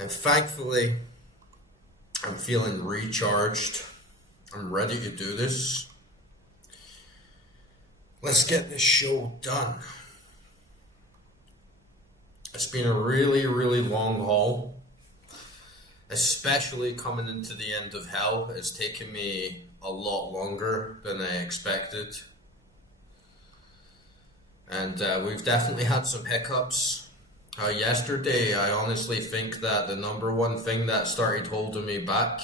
And thankfully, I'm feeling recharged. I'm ready to do this. Let's get this show done. It's been a really, really long haul, especially coming into the end of hell. It's taken me a lot longer than I expected. And we've definitely had some hiccups. Yesterday, I honestly think that the number one thing that started holding me back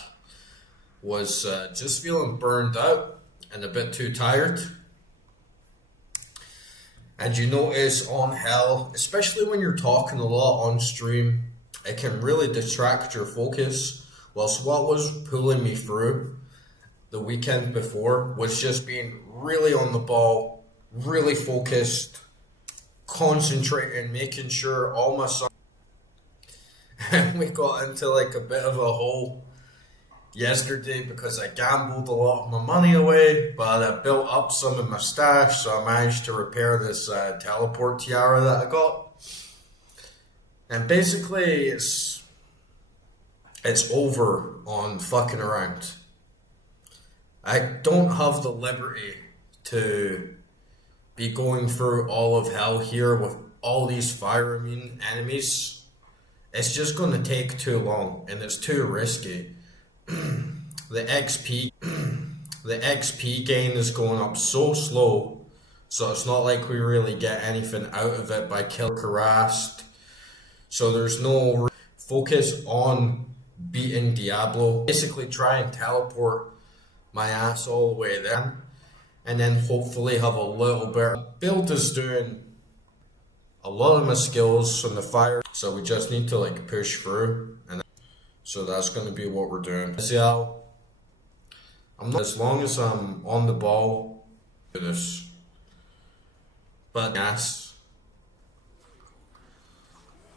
was just feeling burned out and a bit too tired. And you notice on hell, especially when you're talking a lot on stream, it can really distract your focus. Whilst what was pulling me through the weekend before was just being really on the ball, really focused, concentrating, making sure all my songs. And we got into like a bit of a hole yesterday because I gambled a lot of my money away, but I built up some in my stash, so I managed to repair this teleport tiara that I got. And basically, it's over on fucking around. I don't have the liberty to be going through all of hell here with all these fire immune enemies. It's just going to take too long, and it's too risky. The XP gain is going up so slow, so it's not like we really get anything out of it by killing harassed. So there's no focus on beating Diablo. Basically try and teleport my ass all the way there, and then hopefully have a little bit. Build is doing a lot of my skills from the fire, so we just need to like push through, and so that's going to be what we're doing. Yeah, I'm not, as long as I'm on the ball, do this. But yes,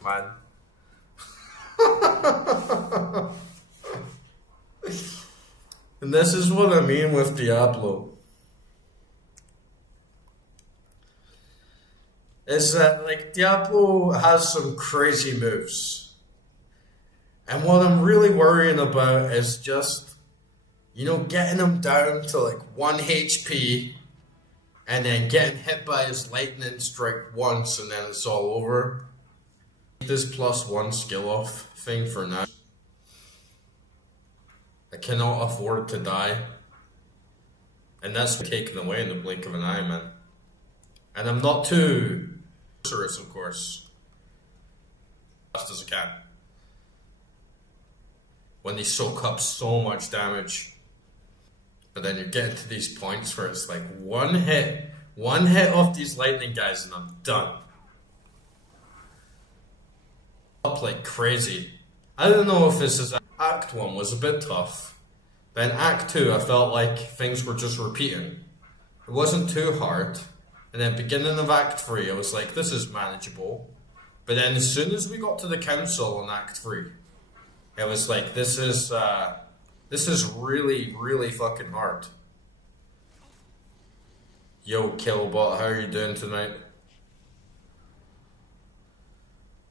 man. And this is what I mean with Diablo. Is that like Diablo has some crazy moves. And what I'm really worrying about is just, getting him down to like 1 HP and then getting hit by his lightning strike once and then it's all over. This +1 skill off thing for now. I cannot afford to die. And that's taken away in the blink of an eye, man. And I'm not too serious, of course. As fast as I can. When they soak up so much damage. But then you're getting to these points where it's like one hit off these lightning guys and I'm done. Up like crazy. I don't know if this is Act 1 was a bit tough. Then Act 2 I felt like things were just repeating. It wasn't too hard. And then beginning of Act 3 I was like, this is manageable. But then as soon as we got to the council in Act 3, it was like, this is really, really fucking hard. Yo, Killbot, how are you doing tonight?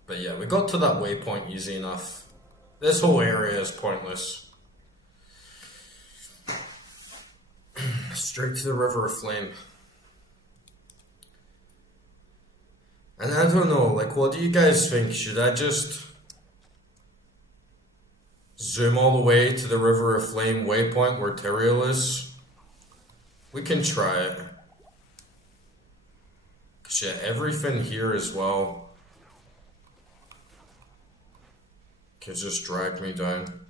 But yeah, we got to that waypoint easy enough. This whole area is pointless. Straight to the River of Flame. And I don't know, like, what do you guys think? Should I just zoom all the way to the River of Flame waypoint where Tyrael is? We can try it. Cause yeah, everything here as well can just drag me down.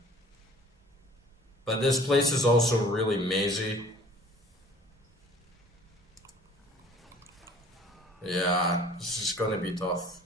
But this place is also really mazy. Yeah, this is gonna be tough.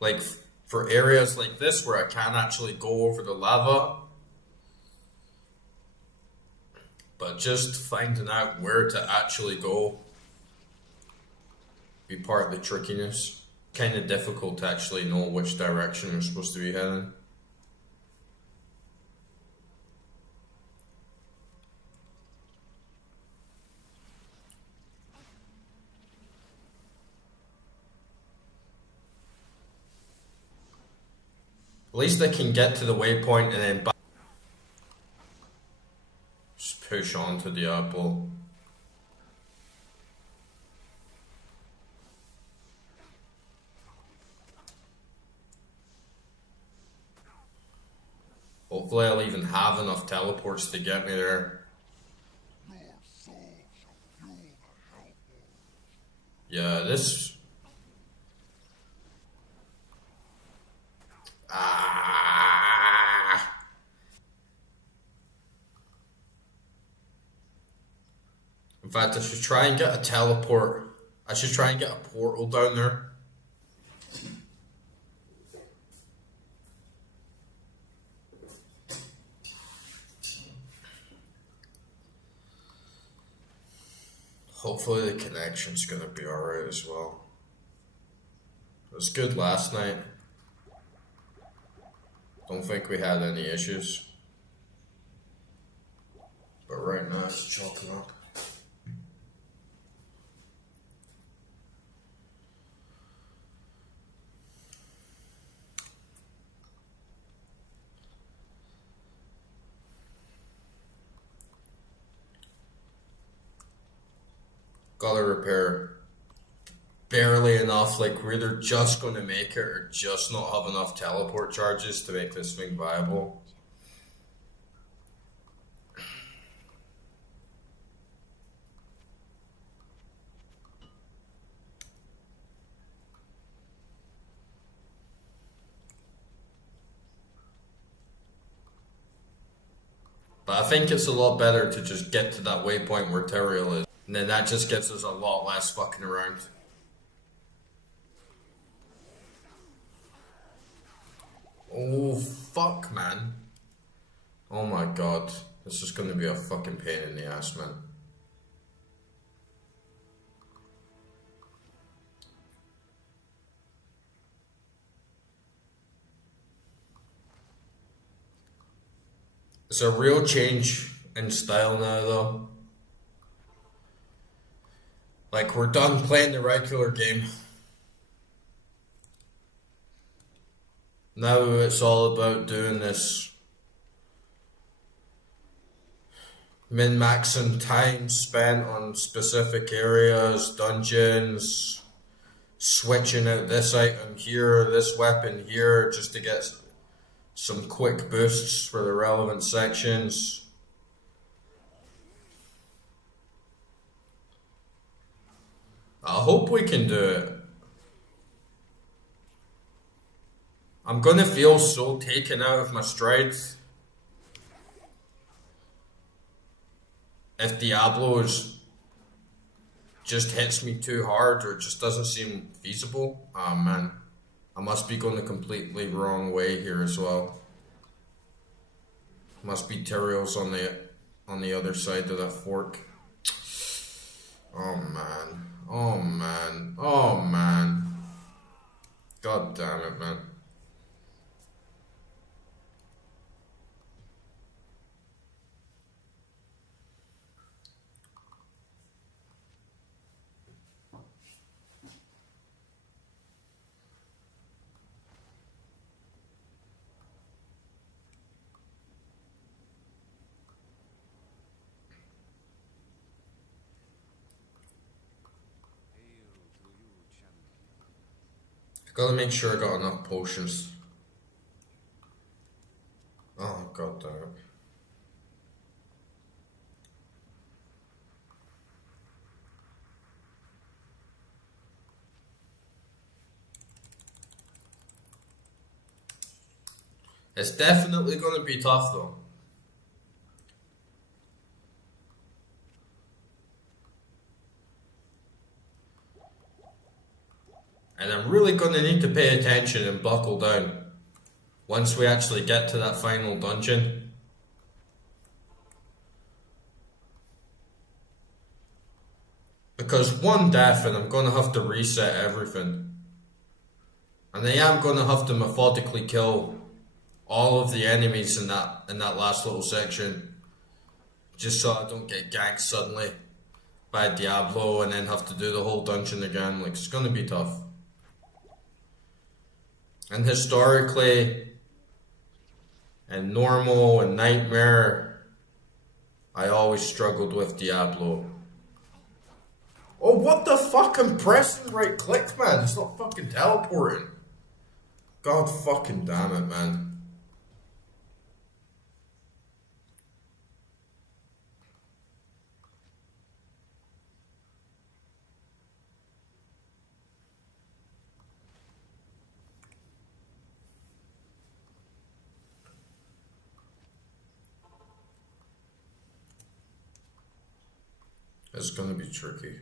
Like, for areas like this where I can't actually go over the lava, but just finding out where to actually go be part of the trickiness. Kind of difficult to actually know which direction you're supposed to be heading. At least I can get to the waypoint and then back. Just push on to Diablo. Hopefully I'll even have enough teleports to get me there. Yeah, this... In fact, I should try and get a teleport. I should try and get a portal down there. Hopefully the connection's gonna be alright as well. It was good last night. Don't think we had any issues. But right now it's choking up. Gotta repair barely enough, like we're either just gonna make it or just not have enough teleport charges to make this thing viable. But I think it's a lot better to just get to that waypoint where Tyrael is. And then that just gets us a lot less fucking around. Oh, fuck, man. Oh my god. This is gonna be a fucking pain in the ass, man. It's a real change in style now, though. Like, we're done playing the regular game. Now it's all about doing this min-maxing time spent on specific areas, dungeons, switching out this item here, this weapon here, just to get some quick boosts for the relevant sections. I hope we can do it. I'm gonna feel so taken out of my stride if Diablo just hits me too hard or just doesn't seem feasible. Oh man, I must be going the completely wrong way here as well. Must be Tyrael's on the other side of that fork. Oh man. Oh man. Oh man. God damn it, man. Gotta make sure I got enough potions. Oh god damn it. It's definitely gonna be tough though. And I'm really gonna need to pay attention and buckle down once we actually get to that final dungeon. Because one death and I'm going to have to reset everything. And I am going to have to methodically kill all of the enemies in that last little section. Just so I don't get ganked suddenly by Diablo and then have to do the whole dungeon again. Like, it's going to be tough. And historically, and normal and nightmare, I always struggled with Diablo. Oh, what the fuck? I'm pressing right click, man. It's not fucking teleporting. God fucking damn it, man. It's gonna be tricky.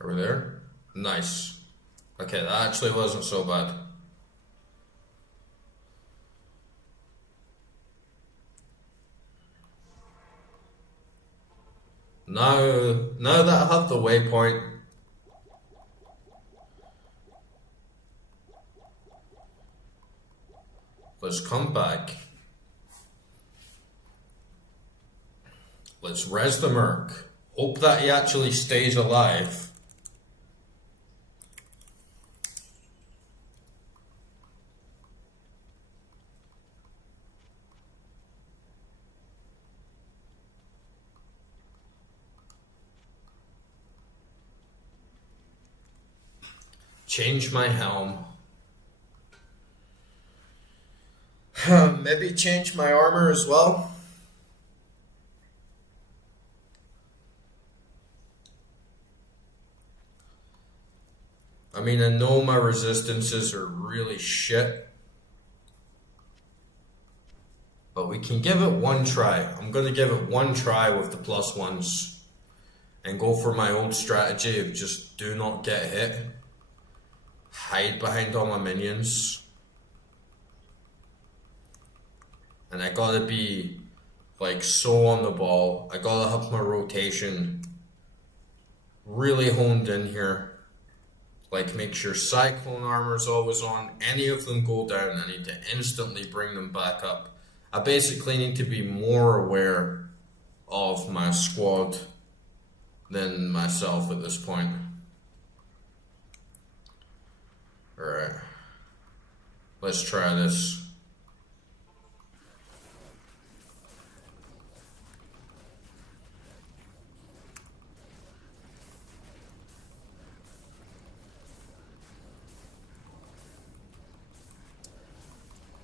Are we there? Nice. Okay, that actually wasn't so bad. Now that I have the waypoint, let's come back. Let's res the merc. Hope that he actually stays alive. Change my helm. Maybe change my armor as well. I mean, I know my resistances are really shit, but we can give it one try. I'm gonna give it one try with the +1s and go for my old strategy of just do not get hit. Hide behind all my minions. And I gotta be like so on the ball. I gotta have my rotation really honed in here. Like, make sure Cyclone Armor's always on. Any of them go down, I need to instantly bring them back up. I basically need to be more aware of my squad than myself at this point. Alright. Let's try this.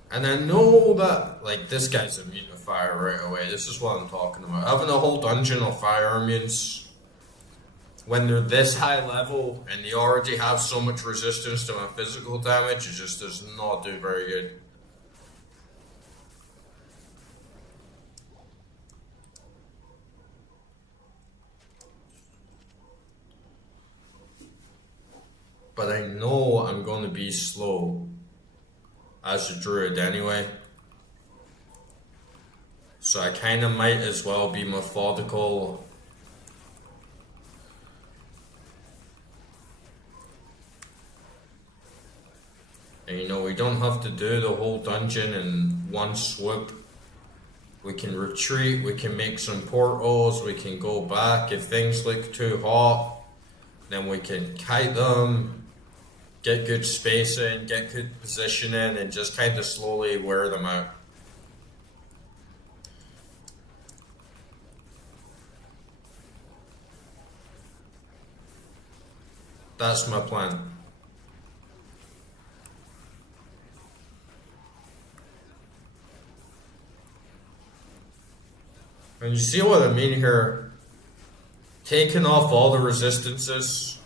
And I know that, like, this guy's immune to fire right away. This is what I'm talking about. Having a whole dungeon of fire immunes, when they're this high level and they already have so much resistance to my physical damage, it just does not do very good. But I know I'm going to be slow as a druid anyway. So I kind of might as well be methodical. And you know, we don't have to do the whole dungeon in one swoop. We can retreat, we can make some portals, we can go back. If things look too hot, then we can kite them, get good spacing, get good positioning, and just kind of slowly wear them out. That's my plan. And you see what I mean here? Taking off all the resistances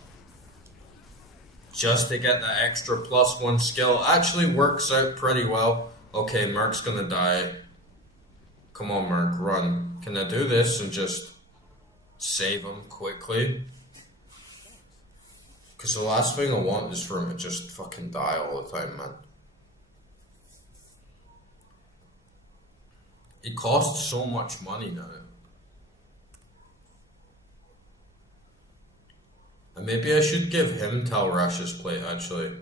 just to get that extra +1 skill actually works out pretty well. Okay, Merc's gonna die. Come on, Merc, run. Can I do this and just save him quickly? Because the last thing I want is for him to just fucking die all the time, man. It costs so much money now. And maybe I should give him Talrash's plate, actually.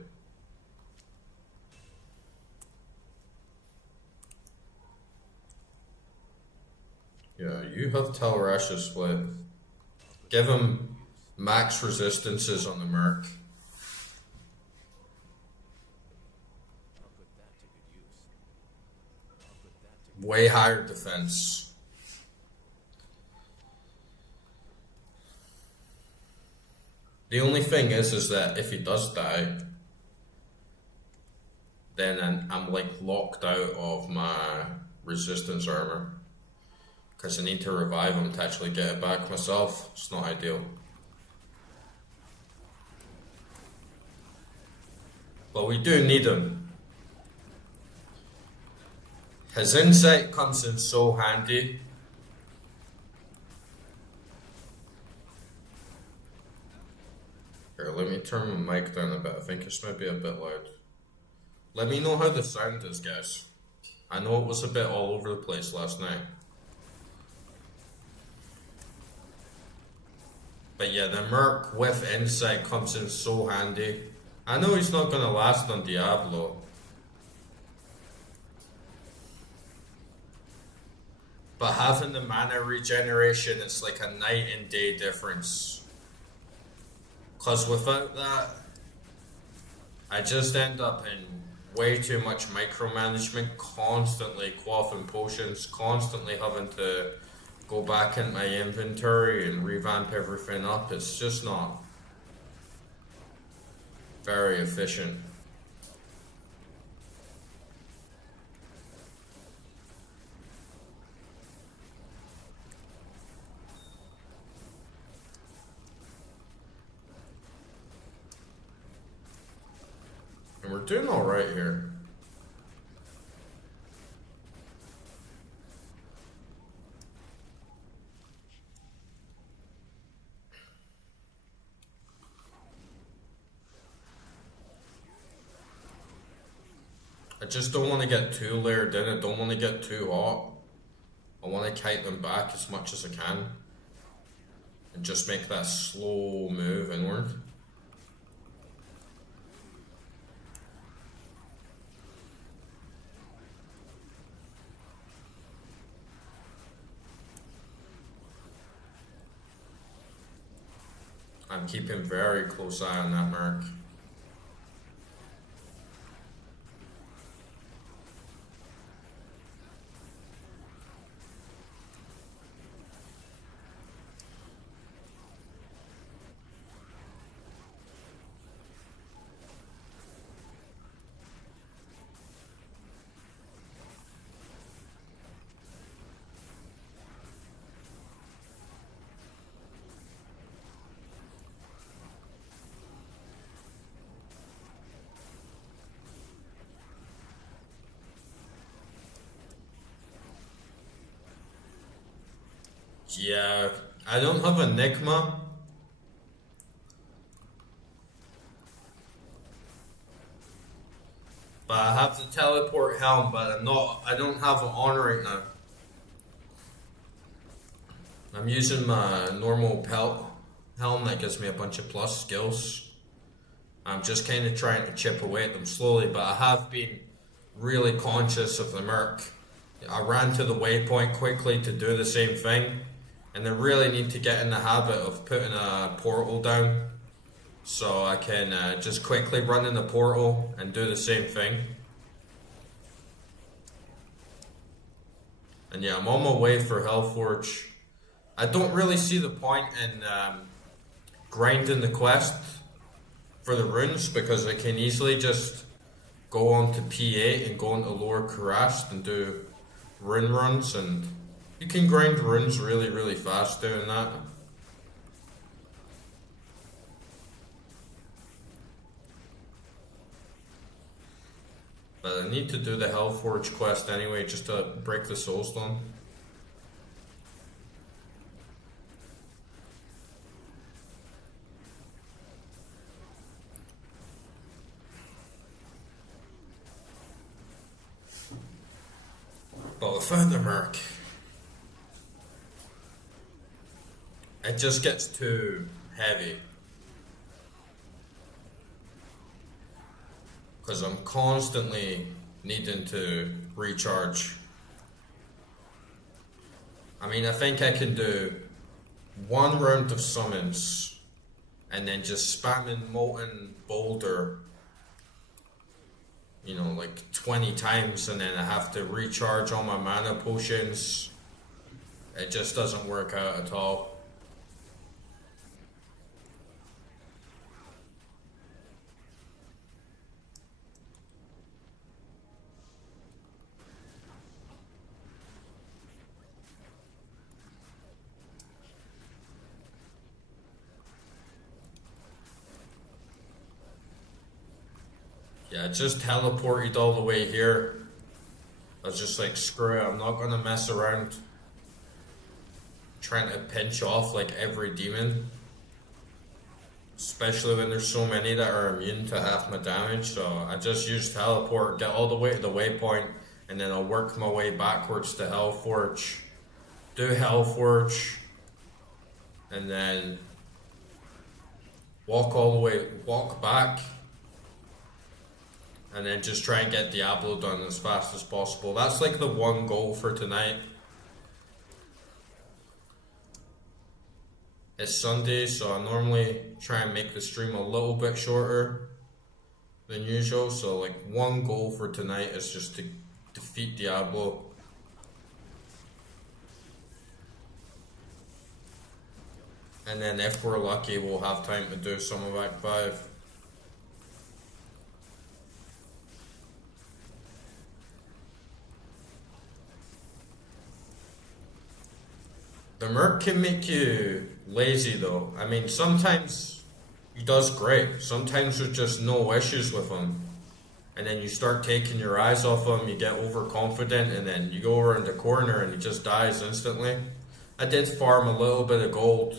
Yeah, you have Talrash's plate. Give him max resistances on the Merc. Way higher defense. The only thing is that if he does die, then I'm like locked out of my resistance armor. Because I need to revive him to actually get it back myself. It's not ideal. But we do need him. His insight comes in so handy. Here, let me turn my mic down a bit. I think it's maybe a bit loud. Let me know how the sound is, guys. I know it was a bit all over the place last night. But yeah, the Merc with insight comes in so handy. I know he's not gonna last on Diablo. But having the mana regeneration, it's like a night and day difference. Cause without that, I just end up in way too much micromanagement, constantly quaffing potions, constantly having to go back in my inventory and revamp everything up. It's just not very efficient. And we're doing alright here. I just don't want to get too layered in. I don't want to get too hot. I want to kite them back as much as I can. And just make that slow move inward. I'm keeping very close eye on that Merc. Yeah, I don't have Enigma. But I have the teleport helm, but I don't have it on right now. I'm using my normal pelt helm that gives me a bunch of plus skills. I'm just kind of trying to chip away at them slowly, but I have been really conscious of the Merc. I ran to the waypoint quickly to do the same thing, and I really need to get in the habit of putting a portal down so I can just quickly run in the portal and do the same thing. And yeah, I'm on my way for Hellforge. I don't really see the point in grinding the quest for the runes because I can easily just go on to P8 and go into Lower Kurast and do rune runs and You can grind runes really, really fast doing that. But I need to do the Hellforge quest anyway, just to break the soulstone. But without the Merc, it just gets too heavy. Because I'm constantly needing to recharge. I mean, I think I can do one round of summons and then just spamming Molten Boulder, you know, like 20 times, and then I have to recharge all my mana potions. It just doesn't work out at all. Yeah, I just teleported all the way here. I was just like, screw it, I'm not gonna mess around trying to pinch off like every demon. Especially when there's so many that are immune to half my damage, so I just use teleport, get all the way to the waypoint, and then I'll work my way backwards to Hellforge. Do Hellforge, and then walk back, and then just try and get Diablo done as fast as possible. That's like the one goal for tonight. It's Sunday, so I normally try and make the stream a little bit shorter than usual. So like one goal for tonight is just to defeat Diablo. And then if we're lucky, we'll have time to do some of Act 5. The Merc can make you lazy though. I mean, sometimes he does great. Sometimes there's just no issues with him. And then you start taking your eyes off him, you get overconfident, and then you go around the corner and he just dies instantly. I did farm a little bit of gold,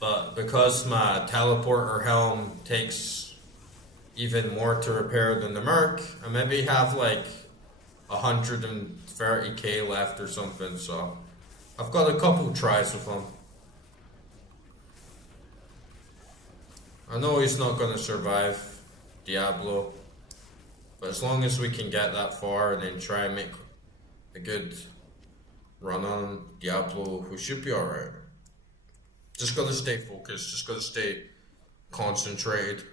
but because my teleporter helm takes even more to repair than the Merc, I maybe have like 130k left or something, so I've got a couple tries with him. I know he's not going to survive Diablo, but as long as we can get that far and then try and make a good run on Diablo, we should be alright. Just gotta stay focused, just gotta stay concentrated.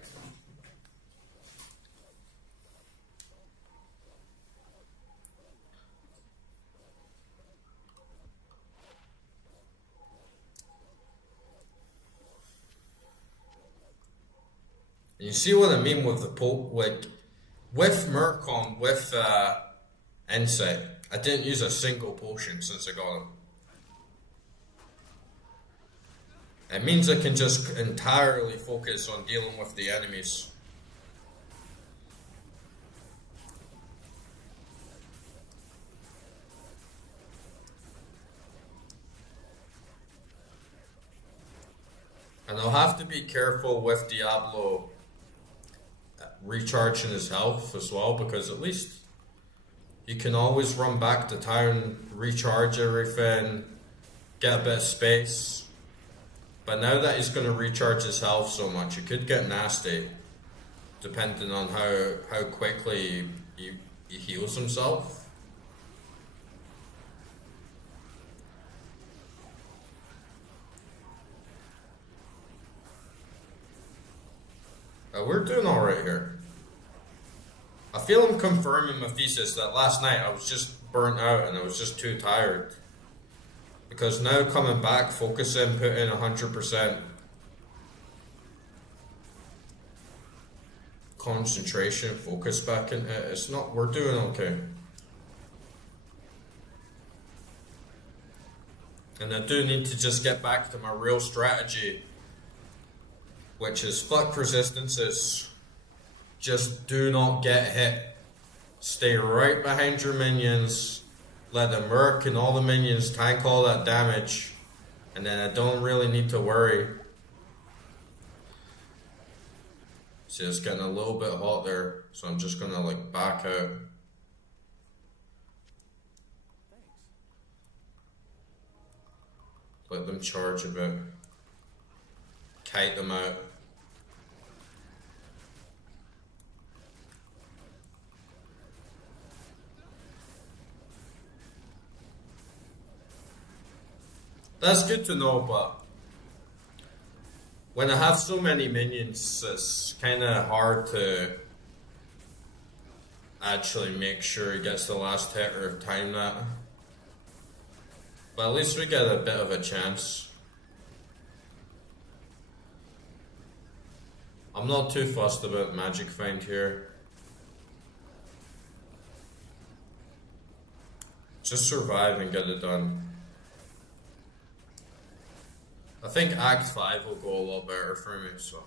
You see what I mean with the like with Murcom, with Insight. I didn't use a single potion since I got him. It means I can just entirely focus on dealing with the enemies. And I'll have to be careful with Diablo recharging his health as well, because at least you can always run back to town, recharge everything, get a bit of space. But now that he's going to recharge his health so much, it could get nasty, depending on how quickly he heals himself. We're doing alright here. I feel I'm confirming my thesis that last night I was just burnt out and I was just too tired. Because now coming back, focusing, putting 100% concentration, focus back into it, we're doing okay. And I do need to just get back to my real strategy, which is fuck resistances. Just do not get hit. Stay right behind your minions. Let the Merc and all the minions tank all that damage. And then I don't really need to worry. See, it's getting a little bit hot there, so I'm just gonna like back out. Let them charge a bit. Kite them out. That's good to know, but when I have so many minions, it's kind of hard to actually make sure he gets the last hit or time that. But at least we get a bit of a chance. I'm not too fussed about Magic Find here. Just survive and get it done. I think Act 5 will go a lot better for me, so.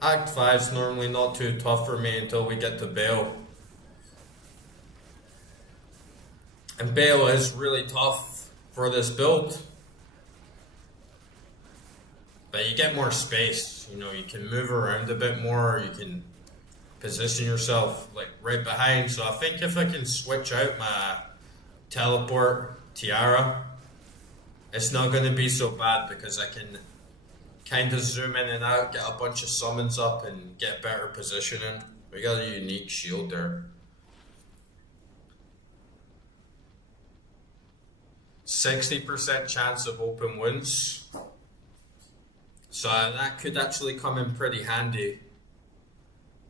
Act 5's normally not too tough for me until we get to Bale. And Bale is really tough for this build. But you get more space, you know, you can move around a bit more, you can position yourself like right behind. So I think if I can switch out my teleport tiara, it's not going to be so bad because I can kind of zoom in and out, get a bunch of summons up and get better positioning. We got a unique shield there. 60% chance of open wounds. So that could actually come in pretty handy.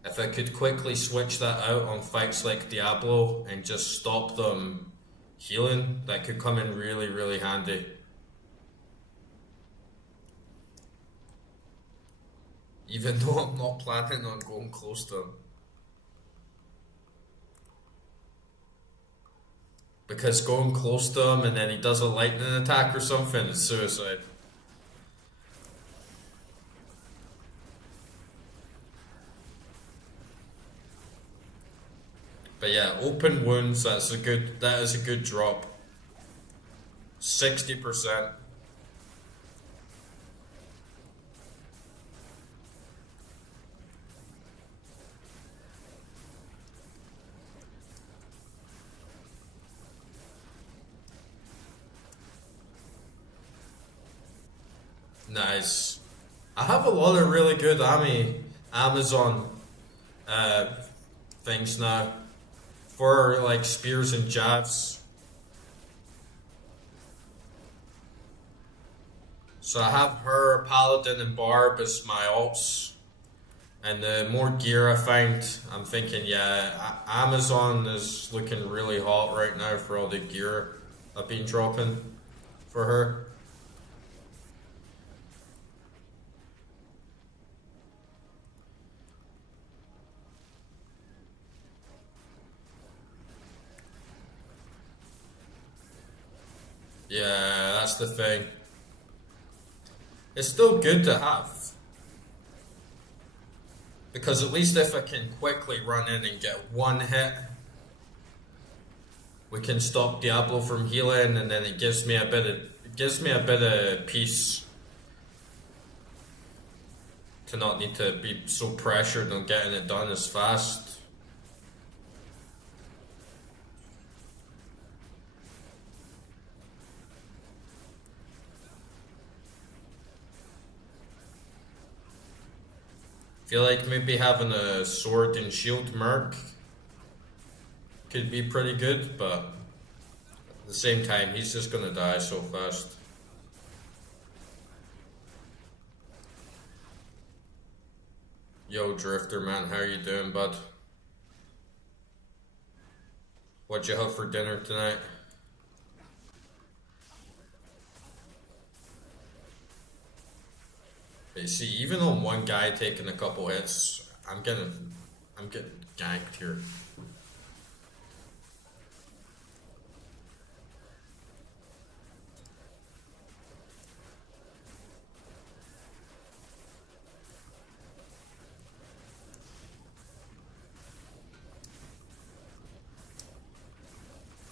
If I could quickly switch that out on fights like Diablo and just stop them healing, that could come in really, really handy. Even though I'm not planning on going close to him. Because going close to him and then he does a lightning attack or something, it's suicide. But yeah, open wounds, that is a good drop. 60%. Nice. I have a lot of really good Amazon things now for like spears and jabs. So I have her, Paladin, and Barb as my alts. And the more gear I find, I'm thinking, yeah, Amazon is looking really hot right now for all the gear I've been dropping for her. Yeah, that's the thing. It's still good to have. Because at least if I can quickly run in and get one hit, we can stop Diablo from healing, and then it gives me a bit of peace to not need to be so pressured on getting it done as fast. Feel like maybe having a sword and shield merc could be pretty good, but at the same time, he's just gonna die so fast. Yo, Drifter, man, how you doing, bud? What'd you have for dinner tonight? You see, even on one guy taking a couple hits, I'm getting ganked here.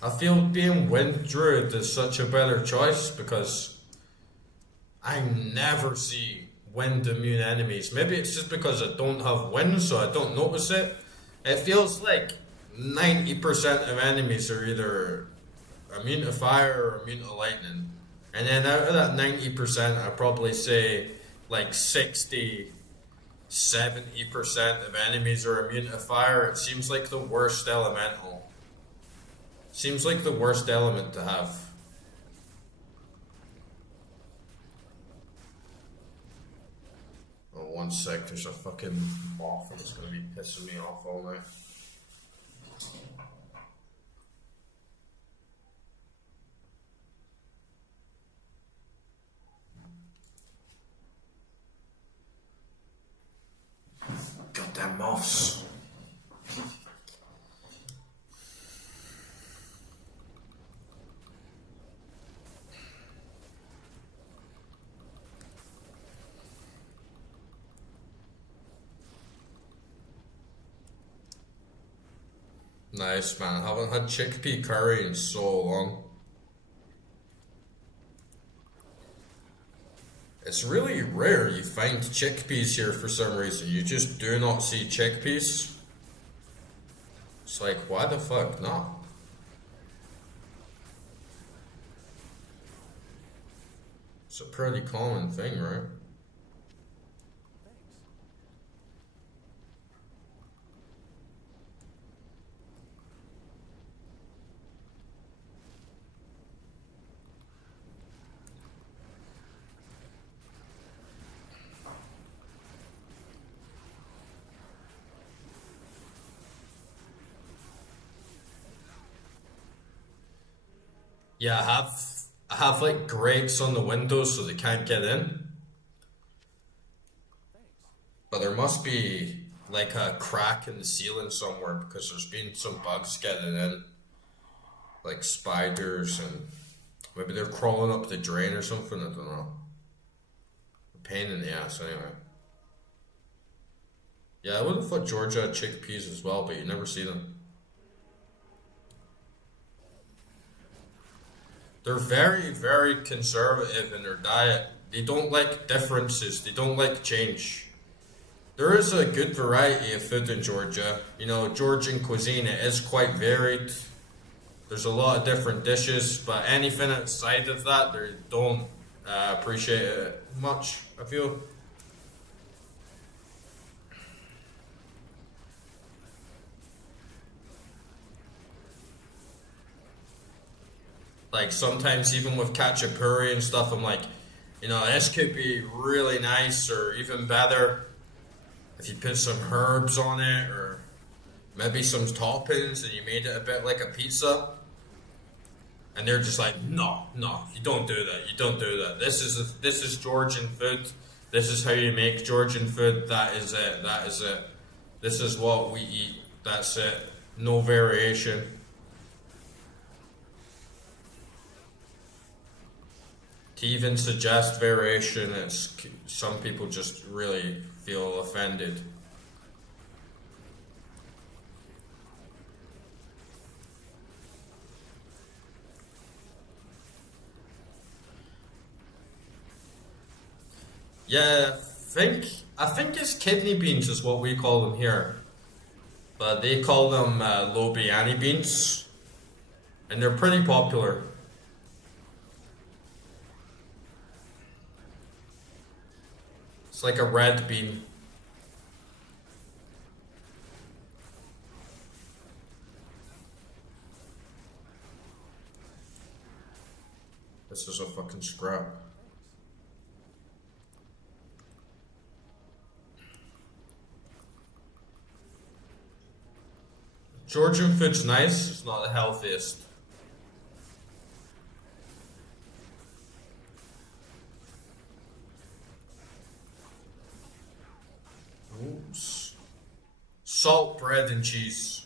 I feel being Wind Druid is such a better choice because I never see wind immune enemies. Maybe it's just because I don't have wind, so I don't notice it. It feels like 90% of enemies are either immune to fire or immune to lightning. And then out of that 90%, I'd probably say like 60, 70% of enemies are immune to fire. It seems like the worst elemental. Seems like the worst element to have. Oh, one sec, there's a fucking moth and it's gonna be pissing me off all night. Goddamn moths. Nice, man. I haven't had chickpea curry in so long. It's really rare you find chickpeas here for some reason. You just do not see chickpeas. It's like, why the fuck not? It's a pretty common thing, right? Yeah, I have like grates on the windows so they can't get in. But there must be like a crack in the ceiling somewhere because there's been some bugs getting in, like spiders and maybe they're crawling up the drain or something. I don't know. A pain in the ass, anyway. Yeah, I would have thought Georgia had chickpeas as well, but you never see them. They're very, very conservative in their diet. They don't like differences. They don't like change. There is a good variety of food in Georgia. You know, Georgian cuisine, it is quite varied. There's a lot of different dishes, but anything outside of that, they don't appreciate it much, I feel. Like sometimes even with khachapuri and stuff, I'm like, this could be really nice or even better if you put some herbs on it or maybe some toppings and you made it a bit like a pizza. And they're just like, no, no, you don't do that. You don't do that. This is Georgian food. This is how you make Georgian food. That is it. That is it. This is what we eat. That's it. No variation. To even suggest variation, it's some people just really feel offended. Yeah, I think it's kidney beans is what we call them here, but they call them lobiani beans, and they're pretty popular. It's like a red bean. This is a fucking scrap. Georgian food's nice. It's not the healthiest. Oops. Salt bread and cheese.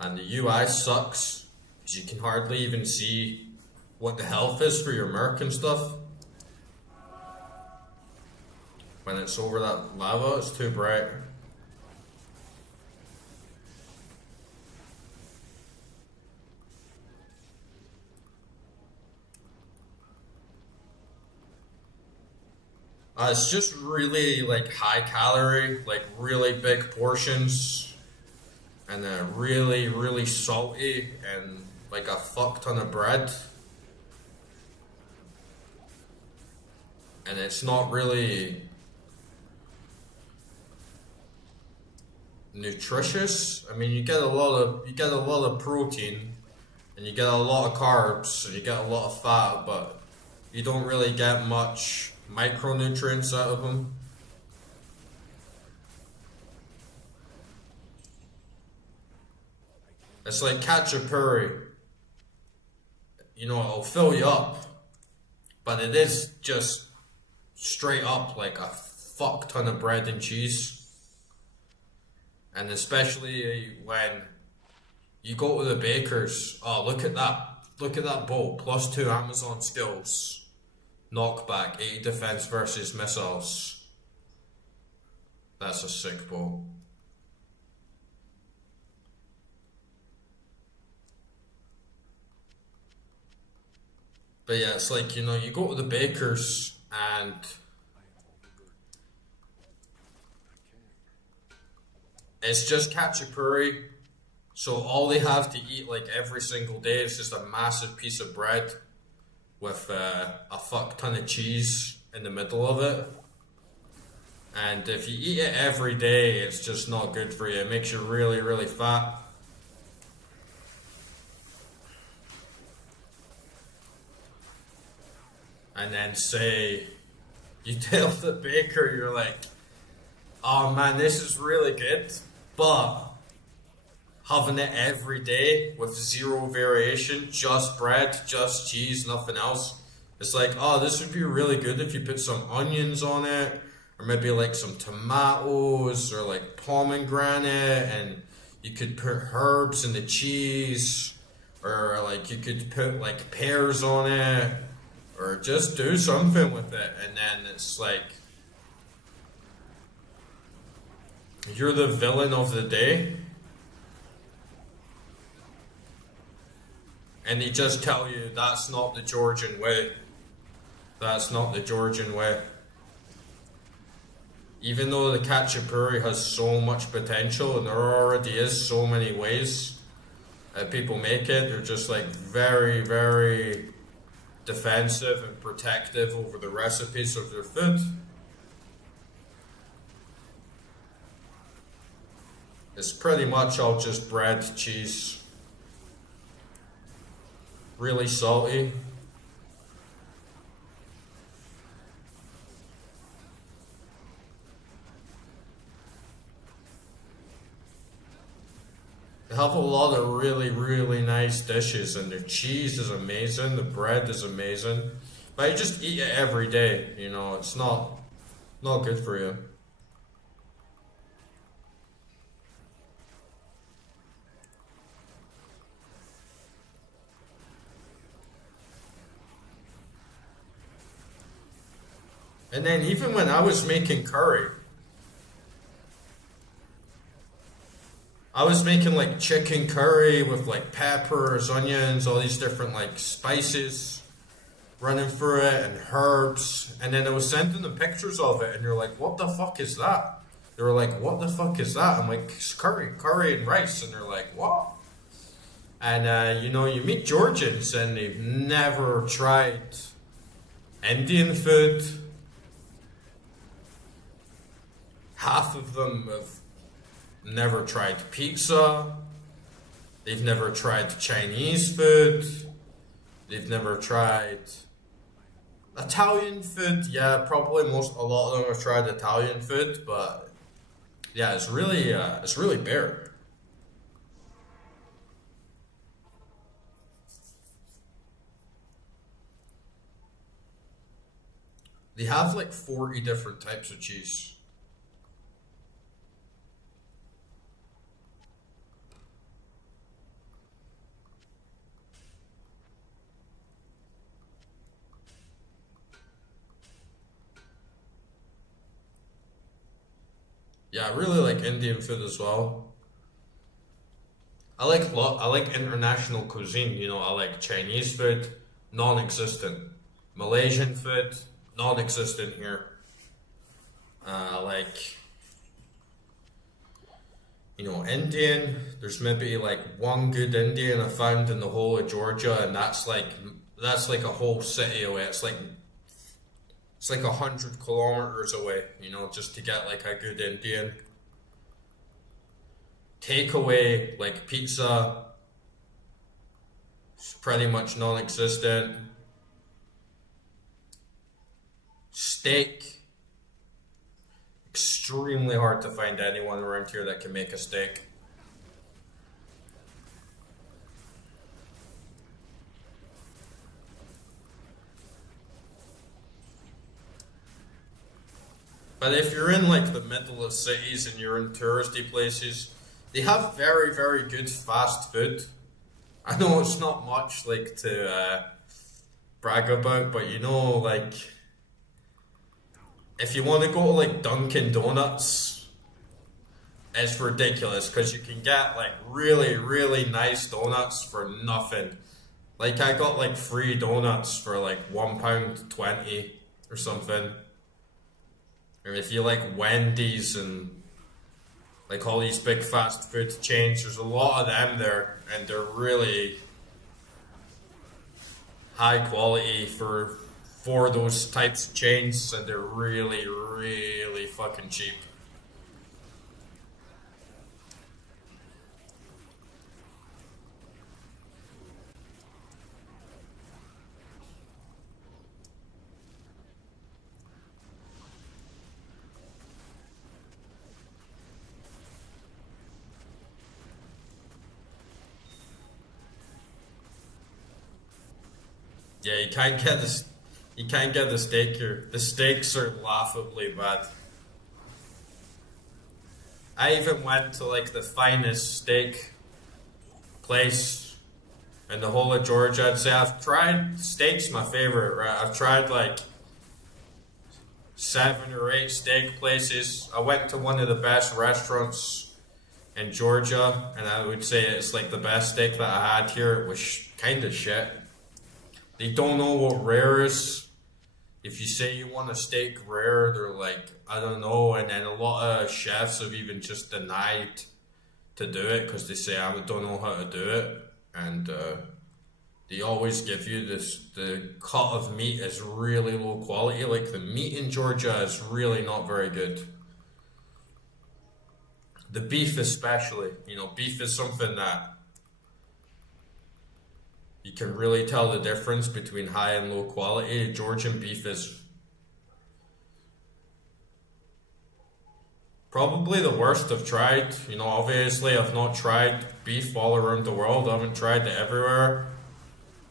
and the UI sucks because you can hardly even see what the health is for your merc and stuff. When it's over that lava, it's too bright. It's just really like high calorie, like really big portions, and really, really salty, and like a fuck ton of bread. And it's not really nutritious. I mean, you get a lot of protein, and you get a lot of carbs, and you get a lot of fat, but you don't really get much micronutrients out of them. It's like khachapuri. You know, it'll fill you up, but it is just straight up like a fuck ton of bread and cheese. And especially when you go to the bakers, oh, look at that. Look at that bolt. +2 Amazon skills. Knockback, 80 defense versus missiles. That's a sick bolt. But yeah, it's like, you know, you go to the bakers and it's just khachapuri. So all they have to eat like every single day is just a massive piece of bread with a fuck ton of cheese in the middle of it. And if you eat it every day, it's just not good for you. It makes you really, really fat. And then say you tell the baker, you're like, oh man, this is really good, but having it every day with zero variation, just bread, just cheese, nothing else. It's like, oh, this would be really good if you put some onions on it, or maybe like some tomatoes, or like pomegranate, and you could put herbs in the cheese, or like you could put like pears on it, or just do something with it. And then it's like, you're the villain of the day. And they just tell you that's not the Georgian way. That's not the Georgian way. Even though the khachapuri has so much potential and there already is so many ways that people make it, they're just like very, very defensive and protective over the recipes of their food. It's pretty much all just bread, cheese, really salty. They have a lot of really, really nice dishes, and their cheese is amazing, the bread is amazing. But you just eat it every day, you know, it's not good for you. And then even when I was making curry, I was making like chicken curry with like peppers, onions, all these different like spices running through it, and herbs. And then I was sending them pictures of it, and you're like, what the fuck is that? They were like, what the fuck is that? I'm like, it's curry and rice. And they're like, what? And you know, you meet Georgians and they've never tried Indian food. Half of them have never tried pizza. They've never tried Chinese food. They've never tried Italian food. Yeah, probably a lot of them have tried Italian food, but yeah, it's really bare. They have like 40 different types of cheese. Yeah, I really like Indian food as well. I like international cuisine. You know, I like Chinese food, non-existent. Malaysian food, non-existent here. Like Indian. There's maybe like one good Indian I found in the whole of Georgia, and that's like a whole city away. It's like 100 kilometers away. Just to get like a good Indian takeaway, like pizza, it's pretty much non-existent. Steak, extremely hard to find anyone around here that can make a steak. But if you're in like the middle of cities and you're in touristy places, they have very, very good fast food. I know it's not much like to brag about, but like if you want to go to like Dunkin' Donuts, it's ridiculous because you can get like really, really nice donuts for nothing. Like I got like free donuts for like £1.20 or something. Or if you like Wendy's and like all these big fast food chains, there's a lot of them there, and they're really high quality for those types of chains, and they're really, really fucking cheap. Yeah, you can't get the steak here. The steaks are laughably bad. I even went to like the finest steak place in the whole of Georgia. I'd say I've tried steak's my favorite, right? I've tried like 7 or 8 steak places. I went to one of the best restaurants in Georgia, and I would say it's like the best steak that I had here. It was kind of shit. They don't know what rare is. If you say you want a steak rare, they're like, I don't know. And then a lot of chefs have even just denied to do it because they say, I don't know how to do it. And they always give you the cut of meat is really low quality. Like the meat in Georgia is really not very good. The beef, especially. Beef is something that you can really tell the difference between high and low quality. Georgian beef is probably the worst I've tried. Obviously, I've not tried beef all around the world. I haven't tried it everywhere.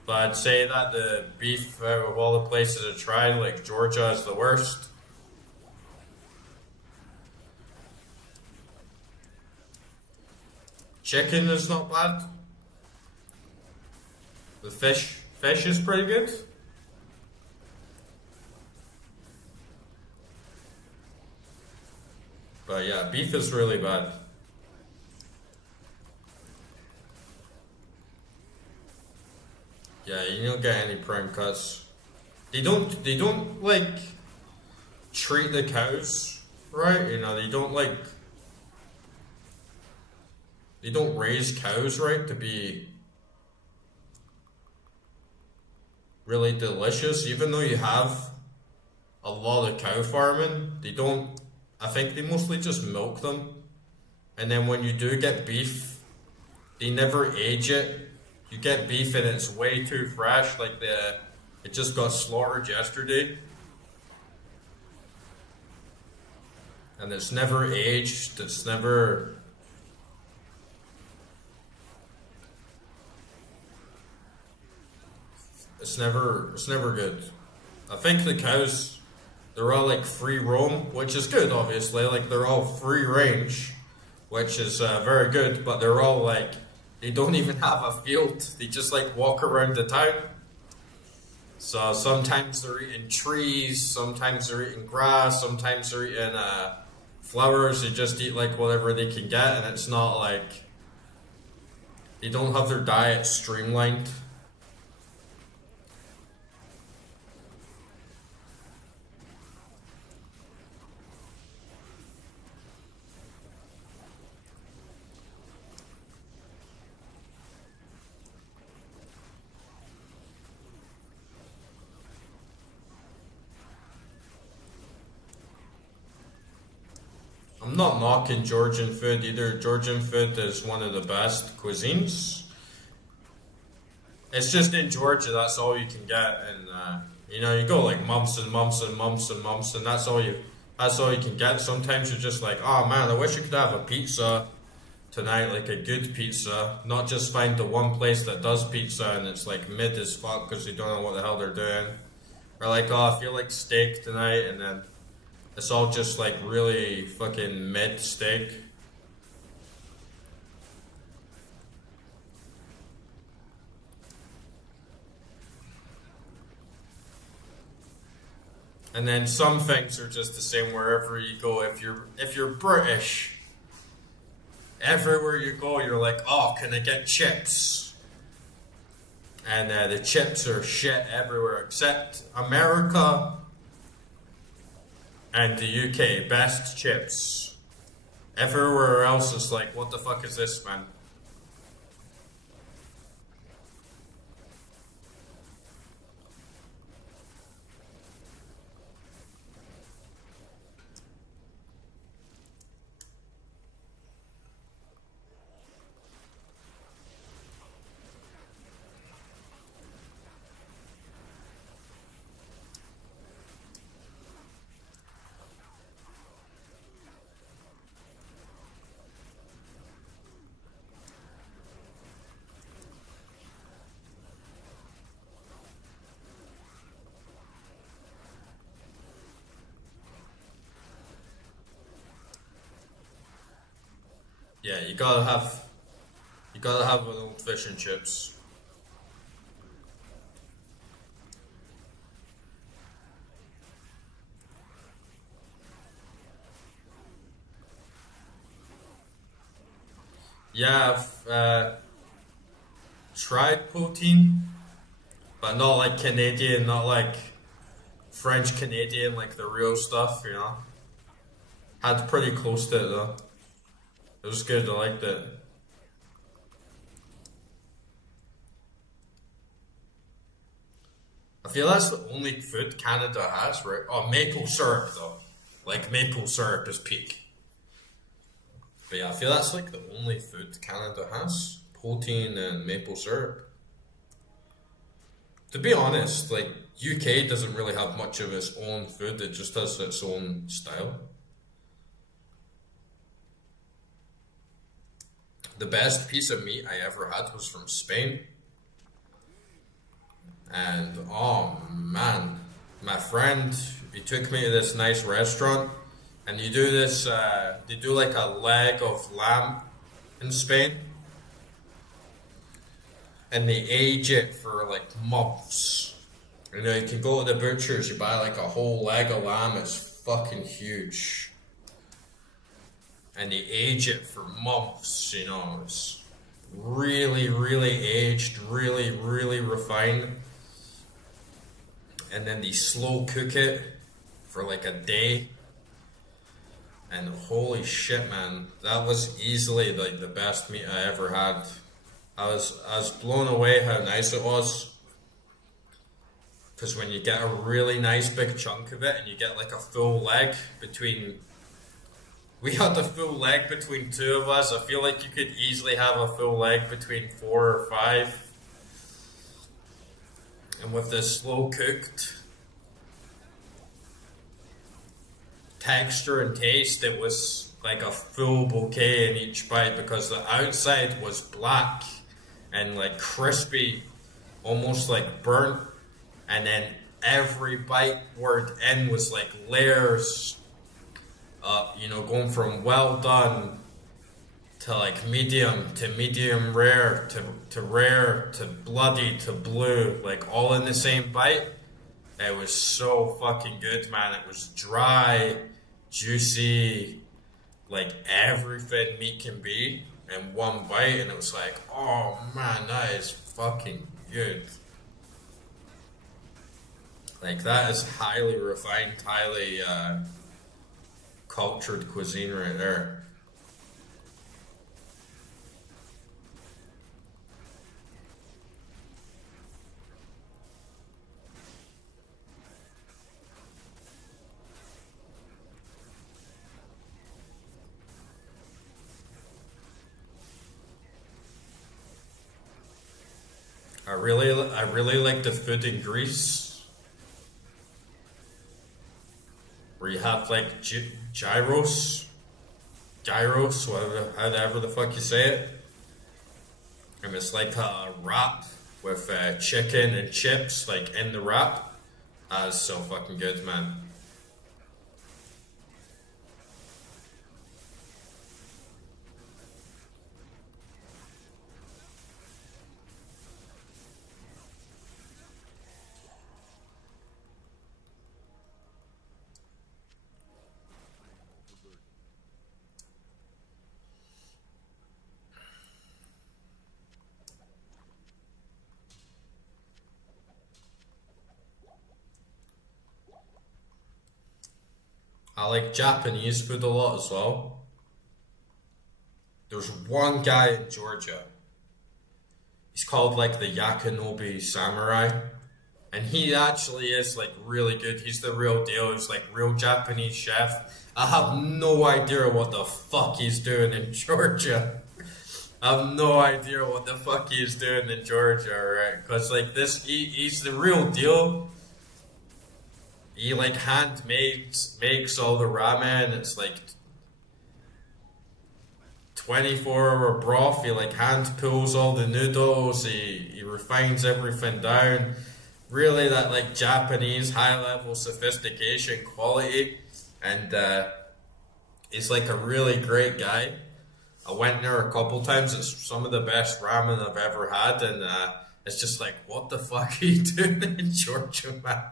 But I'd say that the beef out of all the places I've tried, like Georgia, is the worst. Chicken is not bad. The fish is pretty good. But yeah, beef is really bad. Yeah, you don't get any prime cuts. They don't like treat the cows right. They don't raise cows right to be really delicious. Even though you have a lot of cow farming, they don't. I think they mostly just milk them, and then when you do get beef, they never age it. You get beef and it's way too fresh, like it just got slaughtered yesterday, and it's never aged. It's never good. I think the cows, they're all like free roam, which is good, obviously. Like they're all free range, which is very good. But they're all like they don't even have a field. They just like walk around the town. So sometimes they're eating trees, sometimes they're eating grass, sometimes they're eating Flowers, they just eat like whatever they can get, and it's not like they don't have their diet streamlined. I'm not knocking Georgian food either. Georgian food is one of the best cuisines. It's just in Georgia, that's all you can get, and you go like months and months and months and months, and that's all you can get. Sometimes you're just like, oh man, I wish you could have a pizza tonight, like a good pizza, not just find the one place that does pizza and it's like mid as fuck because they don't know what the hell they're doing, or like, oh, I feel like steak tonight, and then it's all just like really fucking mid steak. And then some things are just the same wherever you go. If you're British, everywhere you go, you're like, oh, can I get chips? And the chips are shit everywhere except America and the UK. Best chips. Everywhere else is like, what the fuck is this, man? Yeah, you gotta have an old fish and chips. Yeah, I've tried poutine, but not like Canadian, not like French Canadian, like the real stuff. Had pretty close to it though. It was good, I liked it. I feel that's the only food Canada has, right? Oh, maple syrup though. Like maple syrup is peak. But yeah, I feel that's like the only food Canada has. Protein and maple syrup. To be honest, like UK doesn't really have much of its own food, it just has its own style. The best piece of meat I ever had was from Spain. And oh man, my friend, he took me to this nice restaurant, and they do like a leg of lamb in Spain, and they age it for like months. You can go to the butchers, you buy like a whole leg of lamb, it's fucking huge. And they age it for months. It's really, really aged, really, really refined. And then they slow cook it for like a day. And holy shit, man, that was easily like the best meat I ever had. I was blown away how nice it was. Because when you get a really nice big chunk of it and you get like a full leg between. We had a full leg between two of us. I feel like you could easily have a full leg between four or five. And with this slow cooked texture and taste, it was like a full bouquet in each bite because the outside was black and like crispy, almost like burnt, and then every bite word in was like layers going from well done to like medium to medium rare to rare to bloody to blue, like all in the same bite. It was so fucking good, man. It was dry, juicy, like everything meat can be in one bite, and it was like, oh man, that is fucking good. Like that is highly refined, highly cultured cuisine right there. I really like the food in Greece, where you have like gyros, whatever, however the fuck you say it, and it's like a wrap with chicken and chips like in the wrap. That is so fucking good, man. I like Japanese food a lot as well. There's one guy in Georgia. He's called like the Yakinobi Samurai, and he actually is like really good. He's the real deal. He's like real Japanese chef. I have no idea what the fuck he's doing in Georgia. I have no idea what the fuck he's doing in Georgia, right? Because like he's the real deal. He like makes all the ramen. It's like 24-hour broth. He like hand pulls all the noodles. He refines everything down. Really, that like Japanese high level sophistication quality, and he's like a really great guy. I went there a couple times. It's some of the best ramen I've ever had, and it's just like, what the fuck are you doing in Georgia, man?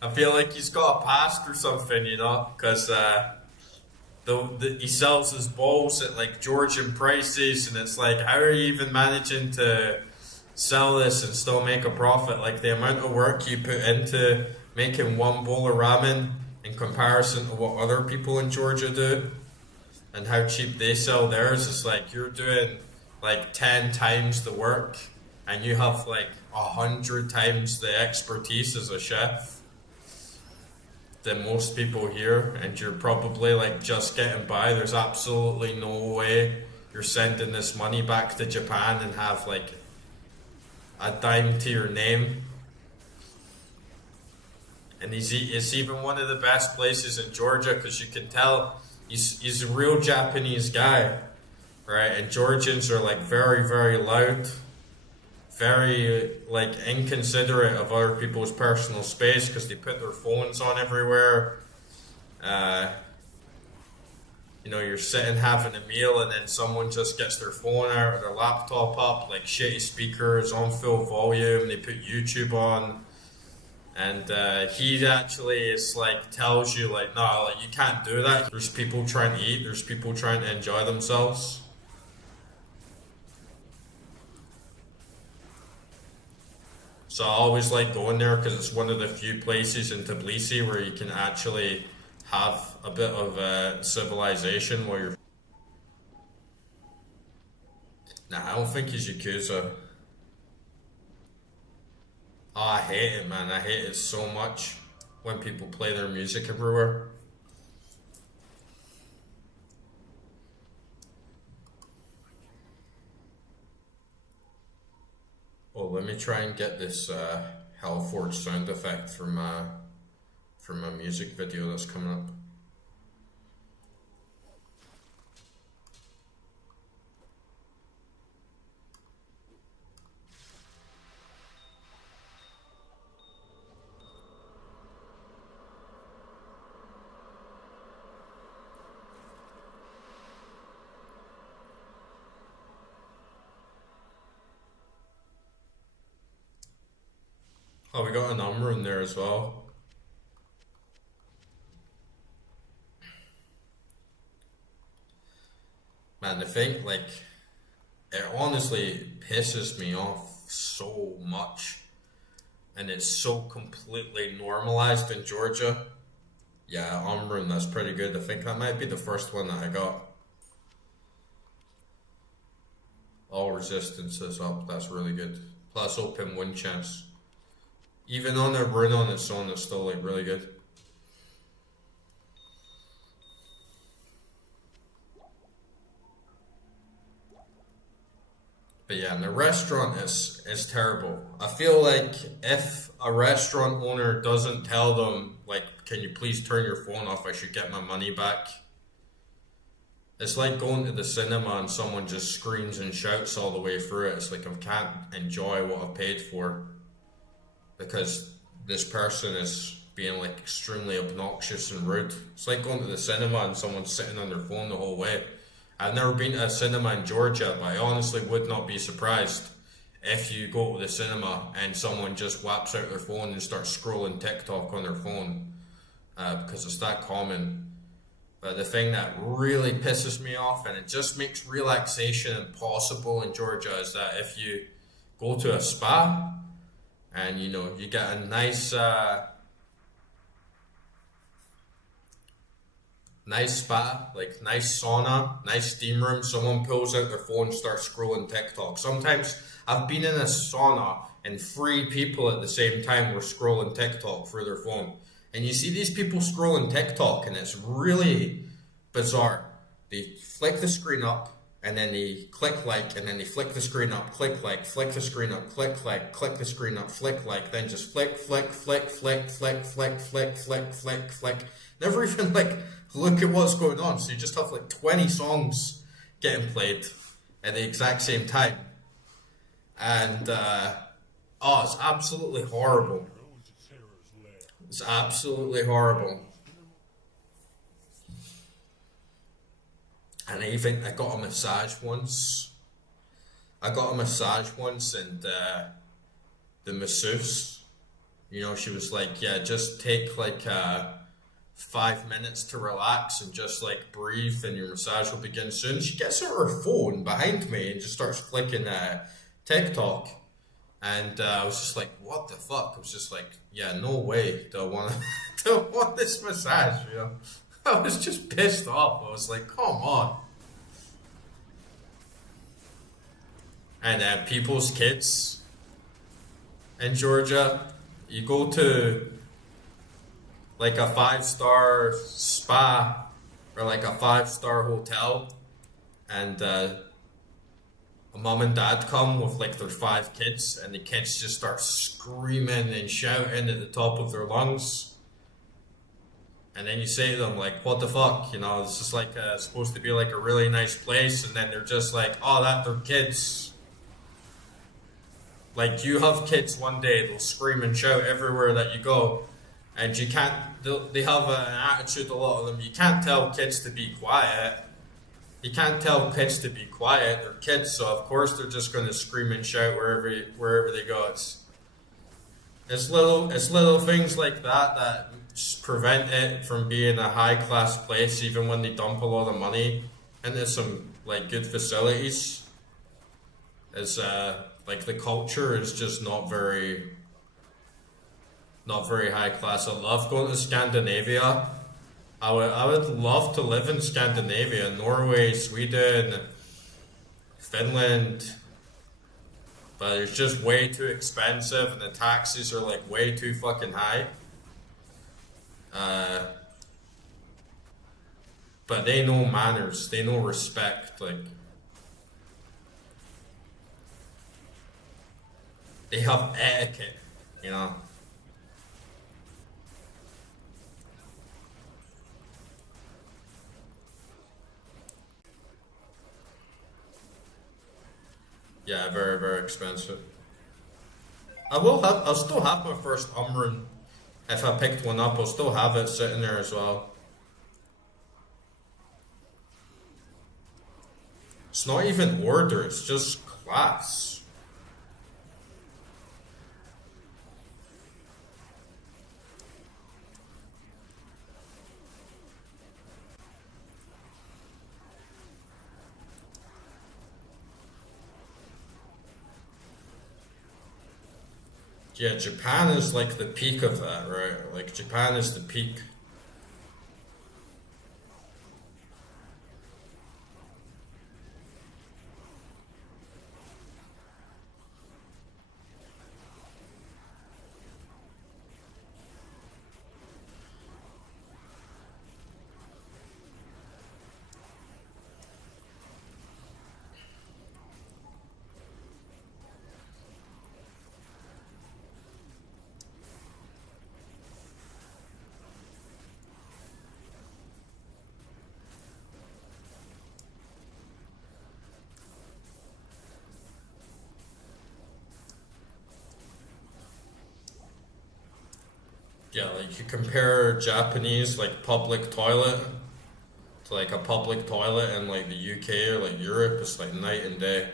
I feel like he's got a past or something, you know, because he sells his bowls at like Georgian prices, and it's like, how are you even managing to sell this and still make a profit? Like the amount of work you put into making one bowl of ramen in comparison to what other people in Georgia do, and how cheap they sell theirs, is like you're doing like 10 times the work, and you have like 100 times the expertise as a chef than most people here, and you're probably like just getting by. There's absolutely no way you're sending this money back to Japan and have like a dime to your name. And it's even one of the best places in Georgia, because you can tell he's a real Japanese guy, right? And Georgians are like very, very loud, very like inconsiderate of other people's personal space because they put their phones on everywhere. Uh, you're sitting having a meal, and then someone just gets their phone out or their laptop up, like shitty speakers on full volume. They put YouTube on, and he actually is like tells you like, no, like you can't do that. There's people trying to eat. There's people trying to enjoy themselves. So I always like going there because it's one of the few places in Tbilisi where you can actually have a bit of civilization where you're. Nah, I don't think he's Yakuza. Oh, I hate it, man. I hate it so much when people play their music everywhere. Oh, let me try and get this Hellforge sound effect from a music video that's coming up. Oh, we got a number in there as well. Man, the thing, like, it honestly pisses me off so much, and it's so completely normalized in Georgia. Yeah, Umbrum, that's pretty good. I think that might be the first one that I got. All resistances up, that's really good. Plus open win chance. Even on a run on its own, it's still like really good. But yeah, and the restaurant is terrible. I feel like if a restaurant owner doesn't tell them like, can you please turn your phone off? I should get my money back. It's like going to the cinema and someone just screams and shouts all the way through it. It's like I can't enjoy what I've paid for because this person is being like extremely obnoxious and rude. It's like going to the cinema and someone's sitting on their phone the whole way. I've never been to a cinema in Georgia, but I honestly would not be surprised if you go to the cinema and someone just whaps out their phone and starts scrolling TikTok on their phone because it's that common. But the thing that really pisses me off, and it just makes relaxation impossible in Georgia, is that if you go to a spa and you get a nice spa, like nice sauna, nice steam room, someone pulls out their phone and starts scrolling TikTok. Sometimes I've been in a sauna and three people at the same time were scrolling TikTok through their phone. And you see these people scrolling TikTok, and it's really bizarre. They flick the screen up, and then they click like, and then they flick the screen up, click like, flick the screen up, click like, click the screen up, flick like, then just flick, flick, flick, flick, flick, flick, flick, flick, flick, flick. Never even like look at what's going on. So you just have like 20 songs getting played at the exact same time. And it's absolutely horrible. It's absolutely horrible. And I got a massage once. And the masseuse, she was like, yeah, just take like 5 minutes to relax and just like breathe, and your massage will begin soon. She gets out her phone behind me and just starts flicking TikTok. And I was just like, what the fuck? I was just like, yeah, no way do I want don't want this massage, I was just pissed off. I was like, come on. And people's kids in Georgia, you go to like a 5-star spa or like a 5-star hotel, and a mom and dad come with like their 5 kids, and the kids just start screaming and shouting at the top of their lungs. And then you say to them like, what the fuck, it's just like supposed to be like a really nice place, and then they're just like, oh, they're kids. Like, you have kids one day, they'll scream and shout everywhere that you go, and you can't, they have an attitude, a lot of them, you can't tell kids to be quiet. You can't tell kids to be quiet. They're kids, so of course they're just going to scream and shout wherever they go. It's little things like that prevent it from being a high class place, even when they dump a lot of money into some like good facilities. It's like the culture is just not very high class. I love going to Scandinavia. I would love to live in Scandinavia, Norway, Sweden, Finland, but it's just way too expensive, and the taxes are like way too fucking high. But they know manners, they know respect, like they have etiquette. Yeah, very, very expensive. I'll still have my first Umran. If I picked one up, I'll still have it sitting there as well. It's not even order, it's just class. Yeah, Japan is like the peak of that, right? Like Japan is the peak. Yeah, like you compare Japanese like public toilet to like a public toilet in like the UK or like Europe, it's like night and day.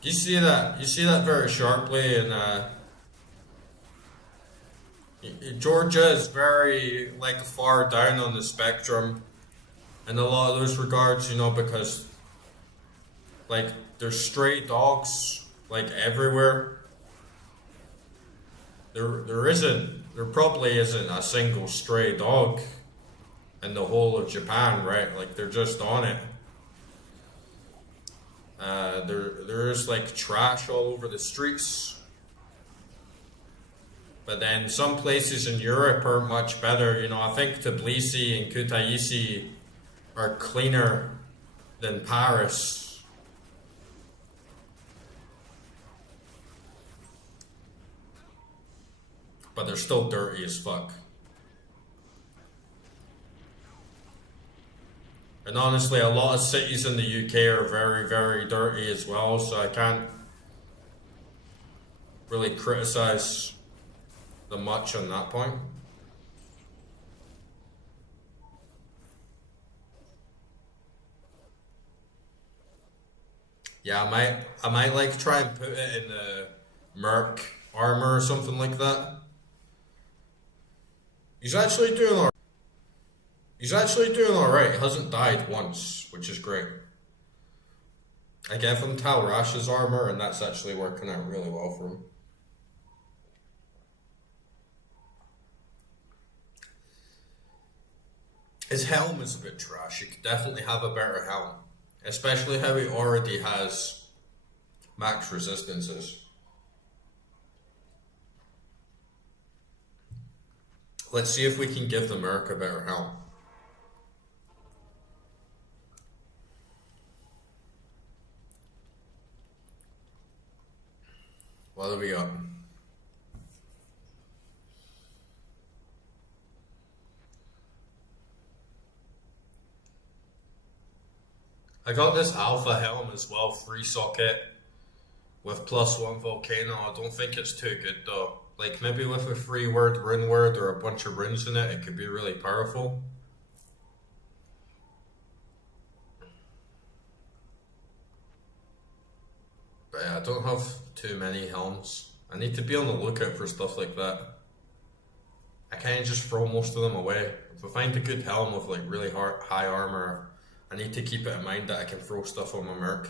You see that? You see that very sharply in Georgia is very like far down on the spectrum in a lot of those regards, because like there's stray dogs like everywhere. There probably isn't a single stray dog in the whole of Japan, right? Like they're just on it. There's like trash all over the streets. But then some places in Europe are much better. I think Tbilisi and Kutaisi are cleaner than Paris. But they're still dirty as fuck. And honestly, a lot of cities in the UK are very, very dirty as well, so I can't really criticize them much on that point. Yeah, I might like try and put it in the Merc armor or something like that. He's actually doing all. He's actually doing all right. He hasn't died once, which is great. I gave him Tal Rash's armor, and that's actually working out really well for him. His helm is a bit trash. He could definitely have a better helm, especially how he already has max resistances. Let's see if we can give the Merc a better helm. What do we got? I got this alpha helm as well, free socket with +1 volcano. I don't think it's too good though. Like maybe with a free rune word or a bunch of runes in it, it could be really powerful. But yeah, I don't have too many helms. I need to be on the lookout for stuff like that. I can't just throw most of them away. If I find a good helm with like really high armor, I need to keep it in mind that I can throw stuff on my Merc.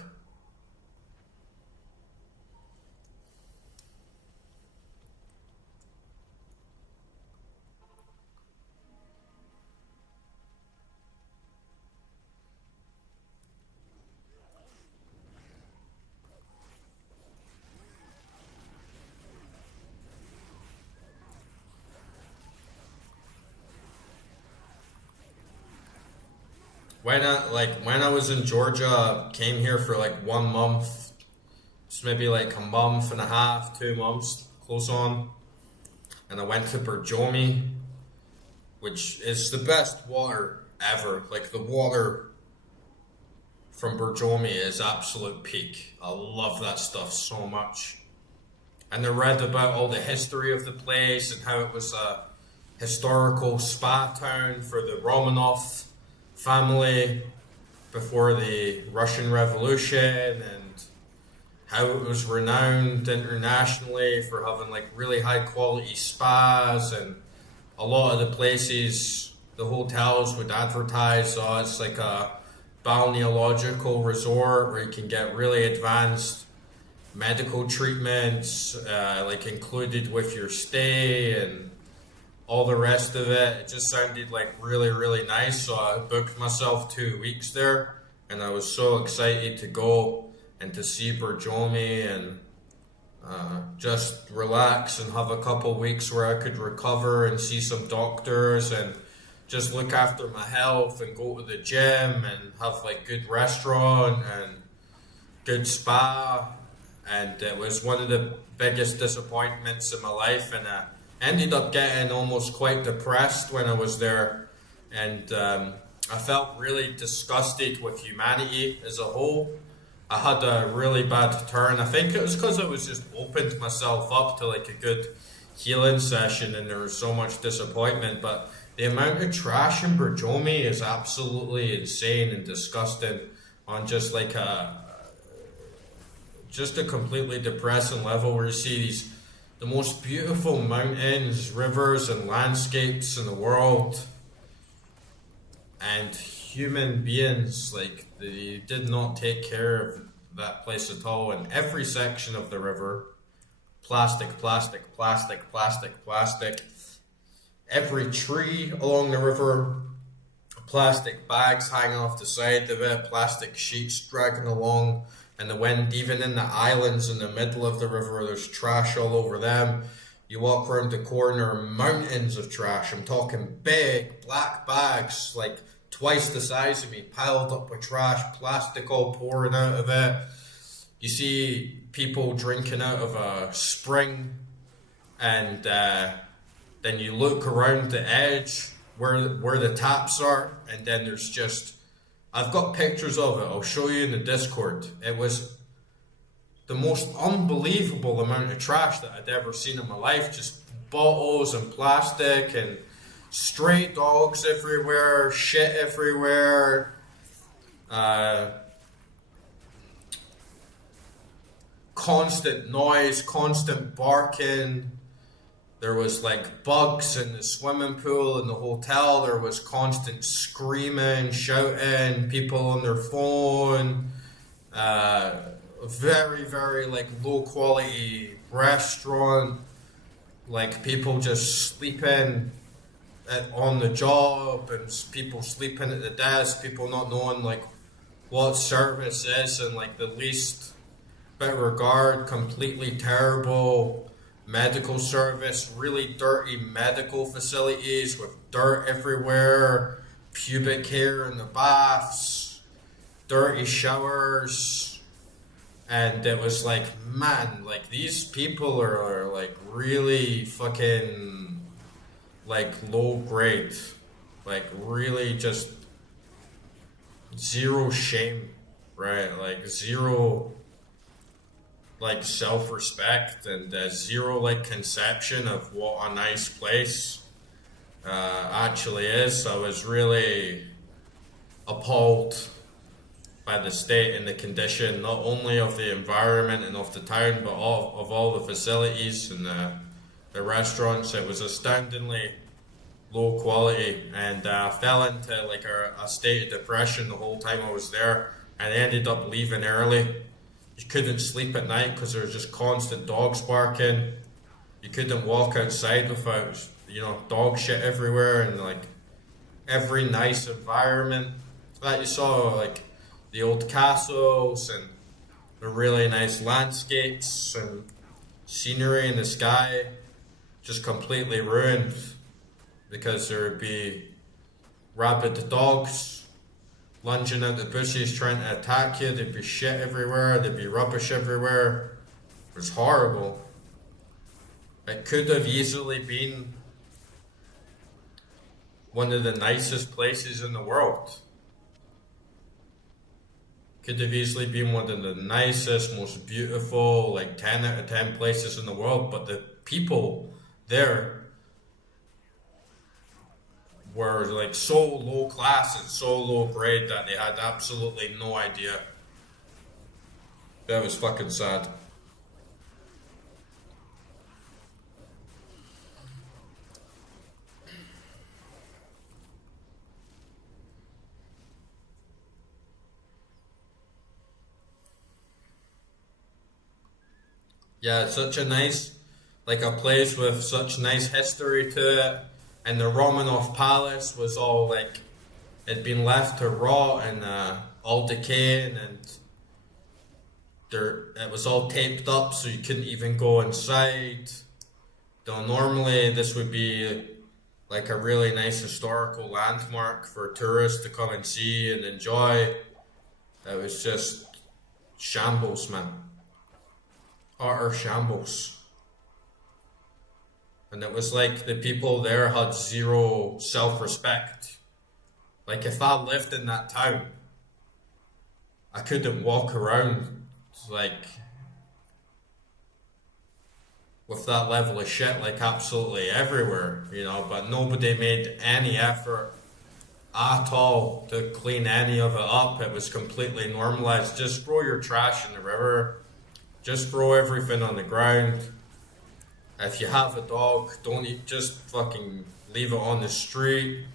When I was in Georgia, came here for like 1 month, just maybe like a month and a half, 2 months, close on, and I went to Borjomi, which is the best water ever. Like the water from Borjomi is absolute peak. I love that stuff so much. And I read about all the history of the place and how it was a historical spa town for the Romanov family before the Russian Revolution, and how it was renowned internationally for having like really high quality spas, and a lot of the places, the hotels would advertise, oh, it's like a balneological resort where you can get really advanced medical treatments, like included with your stay and all the rest of it. It just sounded like really, really nice. So I booked myself 2 weeks there, and I was so excited to go and to see Borjomi and just relax and have a couple weeks where I could recover and see some doctors and just look after my health and go to the gym and have like good restaurant and good spa. And it was one of the biggest disappointments in my life, and I ended up getting almost quite depressed when I was there, and I felt really disgusted with humanity as a whole. I had a really bad turn. I think it was because I was just opened myself up to like a good healing session, and there was so much disappointment. But the amount of trash in Borjomi is absolutely insane and disgusting on just like a completely depressing level, where you see the most beautiful mountains, rivers, and landscapes in the world, and human beings, like, they did not take care of that place at all. In every section of the river, plastic, plastic, plastic, plastic, plastic. Every tree along the river, plastic bags hanging off the side of it, plastic sheets dragging along in the wind. Even in the islands in the middle of the river, there's trash all over them. You walk around the corner, mountains of trash. I'm talking big black bags, like twice the size of me, piled up with trash, plastic all pouring out of it. You see people drinking out of a spring, and then you look around the edge where the taps are, and then there's just, I've got pictures of it, I'll show you in the Discord. It was the most unbelievable amount of trash that I'd ever seen in my life. Just bottles and plastic and stray dogs everywhere, shit everywhere, constant noise, constant barking. There was like bugs in the swimming pool in the hotel. There was constant screaming, shouting, people on their phone. Very, very like low quality restaurant. Like people just sleeping on the job, and people sleeping at the desk. People not knowing like what service is, and like the least bit of regard. Completely terrible medical service, really dirty medical facilities with dirt everywhere, pubic hair in the baths, dirty showers. And it was like, man, like these people are like really fucking like low grade, like really just zero shame, right? Like zero like self-respect, and zero like conception of what a nice place actually is. So I was really appalled by the state and the condition, not only of the environment and of the town, but of all the facilities and the restaurants. It was astoundingly low quality, and I fell into like a state of depression the whole time I was there, and I ended up leaving early. You couldn't sleep at night because there was just constant dogs barking. You couldn't walk outside without, dog shit everywhere, and like every nice environment that you saw, like the old castles and the really nice landscapes and scenery in the sky, just completely ruined because there would be rabid dogs lunging out the bushes trying to attack you. There'd be shit everywhere, there'd be rubbish everywhere. It was horrible. It could have easily been one of the nicest places in the world. Could have easily been one of the nicest, most beautiful, like 10 out of 10 places in the world, but the people there were like so low class and so low grade that they had absolutely no idea. That was fucking sad. Yeah, it's such a nice, like a place with such nice history to it. And the Romanov Palace was all like, it'd been left to rot and all decaying, and it was all taped up so you couldn't even go inside. Though normally this would be like a really nice historical landmark for tourists to come and see and enjoy. It was just shambles, man. Utter shambles. And it was like the people there had zero self-respect. Like if I lived in that town, I couldn't walk around like with that level of shit like absolutely everywhere, you know, but nobody made any effort at all to clean any of it up. It was completely normalized. Just throw your trash in the river. Just throw everything on the ground. If you have a dog, just fucking leave it on the street.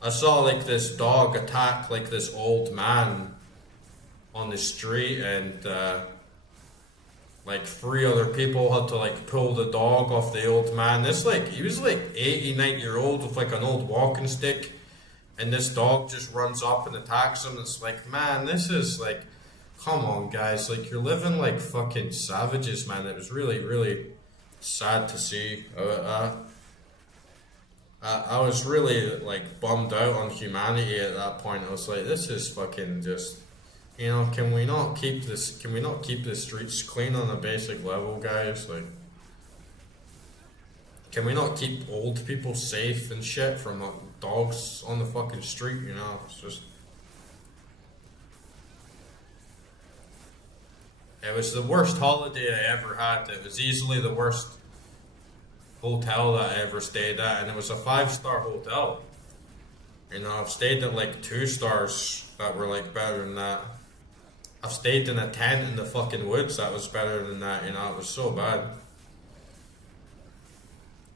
I saw like this dog attack like this old man on the street, and like three other people had to like pull the dog off the old man. He was like 80, 90 year old with like an old walking stick, and this dog just runs up and attacks him. It's like, man, this is like, come on guys, like you're living like fucking savages, man. It was really, really sad to see. I was really like bummed out on humanity at that point. I was like, this is fucking just, you know, can we not keep the streets clean on a basic level, guys? Like, can we not keep old people safe and shit from dogs on the fucking street, you know? It's just, it was the worst holiday I ever had. It was easily the worst hotel that I ever stayed at, and it was a 5-star hotel. You know, I've stayed at like 2 stars that were like better than that. I've stayed in a tent in the fucking woods that was better than that, you know, it was so bad.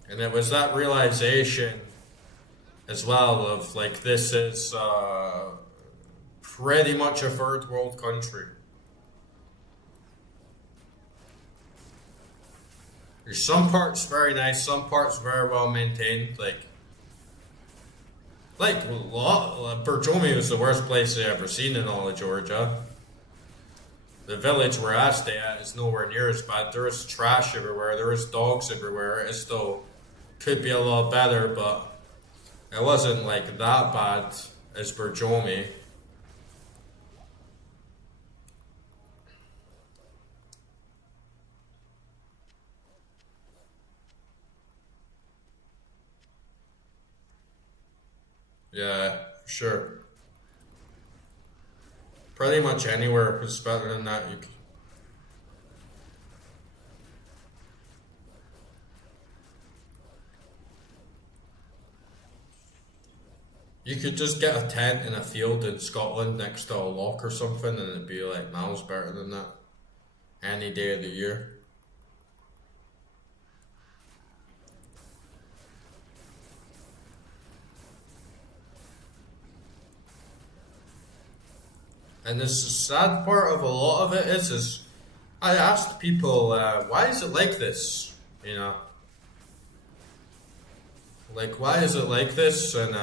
And it was that realization as well of like, this is pretty much a third world country. There's some parts very nice, some parts very well maintained. Borjomi was the worst place I ever seen in all of Georgia. The village where I stay at is nowhere near as bad. There is trash everywhere. There is dogs everywhere. It still could be a lot better, but it wasn't like that bad as Borjomi. Yeah, sure. Pretty much anywhere is better than that. You could just get a tent in a field in Scotland next to a loch or something, and it'd be like miles better than that any day of the year. And the sad part of a lot of it is I asked people, why is it like this? You know, like why is it like this? And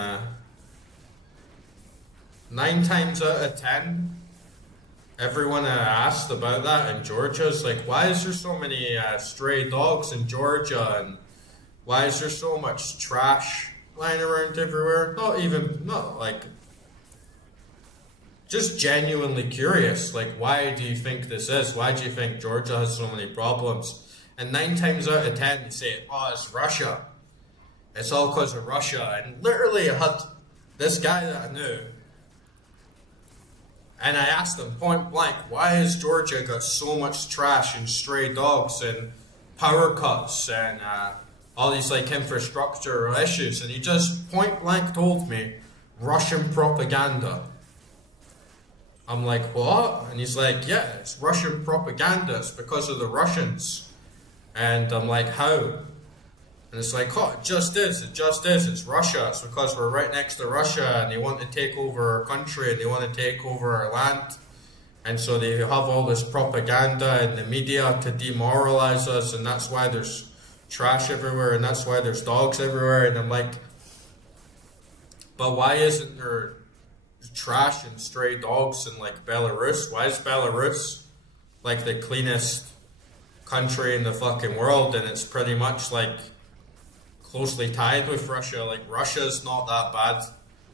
9 times out of 10, everyone I asked about that in Georgia is like, why is there so many stray dogs in Georgia, and why is there so much trash lying around everywhere? Not like, just genuinely curious, like, why do you think this is? Why do you think Georgia has so many problems? And 9 times out of 10, they say, oh, it's Russia. It's all because of Russia. And literally, I had this guy that I knew, and I asked him point blank, why has Georgia got so much trash and stray dogs and power cuts and all these like infrastructure issues, and he just point blank told me Russian propaganda. I'm like, what? And he's like, yeah, it's Russian propaganda. It's because of the Russians. And I'm like, how? And it's like, oh, it just is. It just is. It's Russia. It's because we're right next to Russia and they want to take over our country and they want to take over our land. And so they have all this propaganda in the media to demoralize us, and that's why there's trash everywhere and that's why there's dogs everywhere. And I'm like, but why isn't there trash and stray dogs in like Belarus? Why is Belarus like the cleanest country in the fucking world, and it's pretty much like closely tied with Russia? Like Russia's not that bad.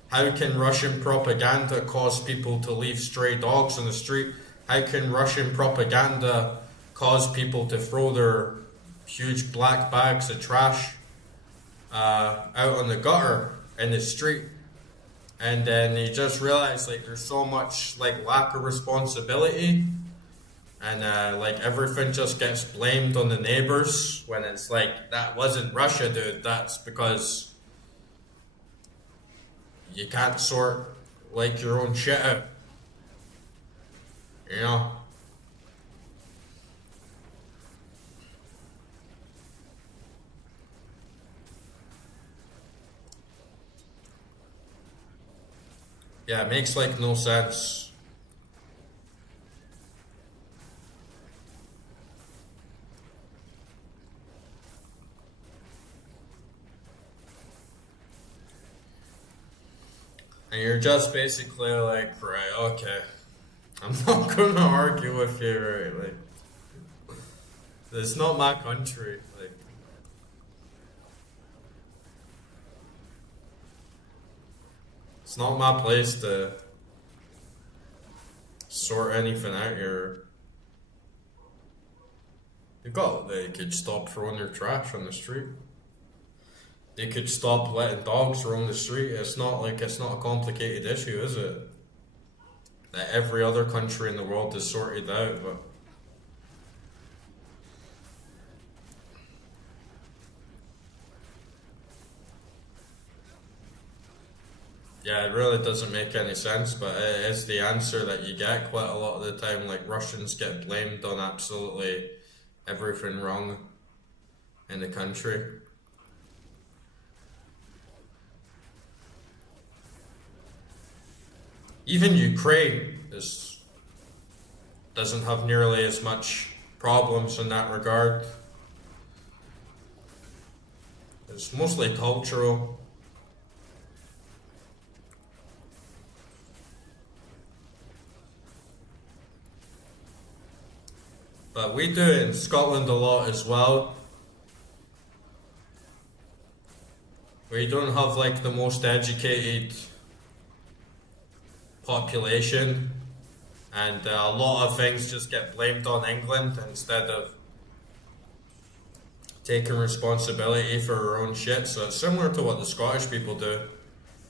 How can Russian propaganda cause people to leave stray dogs on the street? How can Russian propaganda cause people to throw their huge black bags of trash out on the gutter in the street? And then you just realize like there's so much like lack of responsibility, and like everything just gets blamed on the neighbors when it's like, that wasn't Russia, dude. That's because you can't sort like your own shit out, you know? Yeah, it makes like no sense. And you're just basically like, right, okay, I'm not gonna argue with you, right? Like, it's not my country. Like, it's not my place to sort anything out here. They could stop throwing their trash on the street. They could stop letting dogs roam the street. It's not a complicated issue, is it? That every other country in the world is sorted out, but yeah, it really doesn't make any sense, but it is the answer that you get quite a lot of the time. Like, Russians get blamed on absolutely everything wrong in the country. Even Ukraine doesn't have nearly as much problems in that regard. It's mostly cultural. But we do it in Scotland a lot as well. We don't have like the most educated population, and a lot of things just get blamed on England instead of taking responsibility for our own shit. So it's similar to what the Scottish people do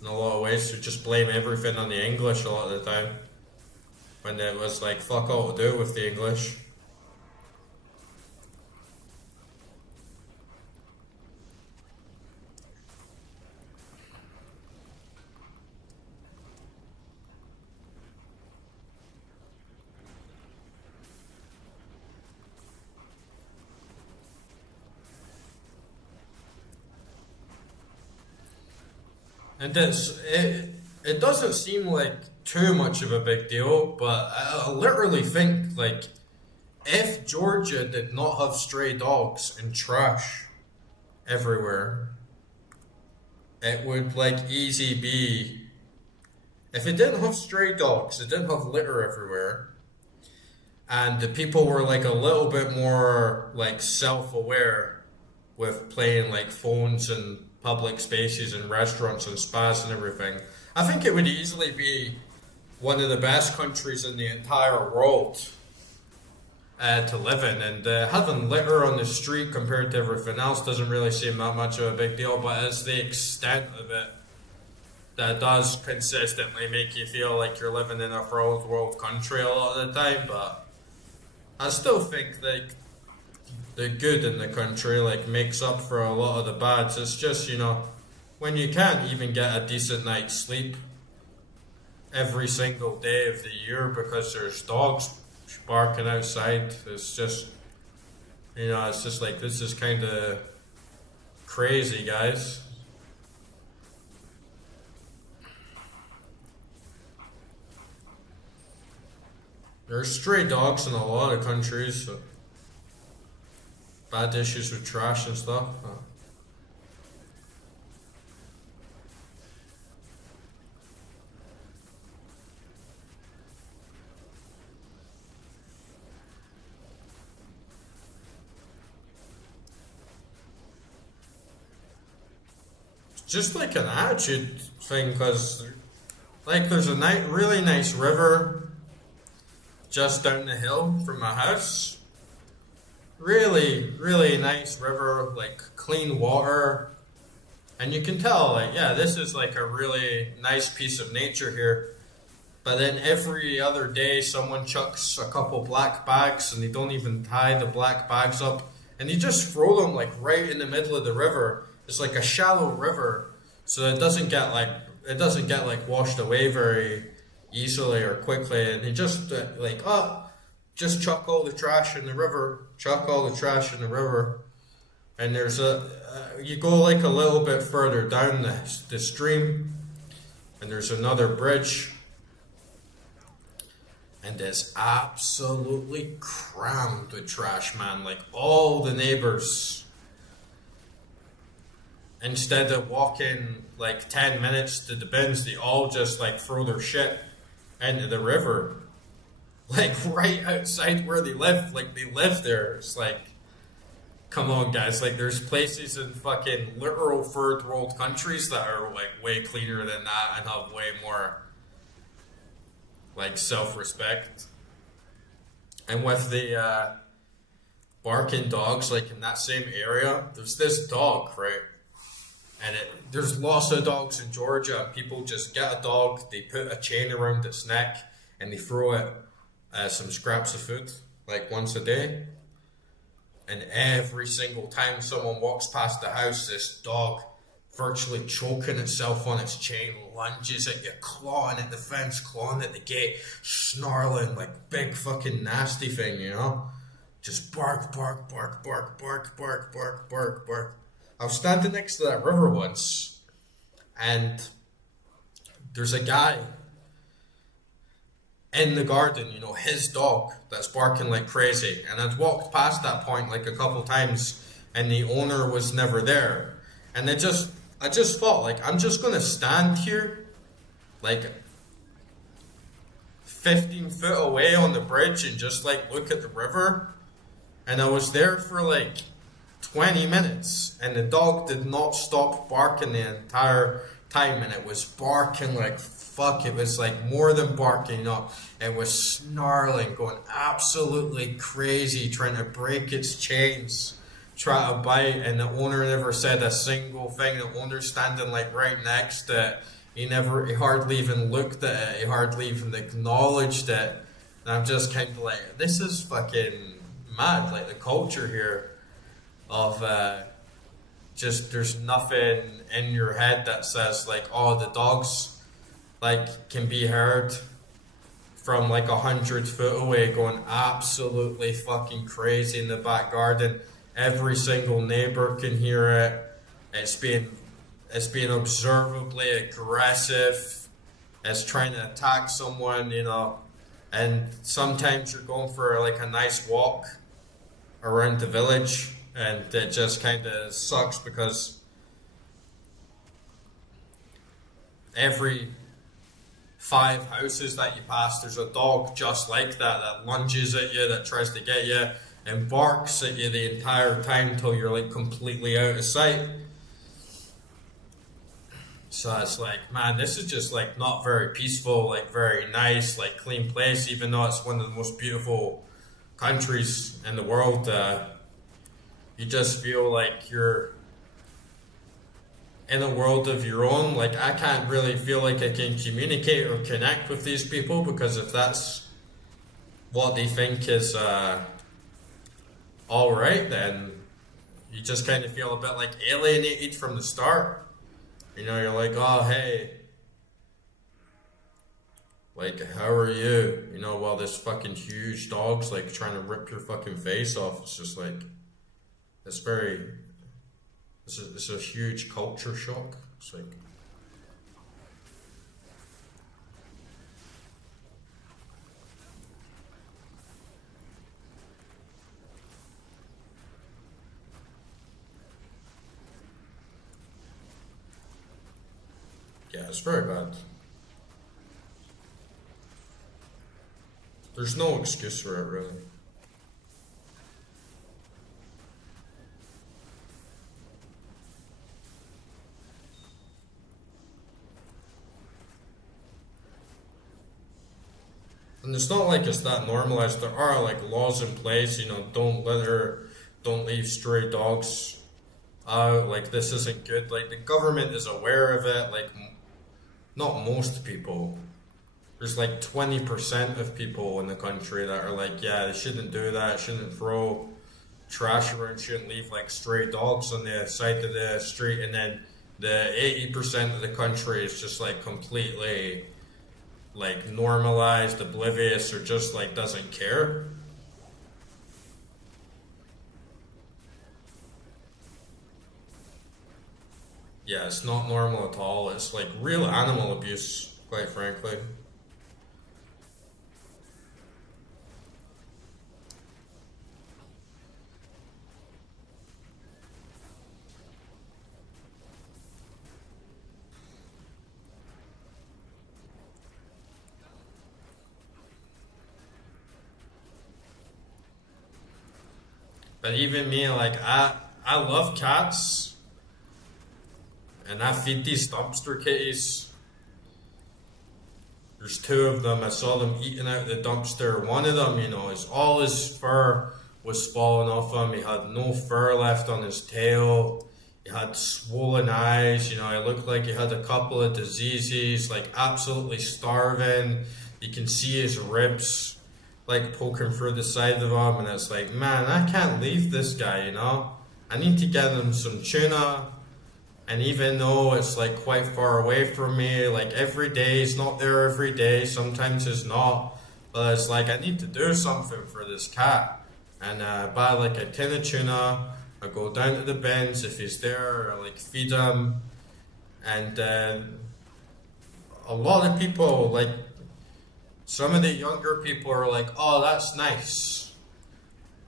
in a lot of ways. They just blame everything on the English a lot of the time, when it was like fuck all to do with the English. And it doesn't seem like too much of a big deal, but I literally think like if Georgia did not have stray dogs and trash everywhere, it would like easy be, if it didn't have stray dogs, it didn't have litter everywhere, and the people were like a little bit more like self-aware with playing like phones and public spaces and restaurants and spas and everything, I think it would easily be one of the best countries in the entire world to live in. And having litter on the street compared to everything else doesn't really seem that much of a big deal, but it's the extent of it that does consistently make you feel like you're living in a third world country a lot of the time. But I still think like the good in the country, like makes up for a lot of the bads. It's just, when you can't even get a decent night's sleep every single day of the year because there's dogs barking outside. It's just like, this is kind of crazy, guys. There's stray dogs in a lot of countries. So bad issues with trash and stuff. Just like an attitude thing, because like there's a really nice river just down the hill from my house. Really, really nice river, like clean water. And you can tell, like, yeah, this is like a really nice piece of nature here. But then every other day, someone chucks a couple black bags and they don't even tie the black bags up. And they just throw them like right in the middle of the river. It's like a shallow river. So it doesn't get like washed away very easily or quickly. And they just just chuck all the trash in the river, chuck all the trash in the river. And you go like a little bit further down the stream, and there's another bridge, and it's absolutely crammed with trash, man. Like all the neighbors, instead of walking like 10 minutes to the bins, they all just like throw their shit into the river. Like right outside where they live, like they live there. It's like, come on, guys. Like there's places in fucking literal third world countries that are like way cleaner than that and have way more like self-respect. And with the barking dogs, like in that same area, there's this dog, right? And there's lots of dogs in Georgia. People just get a dog, they put a chain around its neck, and they throw it some scraps of food, like once a day. And every single time someone walks past the house, this dog, virtually choking itself on its chain, lunges at you, clawing at the fence, clawing at the gate, snarling like big fucking nasty thing, Just bark, bark, bark, bark, bark, bark, bark, bark, bark. I was standing next to that river once, and there's a guy in the garden, his dog that's barking like crazy. And I'd walked past that point like a couple times, and the owner was never there. And I just thought, like, I'm just gonna stand here, like 15 foot away on the bridge and just like look at the river. And I was there for like 20 minutes, and the dog did not stop barking the entire time, and it was barking like fuck. It was like more than barking, It was snarling, going absolutely crazy, trying to break its chains, try to bite, and the owner never said a single thing. The owner's standing like right next to it. He hardly even looked at it. He hardly even acknowledged it. And I'm just kind of like, this is fucking mad. Like the culture here of just there's nothing in your head that says like, oh, the dogs like can be heard from like 100 foot away going absolutely fucking crazy in the back garden. Every single neighbor can hear it. It's being observably aggressive. It's trying to attack someone, and sometimes you're going for like a nice walk around the village, and it just kind of sucks because every 5 houses that you pass, there's a dog just like that lunges at you, that tries to get you and barks at you the entire time till you're like completely out of sight. So it's like, man, this is just like not very peaceful, like very nice, like clean place, even though it's one of the most beautiful countries in the world. You just feel like you're in a world of your own. Like I can't really feel like I can communicate or connect with these people, because if that's what they think is all right, then you just kind of feel a bit like alienated from the start. You know, you're like, oh, hey, like, how are you? You know, while this fucking huge dog's like trying to rip your fucking face off. It's just like, it's very, it's a huge culture shock. It's like, yeah, it's very bad. There's no excuse for it, really. And it's not like it's that normalized. There are like laws in place, you know, don't leave stray dogs out. Like this isn't good. Like the government is aware of it. Like not most people. There's like 20% of people in the country that are like, yeah, they shouldn't do that. Shouldn't throw trash around. Shouldn't leave like stray dogs on the side of the street. And then the 80% of the country is just like completely like normalized, oblivious, or just like doesn't care. Yeah, it's not normal at all. It's like real animal abuse, quite frankly. But even me, like I love cats, and I feed these dumpster kitties. There's two of them. I saw them eating out the dumpster. One of them, you know, is all his fur was falling off him. He had no fur left on his tail. He had swollen eyes. You know, he looked like he had a couple of diseases. Like absolutely starving. You can see his ribs like poking through the side of him, and it's like, man, I can't leave this guy. You know, I need to get him some tuna. And even though it's like quite far away from me, like every day he's not there every day, sometimes he's not. But it's like I need to do something for this cat. And I buy like a tin of tuna, I go down to the bins if he's there, I like feed him. And a lot of people, like some of the younger people are like, oh, that's nice.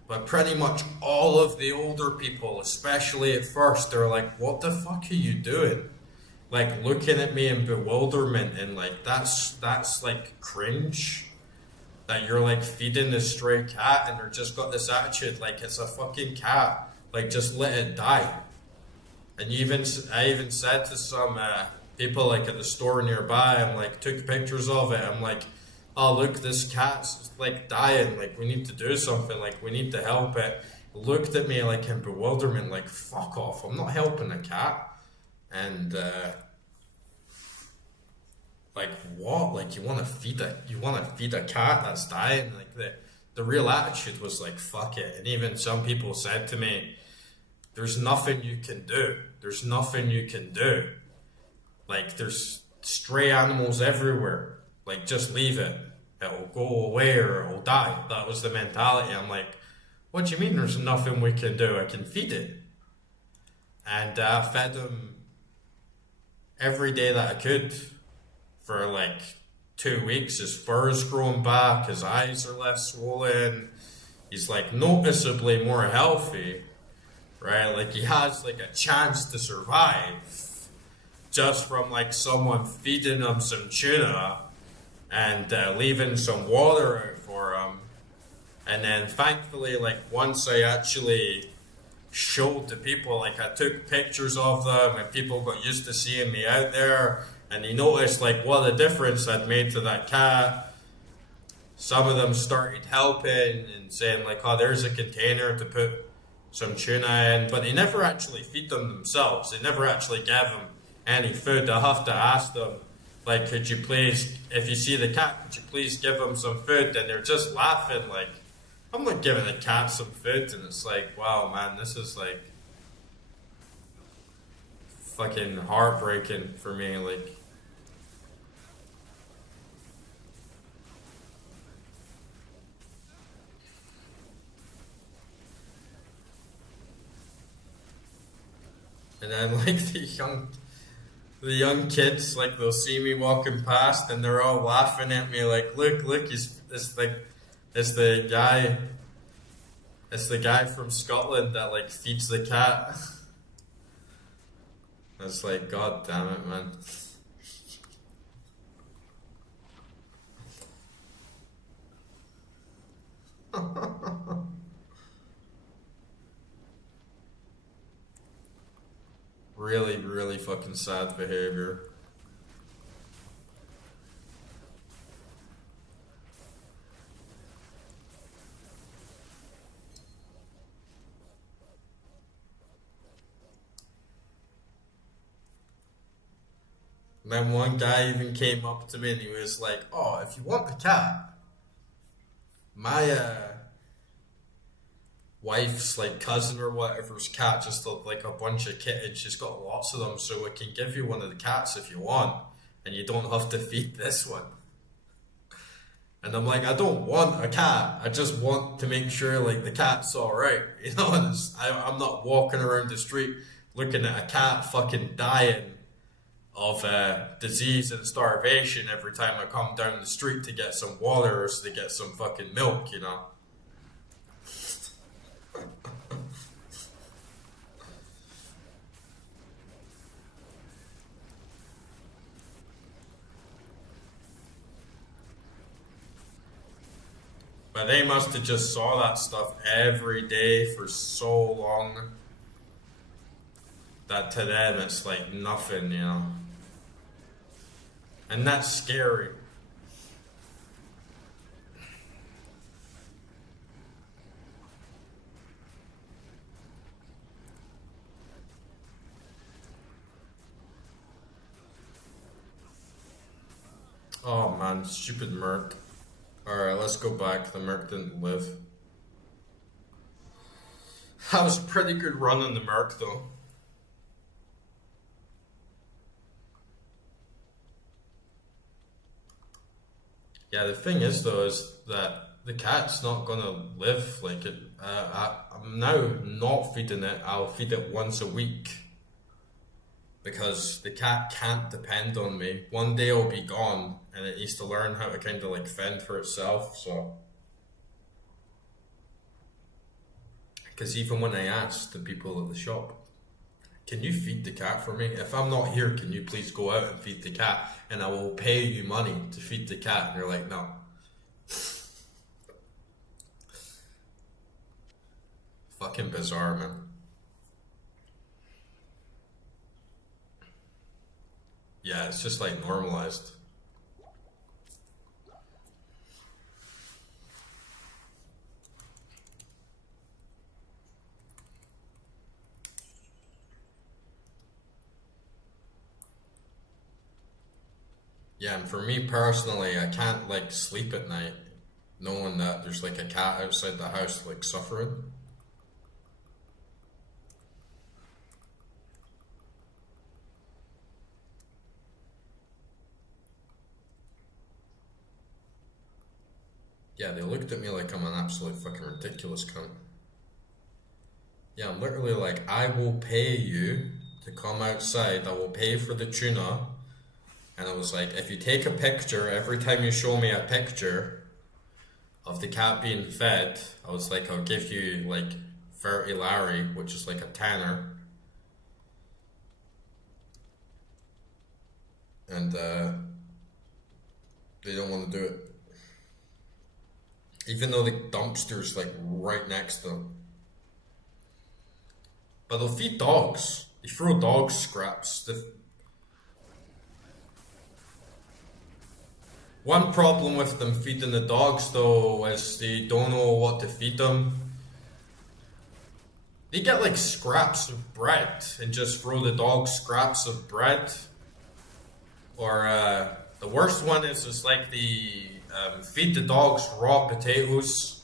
But pretty much all of the older people, especially at first, they're like, what the fuck are you doing? Like looking at me in bewilderment, and like that's like cringe. That you're like feeding this stray cat and they're just got this attitude like it's a fucking cat. Like just let it die. And I even said to some people like at the store nearby, I'm like took pictures of it. I'm like, oh look, this cat's like dying. Like we need to do something. Like we need to help it. Looked at me like in bewilderment, like fuck off. I'm not helping a cat. And like what? Like you want to feed a cat that's dying? Like the real attitude was like fuck it. And even some people said to me, there's nothing you can do. There's nothing you can do. Like there's stray animals everywhere. Like just leave it. It'll go away or it'll die. That was the mentality. I'm like, what do you mean there's nothing we can do? I can feed it. And I fed him every day that I could for like 2 weeks. His fur's growing back, his eyes are less swollen, he's like noticeably more healthy, right? Like he has like a chance to survive just from like someone feeding him some tuna and leaving some water out for him. And then thankfully, like once I actually showed the people, like I took pictures of them and people got used to seeing me out there, and he noticed like what a difference I'd made to that cat. Some of them started helping and saying like, oh, there's a container to put some tuna in, but they never actually feed them themselves. They never actually gave them any food. I have to ask them, like, could you please, if you see the cat, could you please give them some food? And they're just laughing like, I'm like giving the cat some food, and it's like, wow, man, this is like fucking heartbreaking for me. Like, and then like the young kids, like they'll see me walking past, and they're all laughing at me, like, look, it's like it's the guy, it's the guy from Scotland that like feeds the cat. It's like, god damn it, man. Really, really fucking sad behavior. And then one guy even came up to me and he was like, "Oh, if you want the cat, my wife's like cousin or whatever's cat just like a bunch of kittens. She's got lots of them, so we can give you one of the cats if you want, and you don't have to feed this one." And I'm like, I don't want a cat. I just want to make sure like the cat's all right, you know. And I'm not walking around the street looking at a cat fucking dying of disease and starvation every time I come down the street to get some water or to get some fucking milk, you know. But they must have just saw that stuff every day for so long that to them it's like nothing, you know. And that's scary. Oh man, stupid Merc. Alright, let's go back. The Merc didn't live. That was a pretty good run in the Merc though. Yeah, the thing is though is that the cat's not gonna live like it. I'm now not feeding it. I'll feed it once a week because the cat can't depend on me. One day it'll be gone, and it needs to learn how to kind of like fend for itself. So, because even when I asked the people at the shop, can you feed the cat for me? If I'm not here, can you please go out and feed the cat? And I will pay you money to feed the cat. And they're like, no. Fucking bizarre, man. Yeah, it's just like normalized. Yeah, and for me personally, I can't like sleep at night knowing that there's like a cat outside the house like suffering. Yeah, they looked at me like I'm an absolute fucking ridiculous cunt. Yeah, I'm literally like, I will pay you to come outside, I will pay for the tuna. And I was like, if you take a picture, every time you show me a picture of the cat being fed, I was like, I'll give you like 30 Larry, which is like a tanner. And they don't want to do it. Even though the dumpster's like right next to them. But they'll feed dogs. They throw dog scraps. One problem with them feeding the dogs though is they don't know what to feed them. They get like scraps of bread and just throw the dog scraps of bread. Or the worst one is like the feed the dogs raw potatoes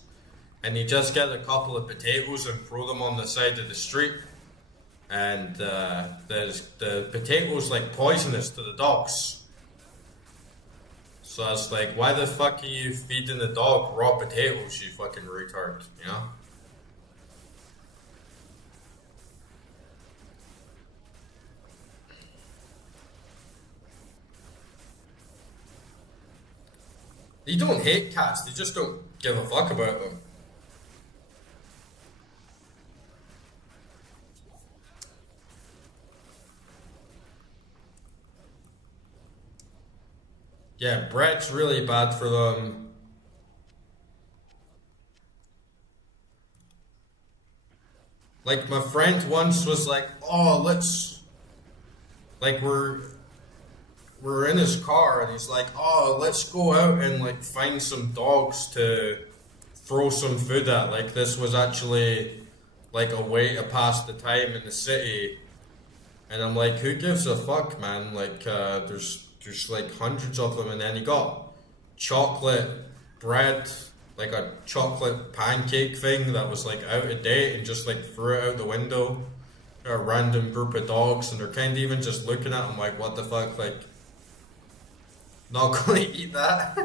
and you just get a couple of potatoes and throw them on the side of the street, and the potatoes like poisonous to the dogs. So I was like, why the fuck are you feeding the dog raw potatoes, you fucking retard, you know? You don't hate cats, they just don't give a fuck about them. Yeah, bread's really bad for them. Like my friend once was like, "Oh, let's like we're in his car and he's like, "Oh, let's go out and like find some dogs to throw some food at." Like this was actually like a way to pass the time in the city. And I'm like, "Who gives a fuck, man?" Like there's like hundreds of them, and then he got chocolate bread, like a chocolate pancake thing that was like out of date, and just like threw it out the window. A random group of dogs, and they're kind of even just looking at him like, what the fuck, like, not gonna eat that.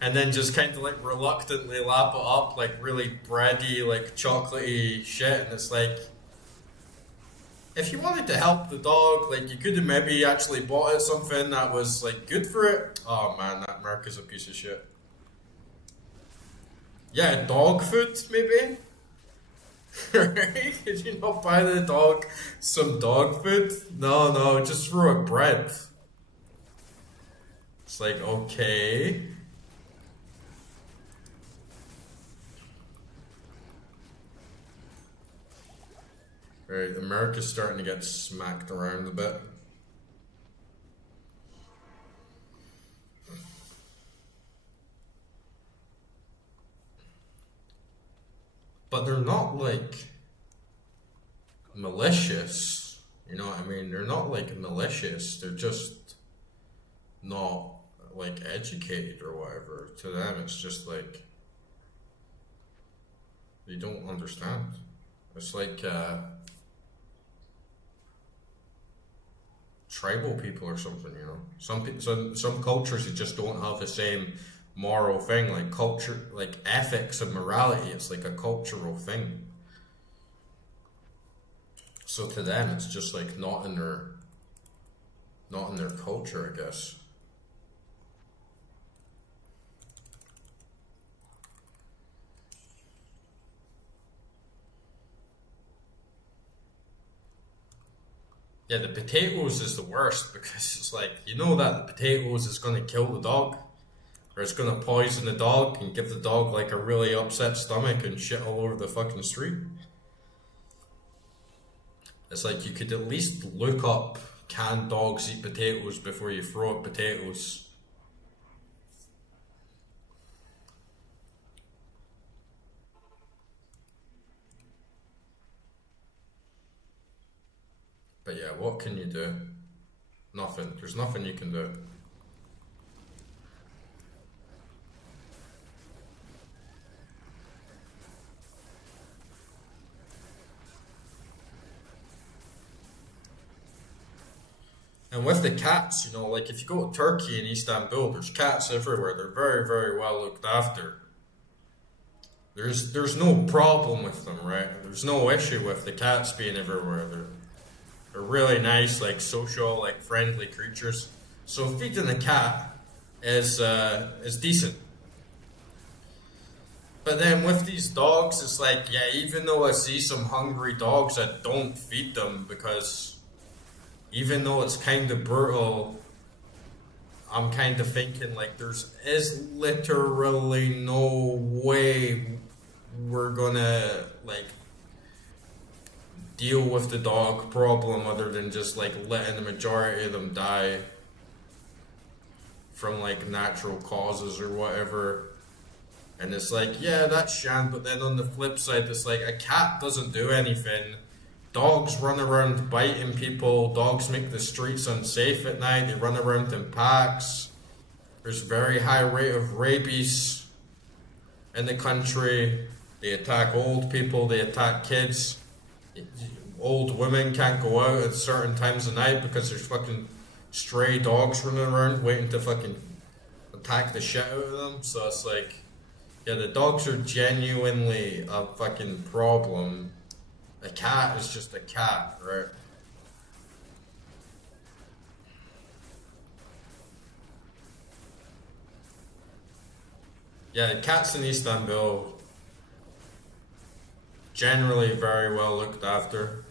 And then just kind of like reluctantly lap it up, like really bready, like chocolatey shit, and it's like, if you wanted to help the dog, like you could have maybe actually bought it something that was like good for it. Oh man, that Merc is a piece of shit. Yeah, dog food maybe. Right? Could you not buy the dog some dog food? No, no, just throw it bread. It's like, okay. Right, America's starting to get smacked around a bit. But they're not like malicious. You know what I mean? They're not like malicious. They're just not like educated or whatever. To them, it's just like they don't understand. It's like tribal people or something. You know, some cultures you just don't have the same moral thing, like culture, like ethics and morality. It's like a cultural thing. So to them, it's just like not in their culture, I guess. Yeah, the potatoes is the worst because it's like you know that the potatoes is gonna kill the dog, or it's gonna poison the dog and give the dog like a really upset stomach and shit all over the fucking street. It's like you could at least look up, can dogs eat potatoes before you throw out potatoes. But yeah, what can you do? Nothing. There's nothing you can do. And with the cats, you know, like if you go to Turkey and Istanbul, there's cats everywhere. They're very, very well looked after. There's no problem with them, right? There's no issue with the cats being everywhere. They're really nice, like social, like friendly creatures. So feeding a cat is decent. But then with these dogs, it's like, yeah, even though I see some hungry dogs, I don't feed them because even though it's kind of brutal, I'm kind of thinking like there's is literally no way we're gonna like deal with the dog problem other than just like letting the majority of them die from like natural causes or whatever. And it's like, yeah, that's shan, but then on the flip side, it's like a cat doesn't do anything. Dogs run around biting people. Dogs make the streets unsafe at night. They run around in packs. There's a very high rate of rabies in the country. They attack old people, they attack kids. Old women can't go out at certain times of night because there's fucking stray dogs running around waiting to fucking attack the shit out of them. So it's like, yeah, the dogs are genuinely a fucking problem. A cat is just a cat, right? Yeah, cats in Istanbul generally very well looked after.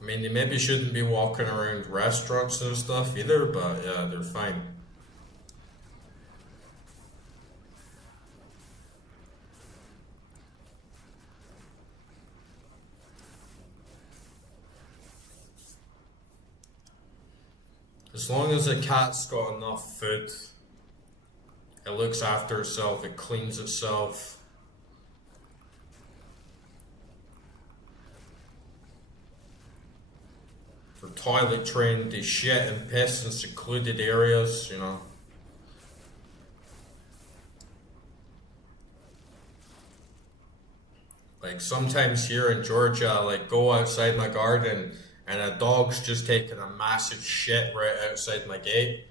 I mean, they maybe shouldn't be walking around restaurants and stuff either, but yeah, they're fine. As long as a cat's got enough food, it looks after itself, it cleans itself. They're toilet trained, they shit and piss in secluded areas, you know. Like sometimes here in Georgia, I like go outside my garden and a dog's just taking a massive shit right outside my gate.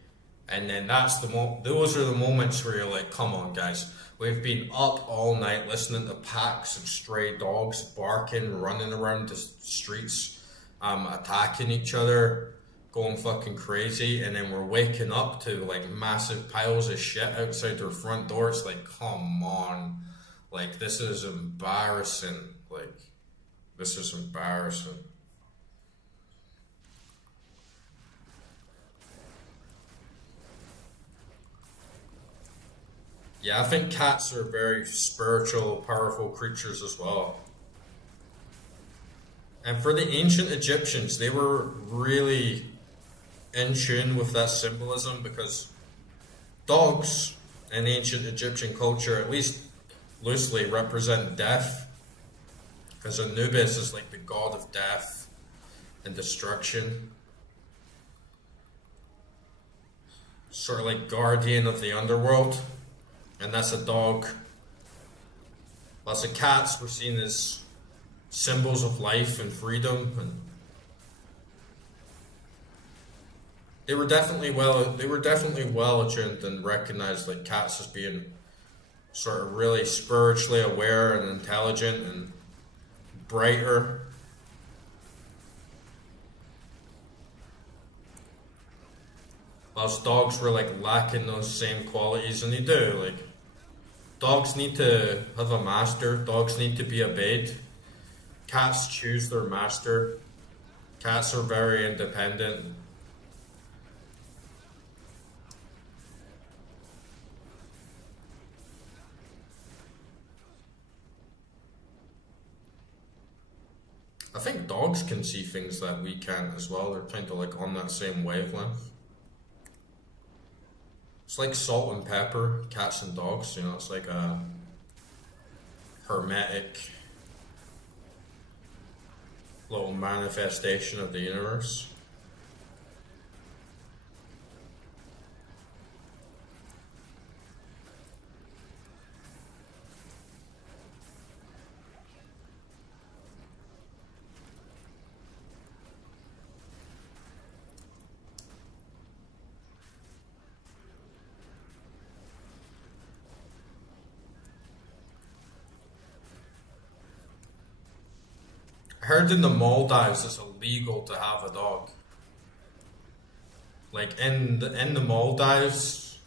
And then those are the moments where you're like, come on, guys. We've been up all night listening to packs of stray dogs barking, running around the streets, attacking each other, going fucking crazy, and then we're waking up to like massive piles of shit outside their front door. It's like, come on. Like, this is embarrassing. Like, this is embarrassing. Yeah, I think cats are very spiritual, powerful creatures as well. And for the ancient Egyptians, they were really in tune with that symbolism because dogs in ancient Egyptian culture, at least loosely, represent death. Because Anubis is like the god of death and destruction, sort of like guardian of the underworld. And that's a dog. Lots of cats were seen as symbols of life and freedom, and they were definitely well attuned and recognized like cats as being sort of really spiritually aware and intelligent and brighter. Whilst dogs were like lacking those same qualities, and they do. Like dogs need to have a master. Dogs need to be obeyed. Cats choose their master. Cats are very independent. I think dogs can see things that we can't as well. They're kind of like on that same wavelength. It's like salt and pepper, cats and dogs. You know, it's like a hermetic little manifestation of the universe. I heard in the Maldives it's illegal to have a dog. Like in the Maldives,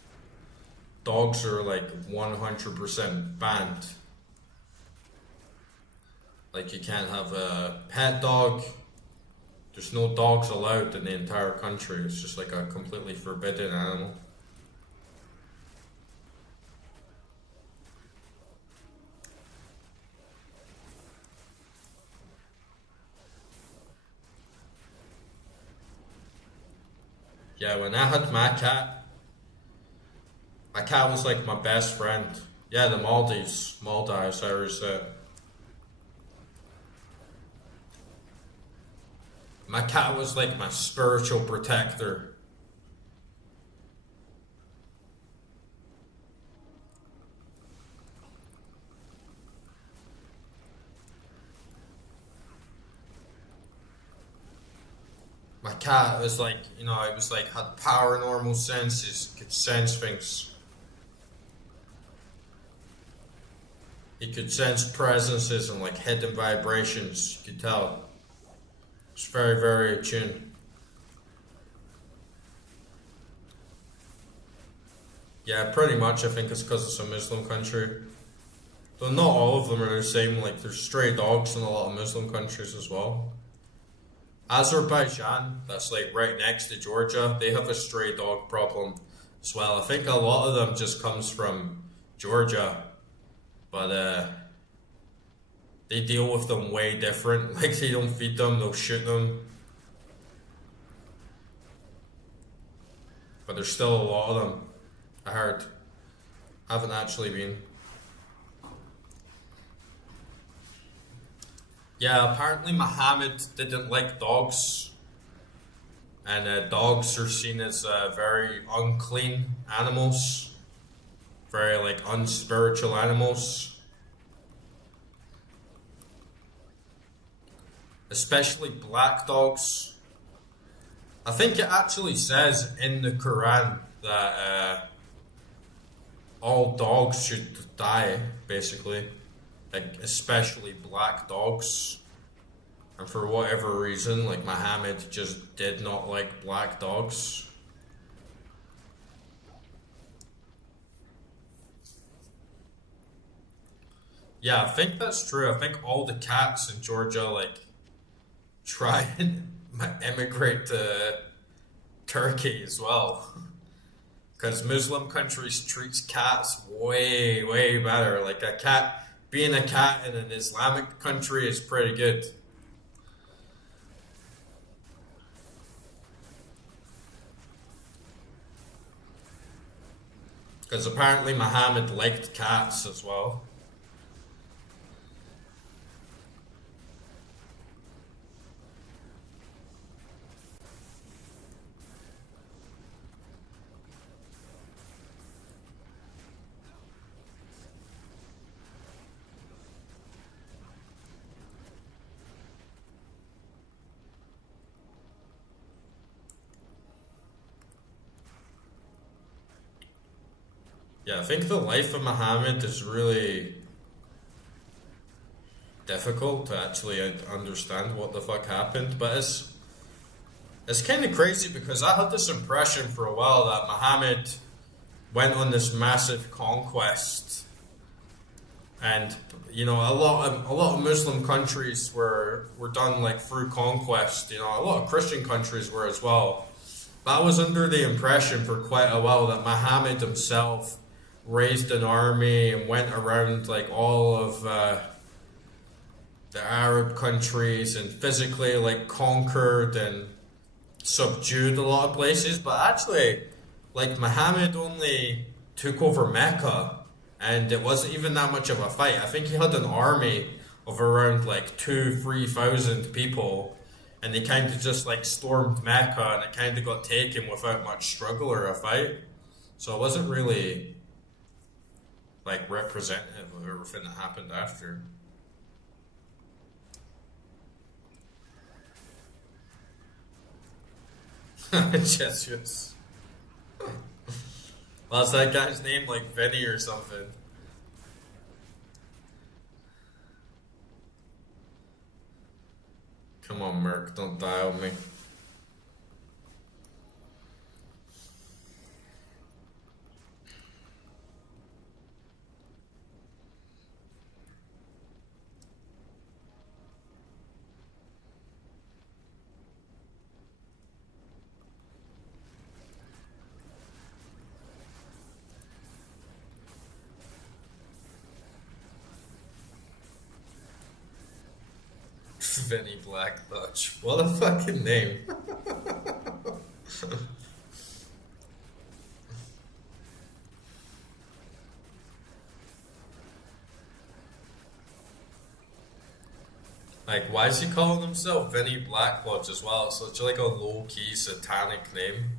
dogs are like 100% banned. Like you can't have a pet dog. There's no dogs allowed in the entire country. It's just like a completely forbidden animal. Yeah, when I had my cat was like my best friend. Yeah, the Maldives, I was. My cat was like my spiritual protector. My cat was like, it was like had paranormal senses, could sense things. He could sense presences and like hidden vibrations. You could tell. It's very, very attuned. Yeah, pretty much. I think it's because it's a Muslim country. Though not all of them are the same. Like there's stray dogs in a lot of Muslim countries as well. Azerbaijan, that's like right next to Georgia, they have a stray dog problem as well. I think a lot of them just comes from Georgia, but they deal with them way different. Like they don't feed them, they'll shoot them. But there's still a lot of them. I heard. Haven't actually been. Yeah, apparently Muhammad didn't like dogs, and dogs are seen as very unclean animals, very like unspiritual animals, especially black dogs. I think it actually says in the Quran that all dogs should die, basically, like especially black dogs. And for whatever reason, like Muhammad just did not like black dogs. Yeah, I think that's true. I think all the cats in Georgia like try and emigrate to Turkey as well. Because Muslim countries treats cats way, way better. Like a cat, being a cat in an Islamic country is pretty good. Because apparently Muhammad liked cats as well. Yeah, I think the life of Muhammad is really difficult to actually understand what the fuck happened, but it's kind of crazy because I had this impression for a while that Muhammad went on this massive conquest, and a lot of Muslim countries were done like through conquest. A lot of Christian countries were as well. But I was under the impression for quite a while that Muhammad himself raised an army and went around like all of the Arab countries and physically like conquered and subdued a lot of places. But actually, like Muhammad only took over Mecca, and it wasn't even that much of a fight. I think he had an army of around like 2,000 to 3,000 people, and they kind of just like stormed Mecca, and it kind of got taken without much struggle or a fight. So it wasn't really like representative of everything that happened after. Jesus. Well, is that guy's name like Vinny or something? Come on, Merc, don't die on me. Vinny Black Dutch. What a fucking name. Like, why is he calling himself Vinny Blackwoods as well? It's such like a low key satanic name.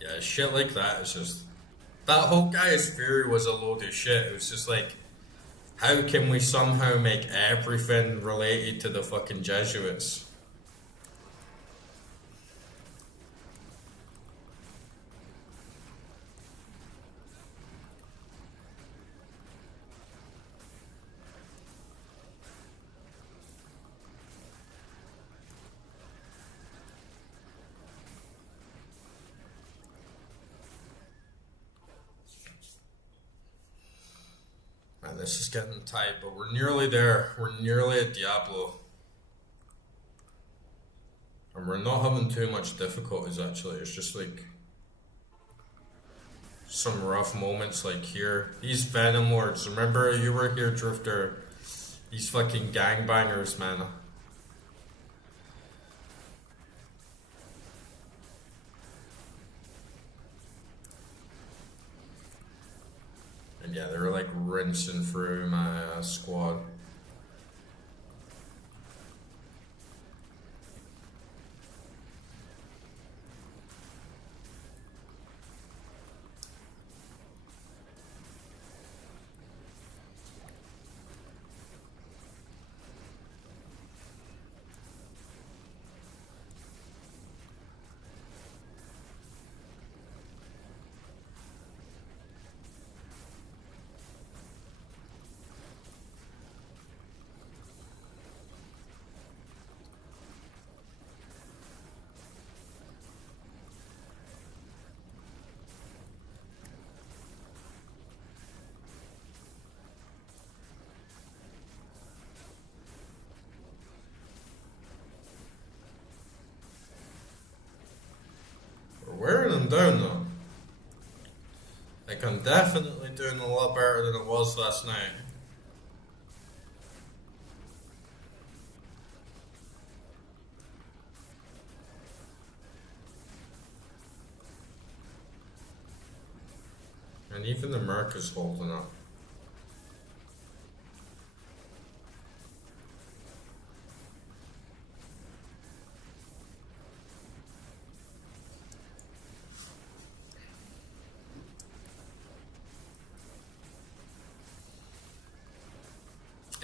Yeah, shit like that is just. That whole guy's theory was a load of shit. It was just like, how can we somehow make everything related to the fucking Jesuits? Man, this is getting tight, but we're nearly there. We're nearly at Diablo. And we're not having too much difficulties actually. It's just like some rough moments like here. These Venom Lords, remember you were here, Drifter. These fucking gangbangers, man. And yeah, they were like rinsing through my squad. We're wearing them down though. Like I'm definitely doing a lot better than it was last night. And even the Merc is holding up.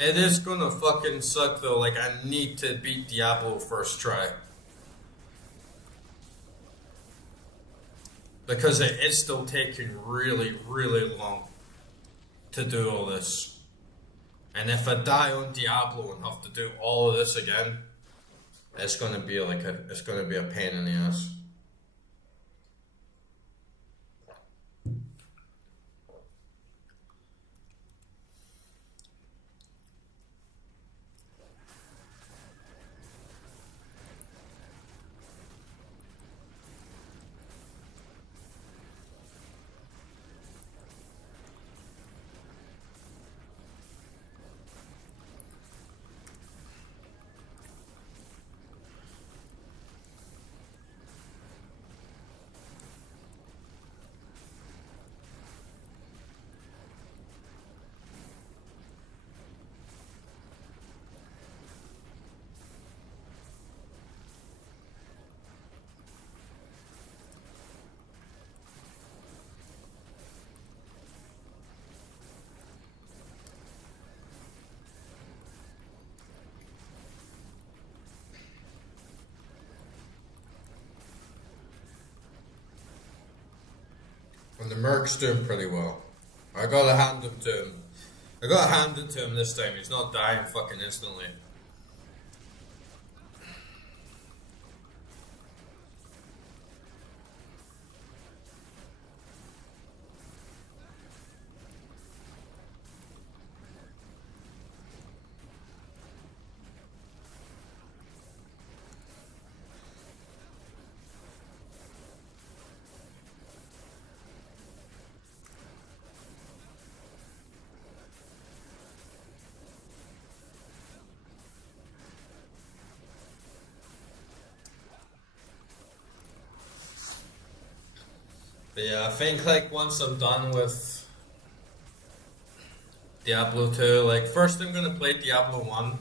It is gonna fucking suck though, like I need to beat Diablo first try. Because it is still taking really, really long to do all this. And if I die on Diablo and have to do all of this again, it's gonna be a pain in the ass. And the Merc's doing pretty well. I gotta hand him to him. I gotta hand it to him this time. He's not dying fucking instantly. But yeah, I think like once I'm done with Diablo 2, like first I'm gonna play Diablo 1,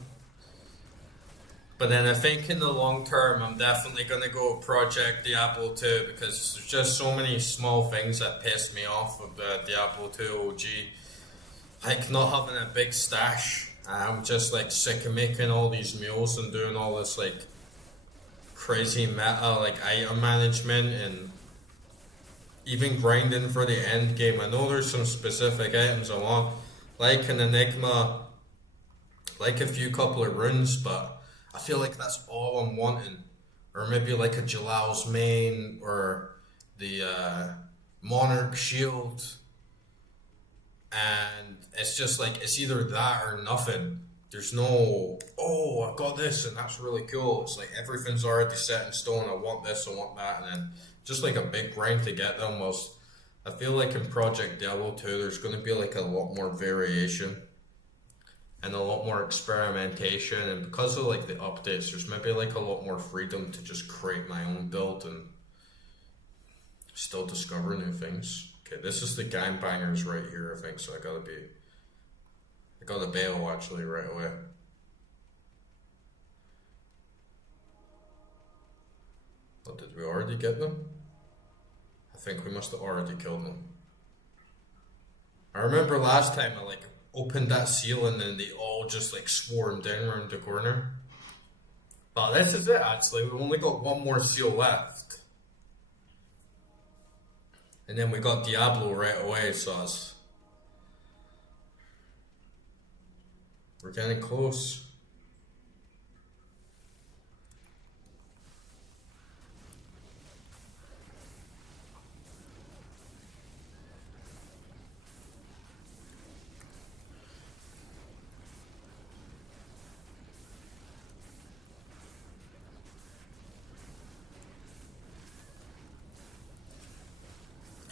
but then I think in the long term I'm definitely gonna go Project Diablo 2 because there's just so many small things that piss me off of the Diablo 2 OG. Like not having a big stash. I'm just like sick of making all these meals and doing all this like crazy meta like item management and even grinding for the end game. I know there's some specific items I want, like an Enigma, like a few couple of runes, but I feel like that's all I'm wanting. Or maybe like a Jalal's Mane or the Monarch Shield. And it's just like, it's either that or nothing. There's no, oh, I got this and that's really cool. It's like everything's already set in stone. I want this, I want that. And then just like a big grind to get them. Whilst I feel like in Project Diablo 2, there's going to be like a lot more variation and a lot more experimentation, and because of like the updates there's maybe like a lot more freedom to just create my own build and still discover new things. Okay, this is the gangbangers right here, I think, so I gotta bail actually right away. Oh, did we already get them? I think we must have already killed them. I remember last time I like opened that seal and then they all just like swarmed in around the corner. But this is it actually, we've only got one more seal left. And then we got Diablo right away, so we're getting close.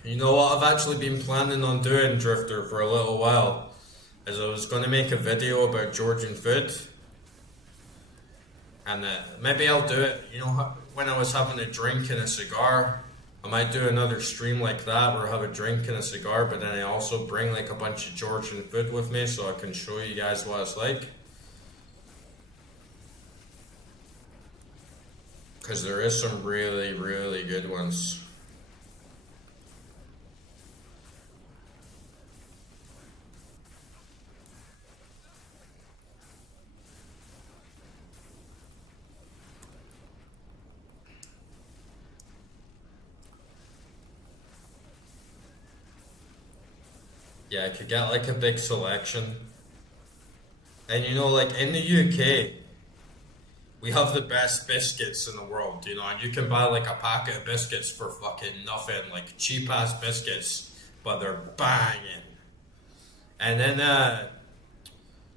You know what I've actually been planning on doing, Drifter, for a little while, is I was going to make a video about Georgian food, and maybe I'll do it, you know, when I was having a drink and a cigar. I might do another stream like that where I have a drink and a cigar, but then I also bring like a bunch of Georgian food with me so I can show you guys what it's like. Because there is some really, really good ones. Yeah, I could get like a big selection. And you know, like in the UK, we have the best biscuits in the world, you know, and you can buy like a packet of biscuits for fucking nothing, like cheap ass biscuits, but they're banging. And then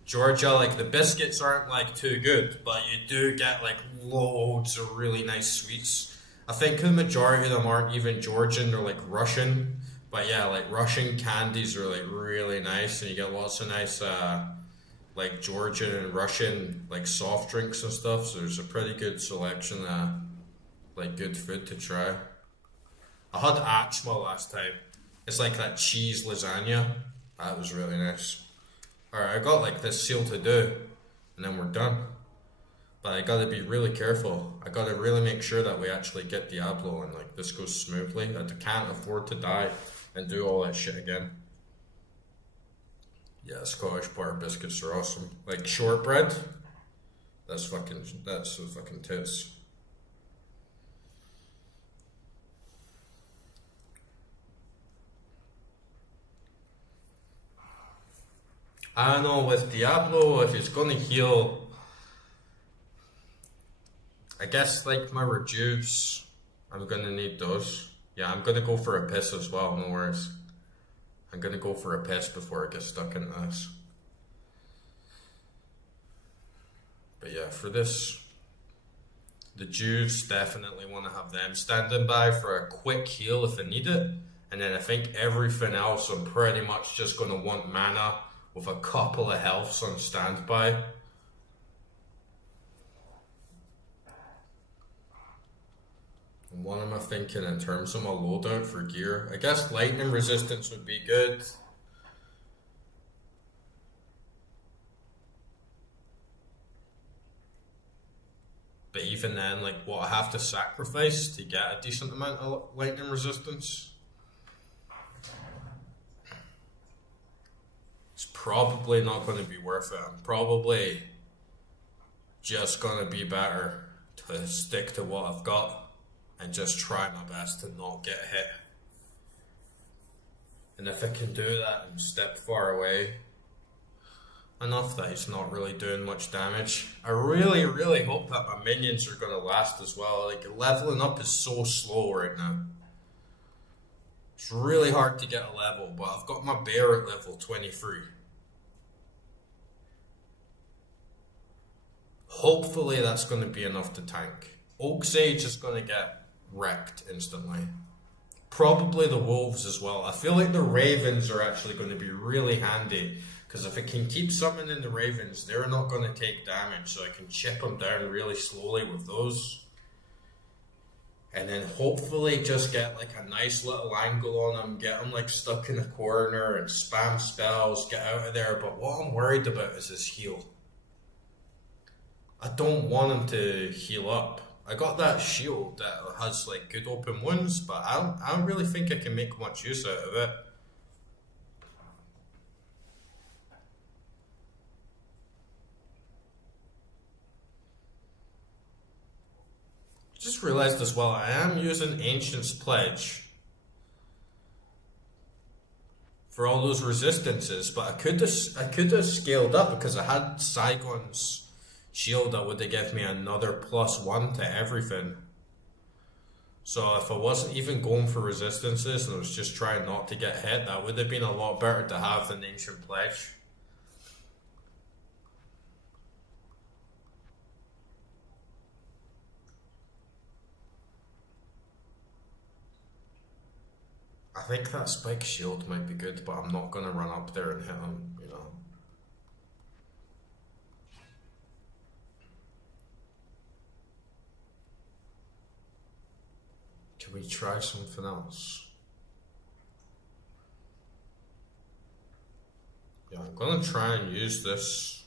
Georgia, like the biscuits aren't like too good, but you do get like loads of really nice sweets. I think the majority of them aren't even Georgian, they're like Russian. But yeah, like Russian candies are like really nice, and you get lots of nice like Georgian and Russian like soft drinks and stuff. So there's a pretty good selection of like good food to try. I had achma last time. It's like that cheese lasagna. That was really nice. Alright, I got like this seal to do, and then we're done. But I gotta be really careful. I gotta really make sure that we actually get Diablo and like this goes smoothly. I can't afford to die and do all that shit again. Yeah, Scottish bar biscuits are awesome. Like shortbread, that's the fucking tits. I don't know, with Diablo, if it's gonna heal, I guess like my rejuves, I'm gonna need those. Yeah, I'm gonna go for a piss as well, no worries. I'm gonna go for a piss before I get stuck in this. But yeah, for this, the Jews definitely want to have them standing by for a quick heal if I need it. And then I think everything else I'm pretty much just gonna want mana with a couple of healths on standby. And what am I thinking in terms of my loadout for gear? I guess lightning resistance would be good. But even then, like, what I have to sacrifice to get a decent amount of lightning resistance, it's probably not going to be worth it. I'm probably just going to be better to stick to what I've got and just try my best to not get hit. And if I can do that and step far away enough that he's not really doing much damage, I really, really hope that my minions are going to last as well. Like, leveling up is so slow right now. It's really hard to get a level, but I've got my bear at level 23. Hopefully that's going to be enough to tank. Oak Sage is going to get wrecked instantly. Probably the wolves as well. I feel like the ravens are actually going to be really handy, because if I can keep summoning the ravens, they're not going to take damage, so I can chip them down really slowly with those. And then hopefully just get like a nice little angle on them, get them like stuck in a corner and spam spells, get out of there. But what I'm worried about is his heal. I don't want him to heal up. I got that shield that has like good open wounds, but I don't really think I can make much use out of it. Just realized as well, I am using Ancient's Pledge for all those resistances, but I could have scaled up because I had Saigon's shield that would have given me another +1 to everything. So if I wasn't even going for resistances and I was just trying not to get hit, that would have been a lot better to have than Ancient Pledge. I think that spike shield might be good, but I'm not going to run up there and hit him, you know. Can we try something else? Yeah, I'm going to try and use this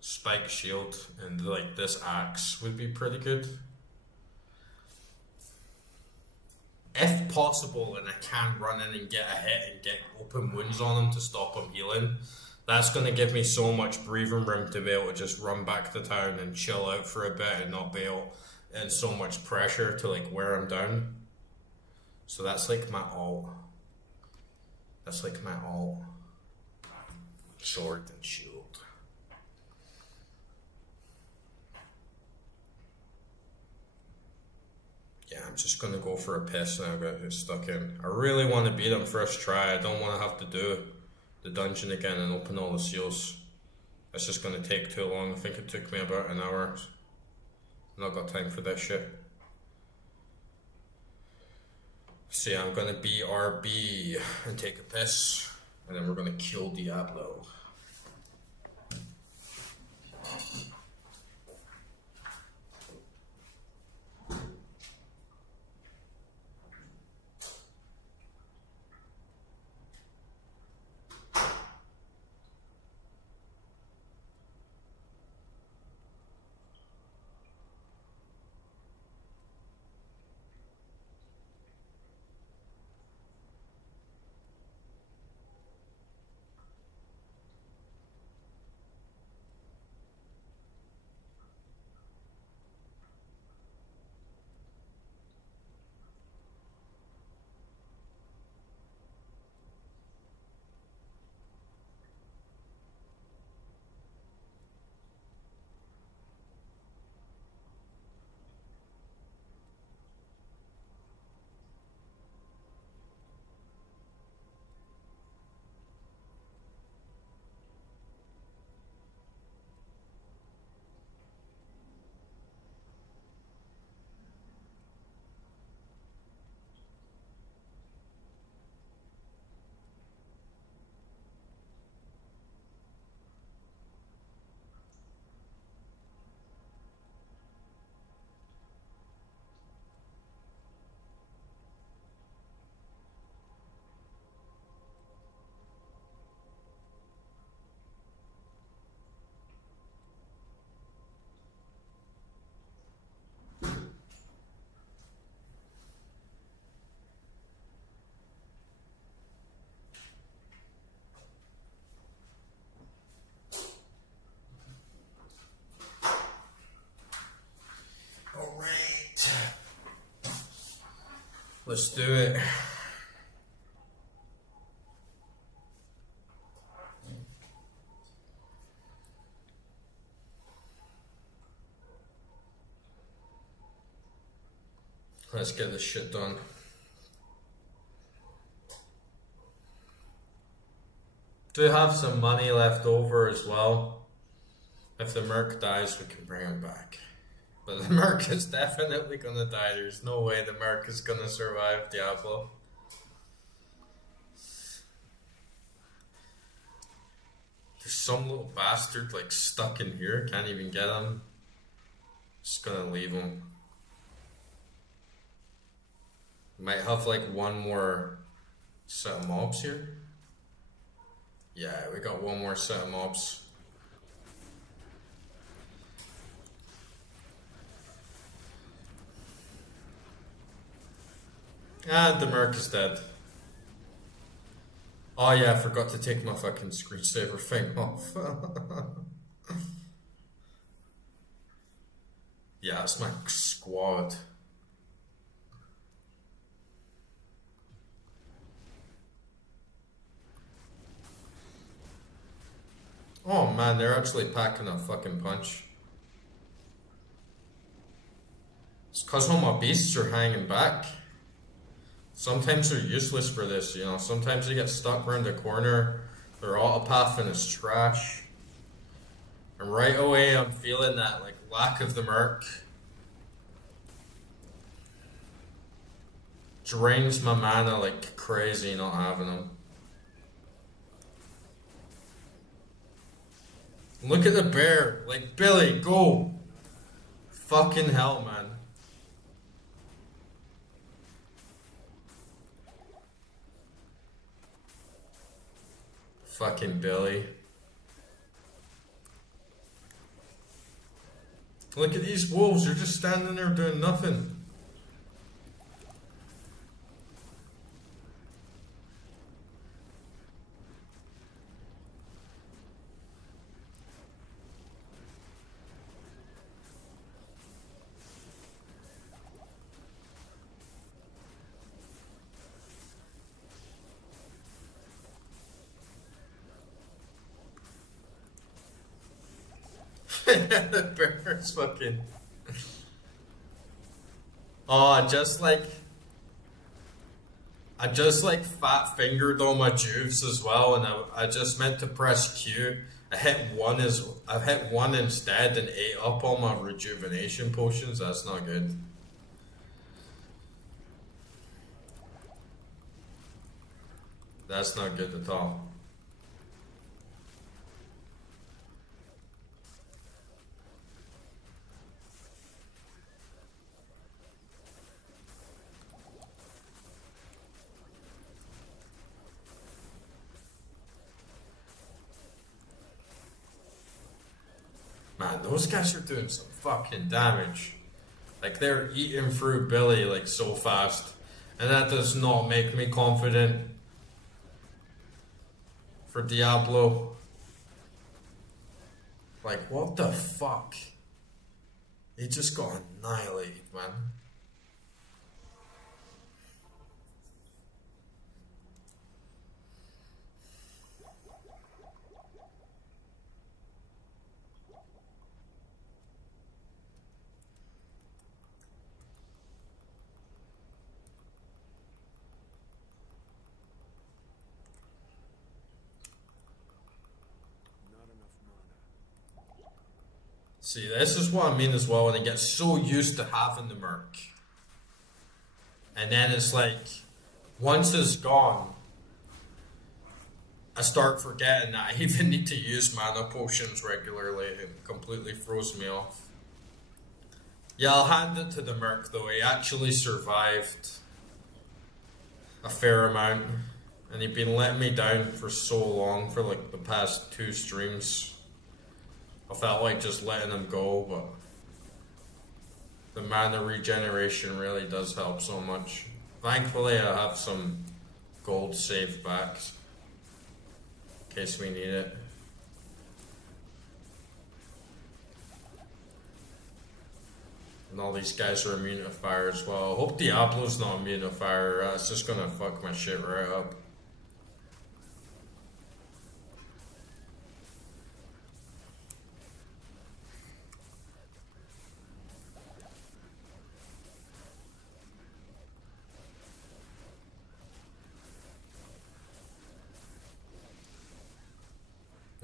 spike shield, and like this axe would be pretty good. If possible, and I can run in and get a hit and get open wounds on him to stop him healing, that's going to give me so much breathing room to be able to just run back to town and chill out for a bit and not be able in so much pressure to like wear him down. So that's like my ult. That's like my ult. Sword and shield. Yeah, I'm just gonna go for a piss now, get stuck in. I really want to beat him first try. I don't want to have to do the dungeon again and open all the seals. It's just gonna take too long. I think it took me about an hour. I've not got time for that shit. So yeah, I'm gonna BRB and take a piss, and then we're gonna kill Diablo. Let's do it. Let's get this shit done. Do have some money left over as well. If the Merc dies, we can bring him back. But the Merc is definitely gonna die. There's no way the Merc is gonna survive Diablo. There's some little bastard like stuck in here. Can't even get him. Just gonna leave him. Might have like one more set of mobs here. Yeah, we got one more set of mobs. And the Merc is dead. Oh yeah, I forgot to take my fucking screensaver thing off. Yeah, it's my squad. Oh man, they're actually packing a fucking punch. It's cause all my beasts are hanging back. Sometimes they're useless for this, you know. Sometimes they get stuck around the corner. Their autopathing is trash. And right away I'm feeling that like lack of the Merc. Drains my mana like crazy not having them. Look at the bear. Like, Billy, go. Fucking hell, man. Fucking Billy. Look at these wolves. They're just standing there doing nothing. The bear's fucking. Oh, I just like fat fingered all my juice as well, and I just meant to press Q. I hit one instead and ate up all my rejuvenation potions. That's not good. That's not good at all. Man, those guys are doing some fucking damage. Like, they're eating through Billy like so fast. And that does not make me confident for Diablo. Like, what the fuck? He just got annihilated, man. See, this is what I mean as well when I get so used to having the Merc. And then it's like, once it's gone, I start forgetting that I even need to use mana potions regularly. It completely throws me off. Yeah, I'll hand it to the Merc though. He actually survived a fair amount. And he'd been letting me down for so long, for like the past 2 streams. I felt like just letting him go, but the mana regeneration really does help so much. Thankfully, I have some gold saved back in case we need it. And all these guys are immune to fire as well. I hope Diablo's not immune to fire. It's just gonna fuck my shit right up.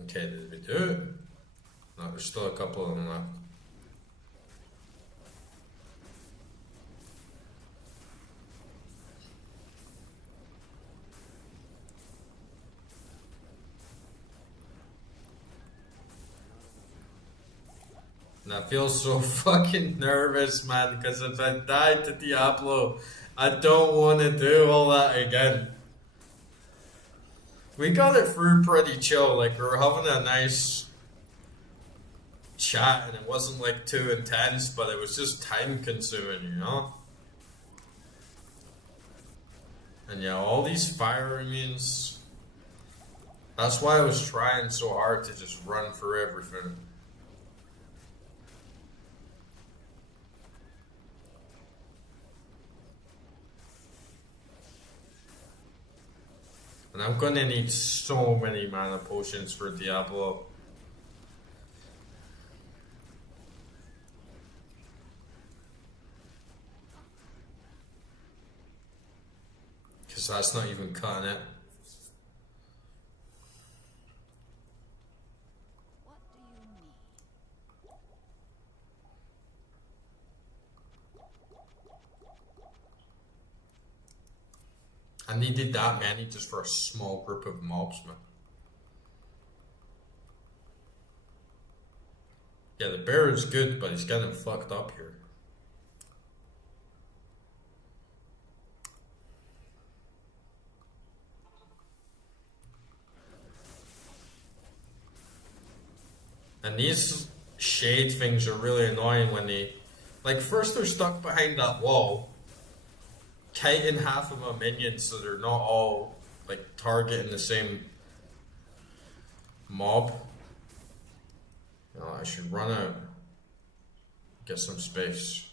Okay, did we do it? No, there's still a couple of them left. And I feel so fucking nervous, man, because if I die to Diablo, I don't want to do all that again. We got it through pretty chill, like we were having a nice chat and it wasn't like too intense, but it was just time consuming, you know? And yeah, all these fire immunes. That's why I was trying so hard to just run through everything. And I'm gonna need so many mana potions for Diablo. Because that's not even cutting it. What do you need? I needed that many just for a small group of mobs, man. Yeah, the bear is good, but he's getting fucked up here. And these shade things are really annoying when they... Like, first they're stuck behind that wall, kiting half of my minions so they're not all, like, targeting the same mob. Oh, I should run out. Get some space.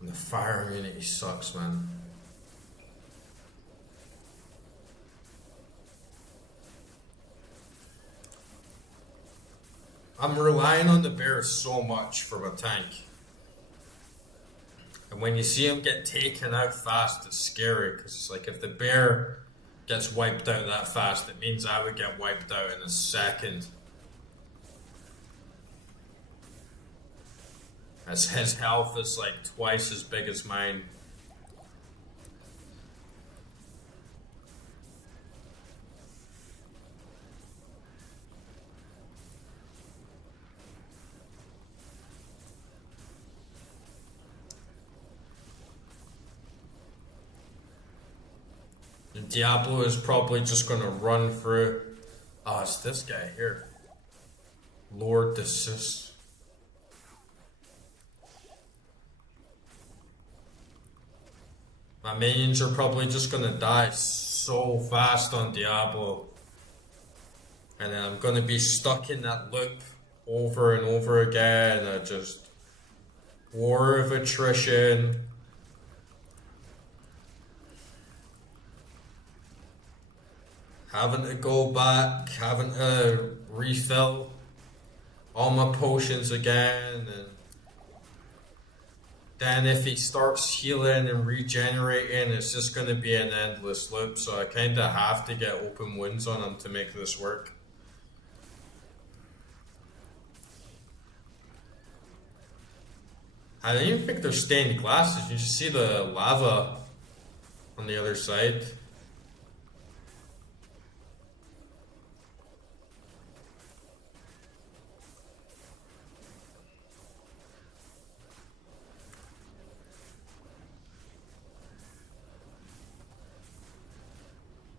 And the fire immunity sucks, man. I'm relying on the bear so much for my tank. And when you see him get taken out fast, it's scary. Because it's like if the bear gets wiped out that fast, it means I would get wiped out in a second. As his health is like twice as big as mine. And Diablo is probably just gonna run through. Oh, it's this guy here. Lord Desist. My minions are probably just gonna die so fast on Diablo. And then I'm gonna be stuck in that loop over and over again. Just war of attrition. Having to go back, having to refill all my potions again, and then if he starts healing and regenerating, it's just going to be an endless loop, so I kind of have to get open wounds on him to make this work. I don't even think they're stained glasses, you just see the lava on the other side.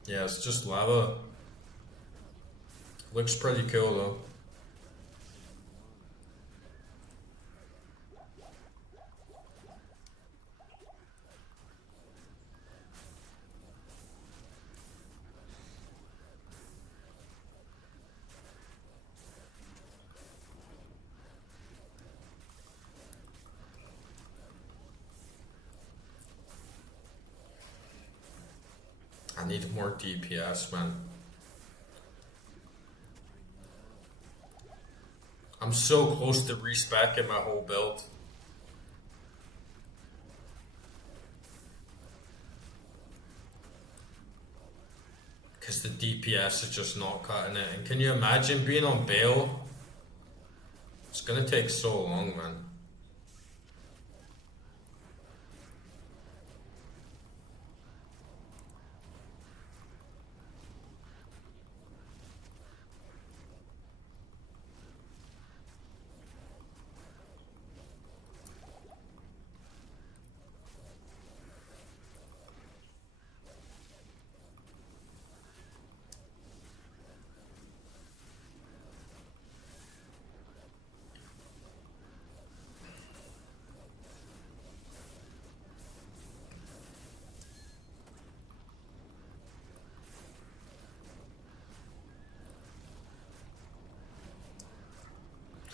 Yeah, it's just lava. Looks pretty cool though. I need more DPS, man. I'm so close to respecing my whole build. Because the DPS is just not cutting it. And can you imagine being on Bale? It's gonna take so long, man.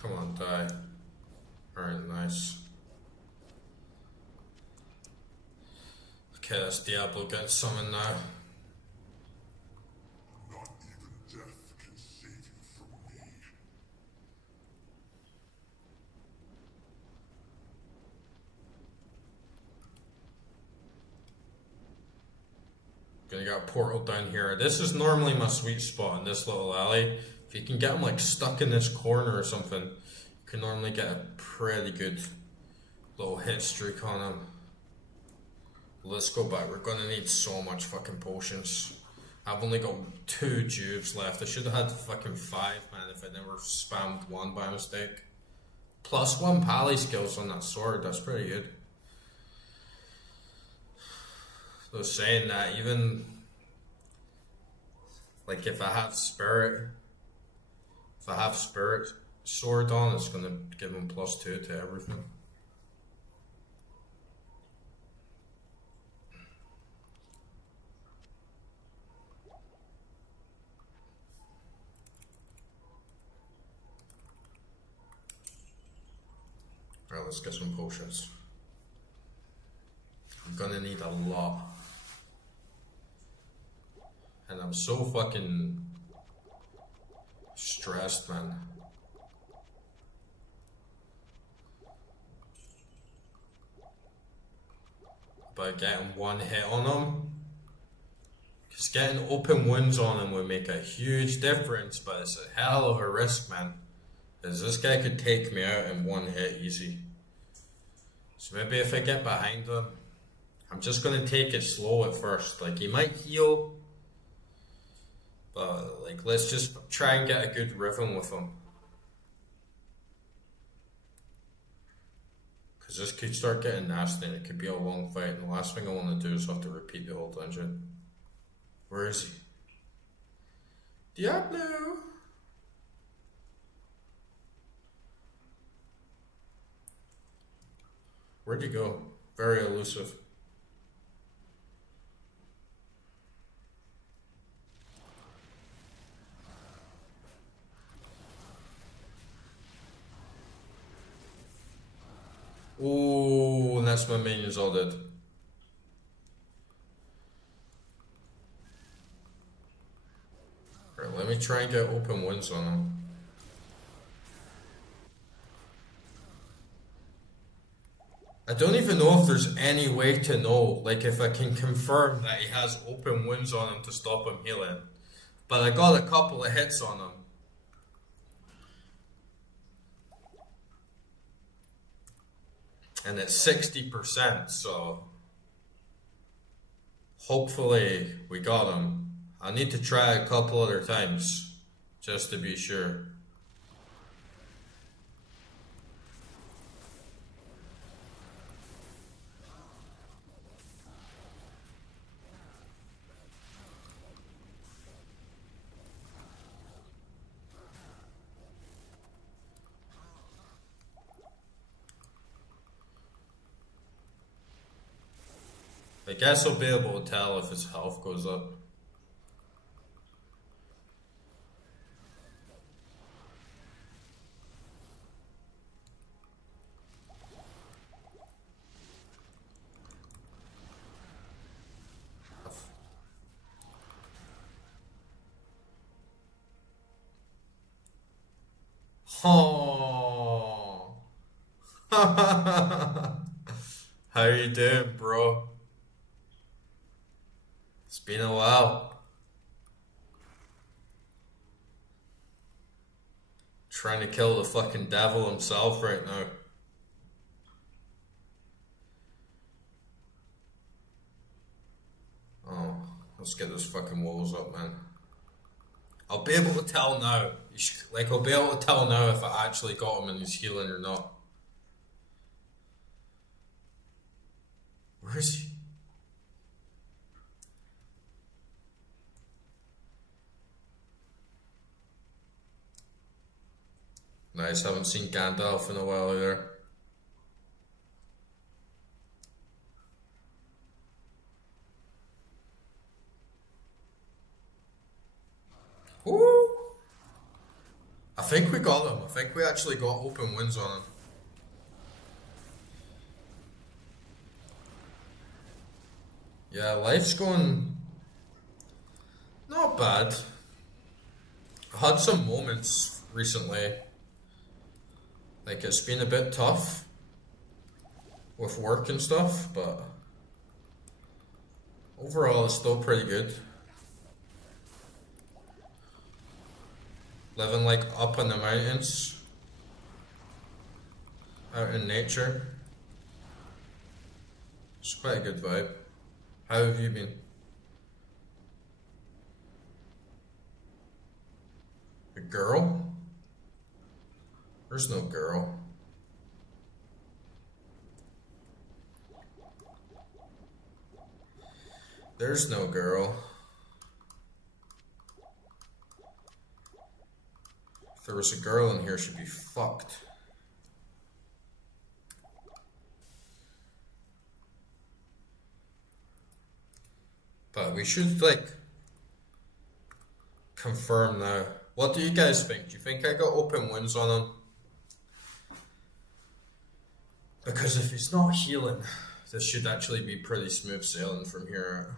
Come on, die. Alright, nice. Okay, that's Diablo getting summoned now. Not even death can save you from me. Gonna get a portal down here. This is normally my sweet spot in this little alley. If you can get them like stuck in this corner or something, you can normally get a pretty good little hit streak on them. Let's go back. We're gonna need so much fucking potions. I've only got 2 juves left. I should have had fucking 5, man, if I never spammed 1 by mistake. Plus 1 pally skills on that sword. That's pretty good. So saying that, even like if I have spirit sword on, it's gonna give him +2 to everything. Alright, let's get some potions. I'm gonna need a lot. And I'm so fucking stressed, man. About getting 1 hit on him. Because getting open wounds on him would make a huge difference, but it's a hell of a risk, man. Because this guy could take me out in 1 hit easy. So maybe if I get behind him, I'm just gonna take it slow at first. Like, he might heal, but like, let's just try and get a good rhythm with him. Because this could start getting nasty and it could be a long fight, and the last thing I want to do is have to repeat the whole dungeon. Where is he? Diablo! Where'd he go? Very elusive. Ooh, and that's my minions all dead. Alright, let me try and get open wounds on him. I don't even know if there's any way to know, like if I can confirm that he has open wounds on him to stop him healing. But I got a couple of hits on him. And it's 60%, so hopefully we got him. I need to try a couple other times, just to be sure. I guess I'll be able to tell if his health goes up. Oh. How you doing, bro? It's been a while. Trying to kill the fucking devil himself right now. Oh, let's get those fucking walls up, man. I'll be able to tell now. Like, I'll be able to tell now if I actually got him and he's healing or not. Where is he? Nice, haven't seen Gandalf in a while either. Ooh! I think we got him. I think we actually got open wins on him. Yeah, life's going not bad. I had some moments recently. Like, it's been a bit tough with work and stuff, but overall it's still pretty good. Living like up in the mountains, out in nature. It's quite a good vibe. How have you been? A girl? There's no girl. There's no girl. If there was a girl in here, she'd be fucked. But we should, like, confirm now. What do you guys think? Do you think I got open wins on him? Because if he's not healing, this should actually be pretty smooth sailing from here out.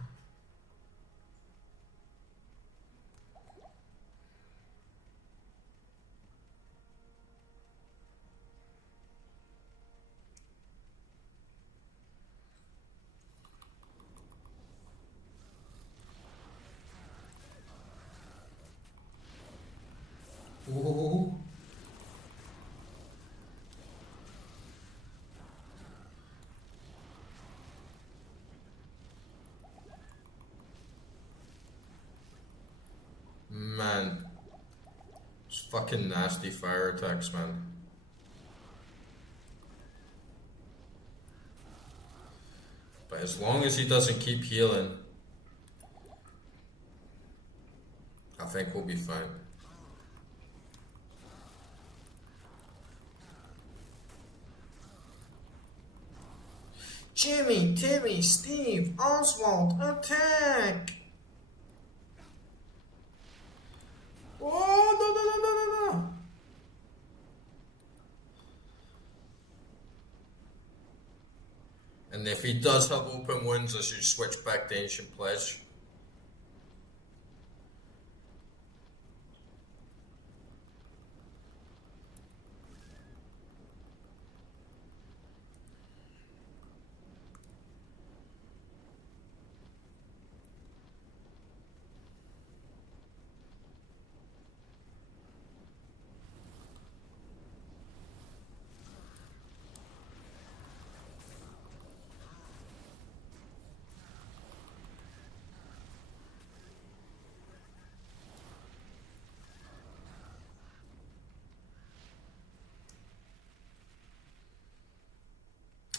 Ooh. Man. It's fucking nasty fire attacks, man. But as long as he doesn't keep healing, I think we'll be fine. Jimmy, Timmy, Steve, Oswald, attack! Oh, no, no, no, no, no, no! And if he does have open wounds, I should switch back to Ancient Pledge.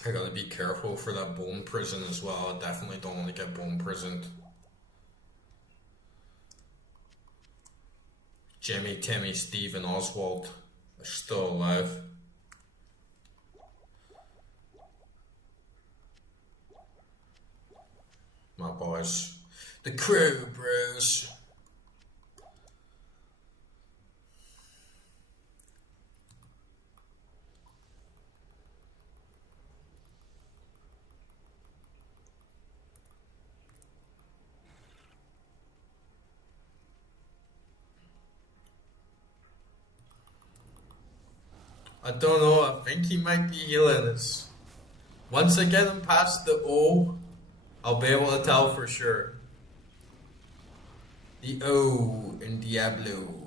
I gotta be careful for that bone prison as well. I definitely don't want to get bone prisoned. Jimmy, Timmy, Steve, and Oswald are still alive. My boys. The crew, bros. I don't know. I think he might be healing us. Once I get him past the O, I'll be able to tell for sure. The O in Diablo.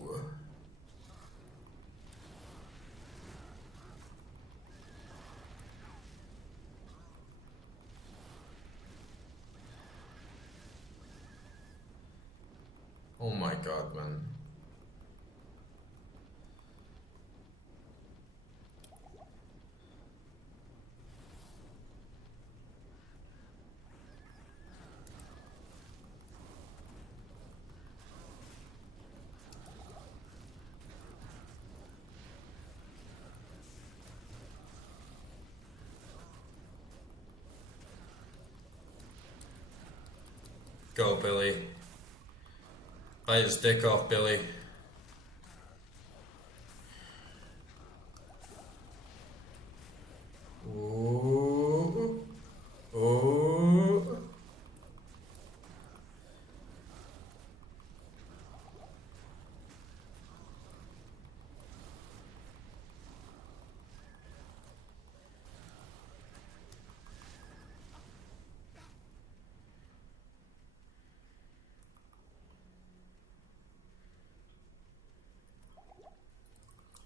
Oh my god, man. Go, Billy. Bite his dick off, Billy. Ooh. Ooh.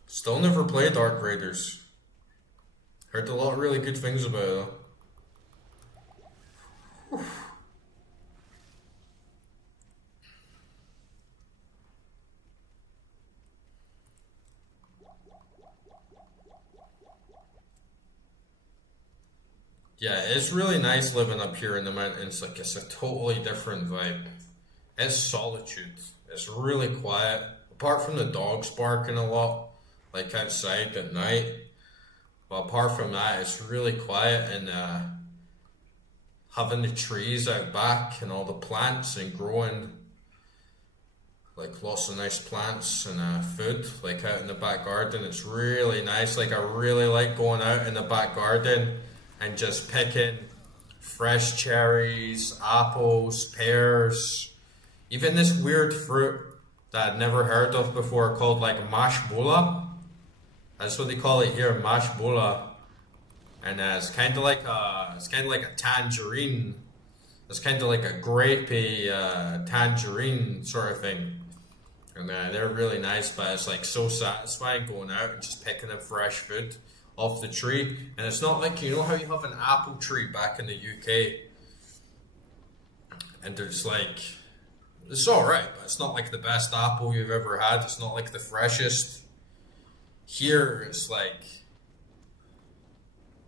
Still never played Dark Raiders. Heard a lot of really good things about it. Yeah, it's really nice living up here in the mountains. Like, it's a totally different vibe. It's solitude. It's really quiet. Apart from the dogs barking a lot, like outside at night. But apart from that, it's really quiet and having the trees out back and all the plants and growing like lots of nice plants and food like out in the back garden. It's really nice. Like I really like going out in the back garden and just picking fresh cherries, apples, pears, even this weird fruit that I'd never heard of before called like mashbola. That's what they call it here, mashbola. And it's kind of like a tangerine. It's kind of like a grapey tangerine sort of thing. And they're really nice, but it's like so satisfying going out and just picking up fresh food off the tree. And it's not like, you know how you have an apple tree back in the UK and there's like, it's alright, but it's not like the best apple you've ever had. It's not like the freshest. Here it's like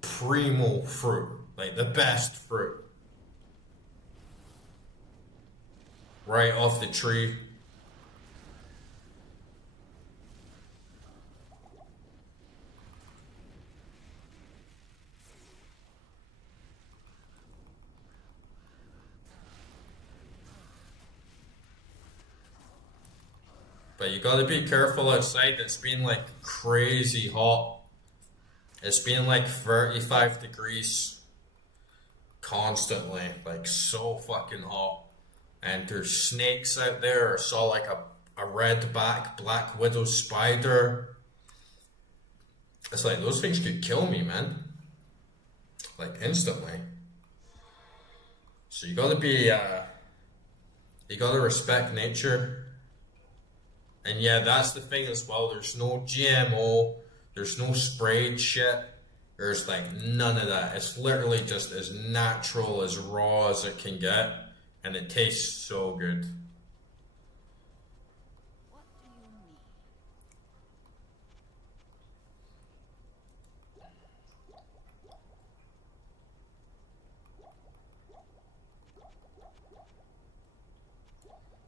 primo fruit, like the best fruit, right off the tree. But you gotta be careful outside. It's been like crazy hot. It's been like 35 degrees constantly, like so fucking hot. And there's snakes out there. I saw like a red back black widow spider. It's like those things could kill me, man. Like instantly. So you gotta respect nature. And yeah, that's the thing as well. There's no GMO. There's no sprayed shit. There's like none of that. It's literally just as natural, as raw as it can get. And it tastes so good.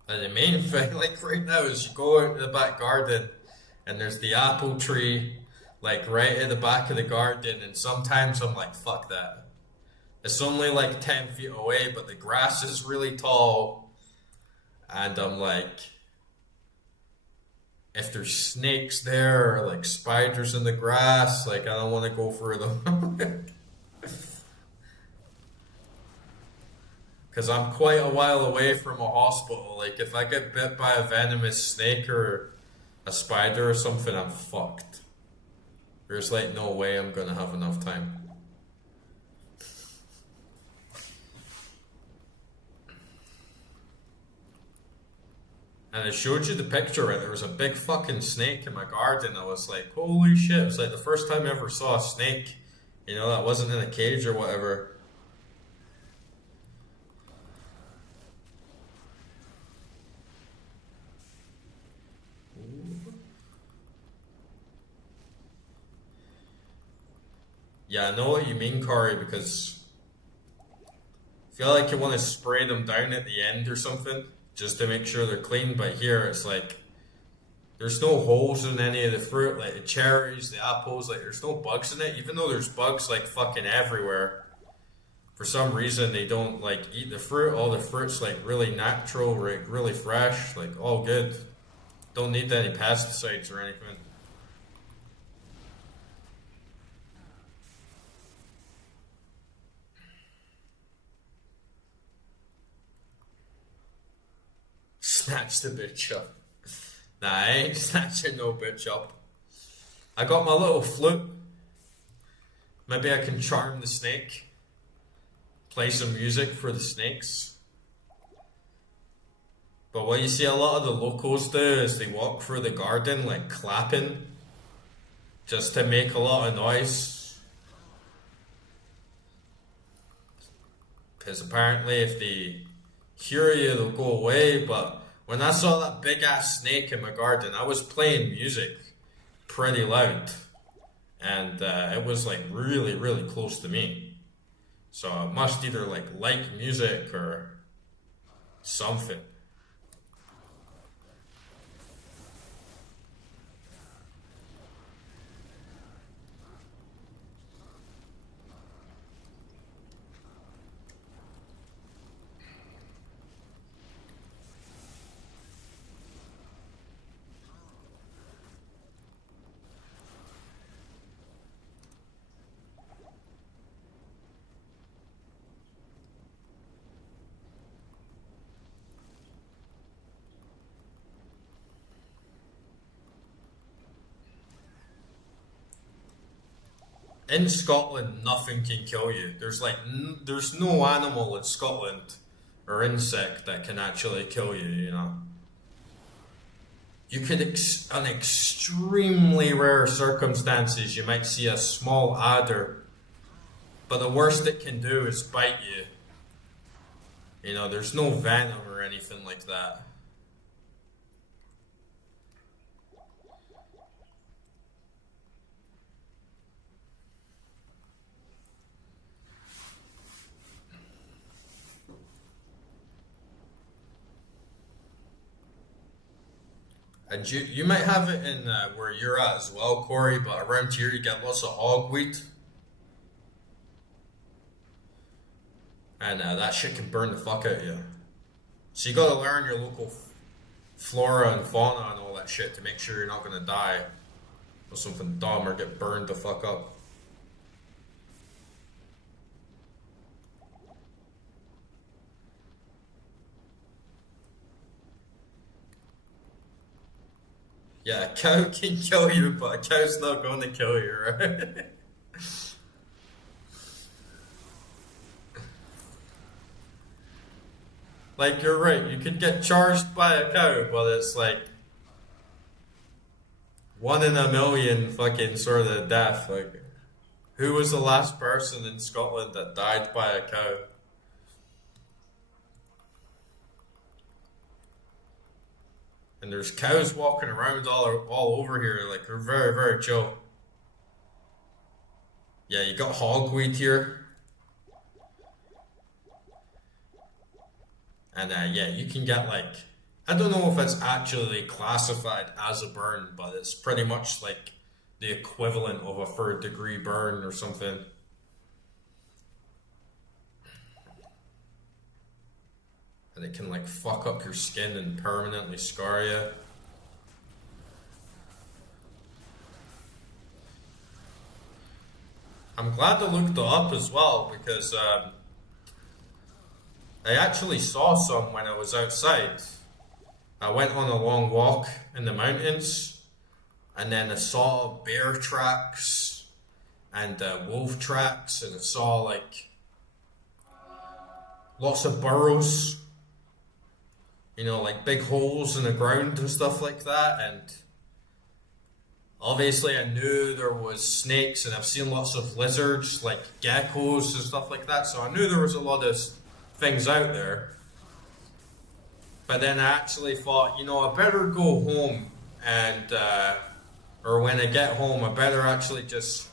And the main thing, like right now, is you go out to the back garden and there's the apple tree, like right at the back of the garden. And sometimes I'm like, fuck that. It's only like 10 feet away, but the grass is really tall. And I'm like, if there's snakes there or like spiders in the grass, like I don't want to go for them. Because I'm quite a while away from a hospital. Like if I get bit by a venomous snake or a spider or something, I'm fucked. There's like no way I'm gonna have enough time. And I showed you the picture, right? There was a big fucking snake in my garden. I was like, holy shit. It was like the first time I ever saw a snake, that wasn't in a cage or whatever. Yeah, I know what you mean, Corey, because I feel like you want to spray them down at the end or something just to make sure they're clean. But here it's like there's no holes in any of the fruit, like the cherries, the apples, like there's no bugs in it, even though there's bugs like fucking everywhere. For some reason they don't like eat the fruit. All the fruit's like really natural, like really fresh, like all good. Don't need any pesticides or anything. Snatch the bitch up. Nah, I ain't snatching no bitch up. I got my little flute. Maybe I can charm the snake. Play some music for the snakes. But what you see a lot of the locals do is they walk through the garden like clapping just to make a lot of noise. Because apparently if they hear you, they'll go away. But when I saw that big ass snake in my garden, I was playing music pretty loud. And it was like really, really close to me. So I must either like music or something. In Scotland, nothing can kill you. There's no animal in Scotland or insect that can actually kill you. You could, in extremely rare circumstances, you might see a small adder, but the worst it can do is bite you. There's no venom or anything like that. And you might have it in where you're at as well, Corey, but around here you get lots of hogweed. And that shit can burn the fuck out of you. So you gotta learn your local flora and fauna and all that shit to make sure you're not gonna die with something dumb or get burned the fuck up. Yeah, a cow can kill you, but a cow's not going to kill you, right? Like, you're right, you could get charged by a cow, but it's like 1 in a million fucking sort of death. Like, who was the last person in Scotland that died by a cow? And there's cows walking around all over here, like they're very, very chill. Yeah, you got hogweed here. And yeah, you can get I don't know if it's actually classified as a burn, but it's pretty much like the equivalent of a third-degree burn or something. And it can fuck up your skin and permanently scar you. I'm glad I looked it up as well because I actually saw some when I was outside. I went on a long walk in the mountains and then I saw bear tracks and wolf tracks, and I saw like lots of burrows, like big holes in the ground and stuff like that. And obviously, I knew there was snakes, and I've seen lots of lizards, like geckos and stuff like that. So I knew there was a lot of things out there. But then I actually thought, I better go home and, or when I get home, I better actually just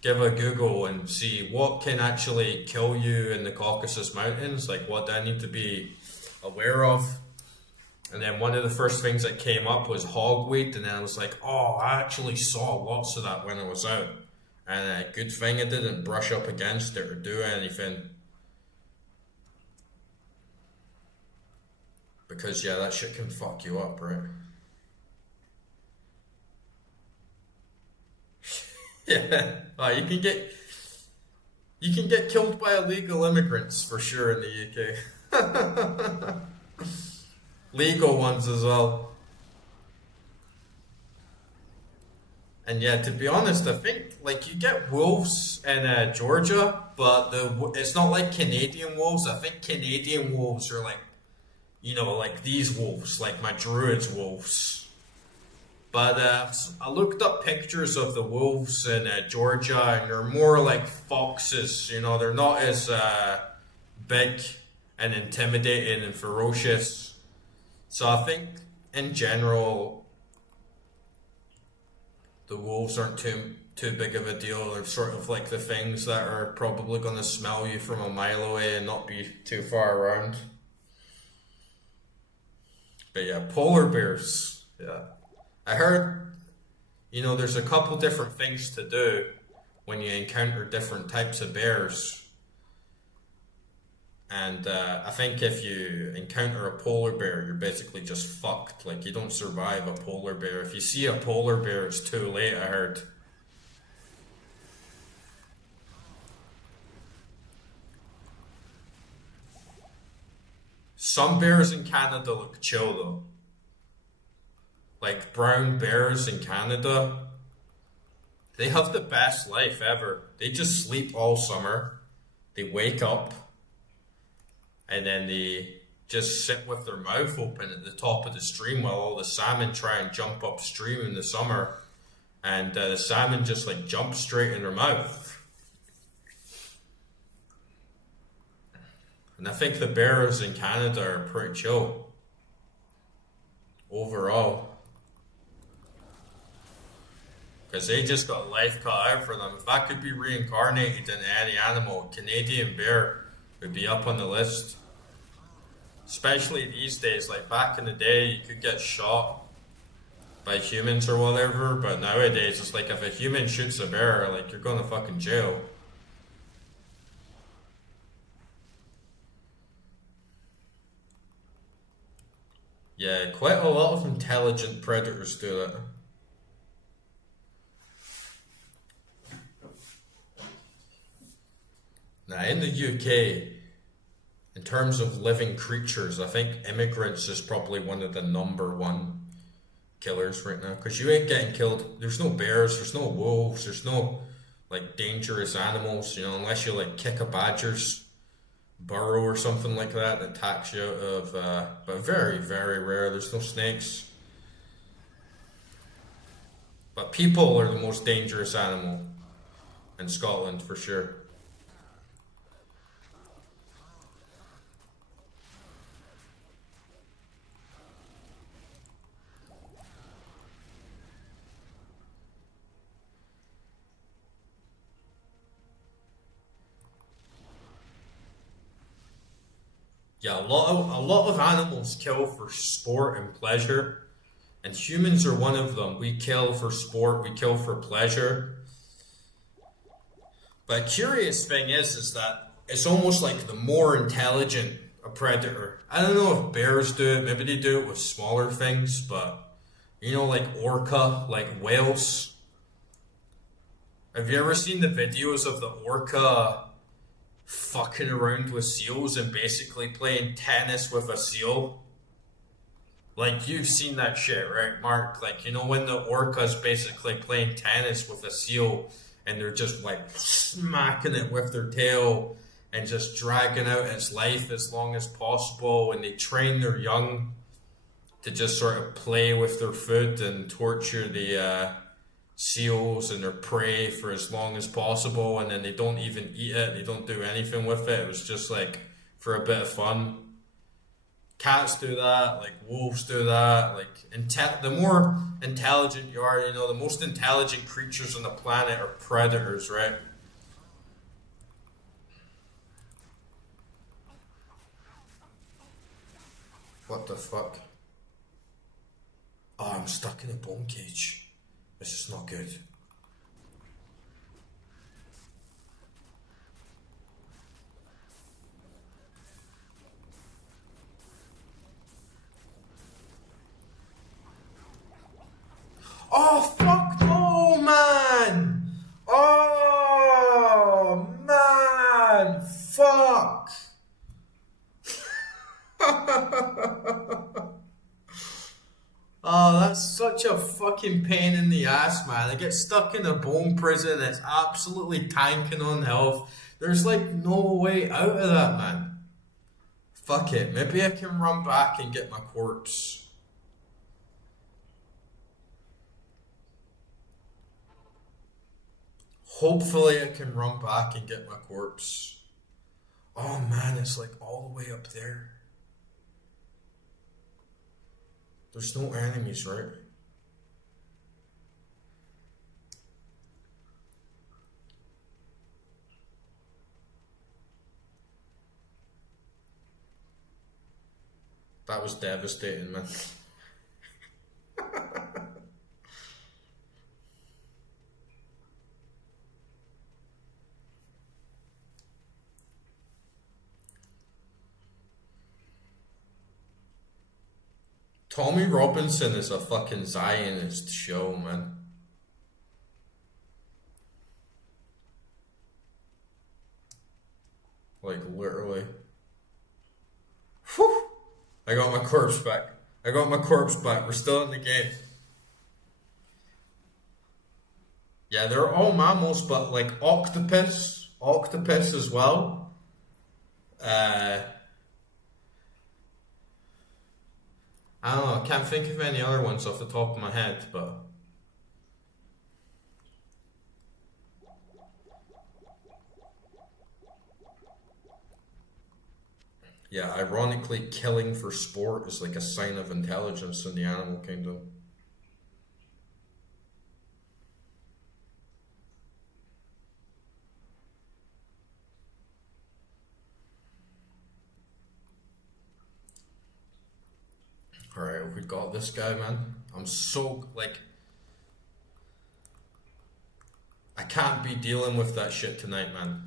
give a Google and see what can actually kill you in the Caucasus Mountains. Like, what do I need to be aware of? And then one of the first things that came up was hogweed, and then I was like, oh, I actually saw lots of that when I was out. And a good thing I didn't brush up against it or do anything. Because, yeah, that shit can fuck you up, right? Yeah. Oh, you can get killed by illegal immigrants for sure in the UK. Legal ones as well. And yeah, to be honest, I think like you get wolves in Georgia, but it's not like Canadian wolves. I think Canadian wolves are like, like these wolves, like my druid's wolves. But I looked up pictures of the wolves in Georgia, and they're more like foxes. They're not as big and intimidating and ferocious. So I think in general, the wolves aren't too big of a deal. They're sort of like the things that are probably going to smell you from a mile away and not be too far around. But yeah, polar bears. Yeah. I heard, there's a couple different things to do when you encounter different types of bears. And I think if you encounter a polar bear, you're basically just fucked. Like, you don't survive a polar bear. If you see a polar bear, it's too late, I heard. Some bears in Canada look chill, though. Like, brown bears in Canada, they have the best life ever. They just sleep all summer. They wake up, and then they just sit with their mouth open at the top of the stream while all the salmon try and jump upstream in the summer. And the salmon just like jump straight in their mouth. And I think the bears in Canada are pretty chill overall. Because they just got life cut out for them. If I could be reincarnated in any animal, Canadian bear would be up on the list. Especially these days, like back in the day, you could get shot by humans or whatever, but nowadays it's like if a human shoots a bear, like you're going to fucking jail. Yeah, quite a lot of intelligent predators do that. Now, in the UK, in terms of living creatures, I think immigrants is probably one of the number one killers right now. Because you ain't getting killed. There's no bears, there's no wolves, there's no like dangerous animals, unless you like kick a badger's burrow or something like that attacks you out of. But very, very rare. There's no snakes. But people are the most dangerous animal in Scotland for sure. Yeah, a lot of animals kill for sport and pleasure, and humans are one of them. We kill for sport, we kill for pleasure. But a curious thing is that it's almost like the more intelligent a predator. I don't know if bears do it, maybe they do it with smaller things, but like orca, like whales. Have you ever seen the videos of the orca fucking around with seals and basically playing tennis with a seal? Like you've seen that shit, right, Mark? Like you know when the orca's basically playing tennis with a seal, and they're just like smacking it with their tail and just dragging out its life as long as possible, and they train their young to just sort of play with their food and torture the seals and their prey for as long as possible, and then they don't even eat it. They don't do anything with it. It was just like for a bit of fun. Cats do that, like wolves do that. Like the more intelligent you are, the most intelligent creatures on the planet are predators, right? What the fuck? Oh, I'm stuck in a bone cage. This is not good. Oh, fuck no, man! Oh, man! Fuck! Oh, that's such a fucking pain in the ass, man. I get stuck in a bone prison. It's absolutely tanking on health. There's like no way out of that, man. Fuck it. Maybe I can run back and get my corpse. Hopefully, I can run back and get my corpse. Oh man, it's like all the way up there. There's no enemies, right? That was devastating, man. Tommy Robinson is a fucking Zionist show, man. Like, literally. Whew! I got my corpse back. I got my corpse back. We're still in the game. Yeah, they're all mammals, but like octopus as well. Uh, I don't know. I can't think of any other ones off the top of my head, but yeah, ironically, killing for sport is like a sign of intelligence in the animal kingdom. All right, we got this guy, man. I'm so like, I can't be dealing with that shit tonight, man.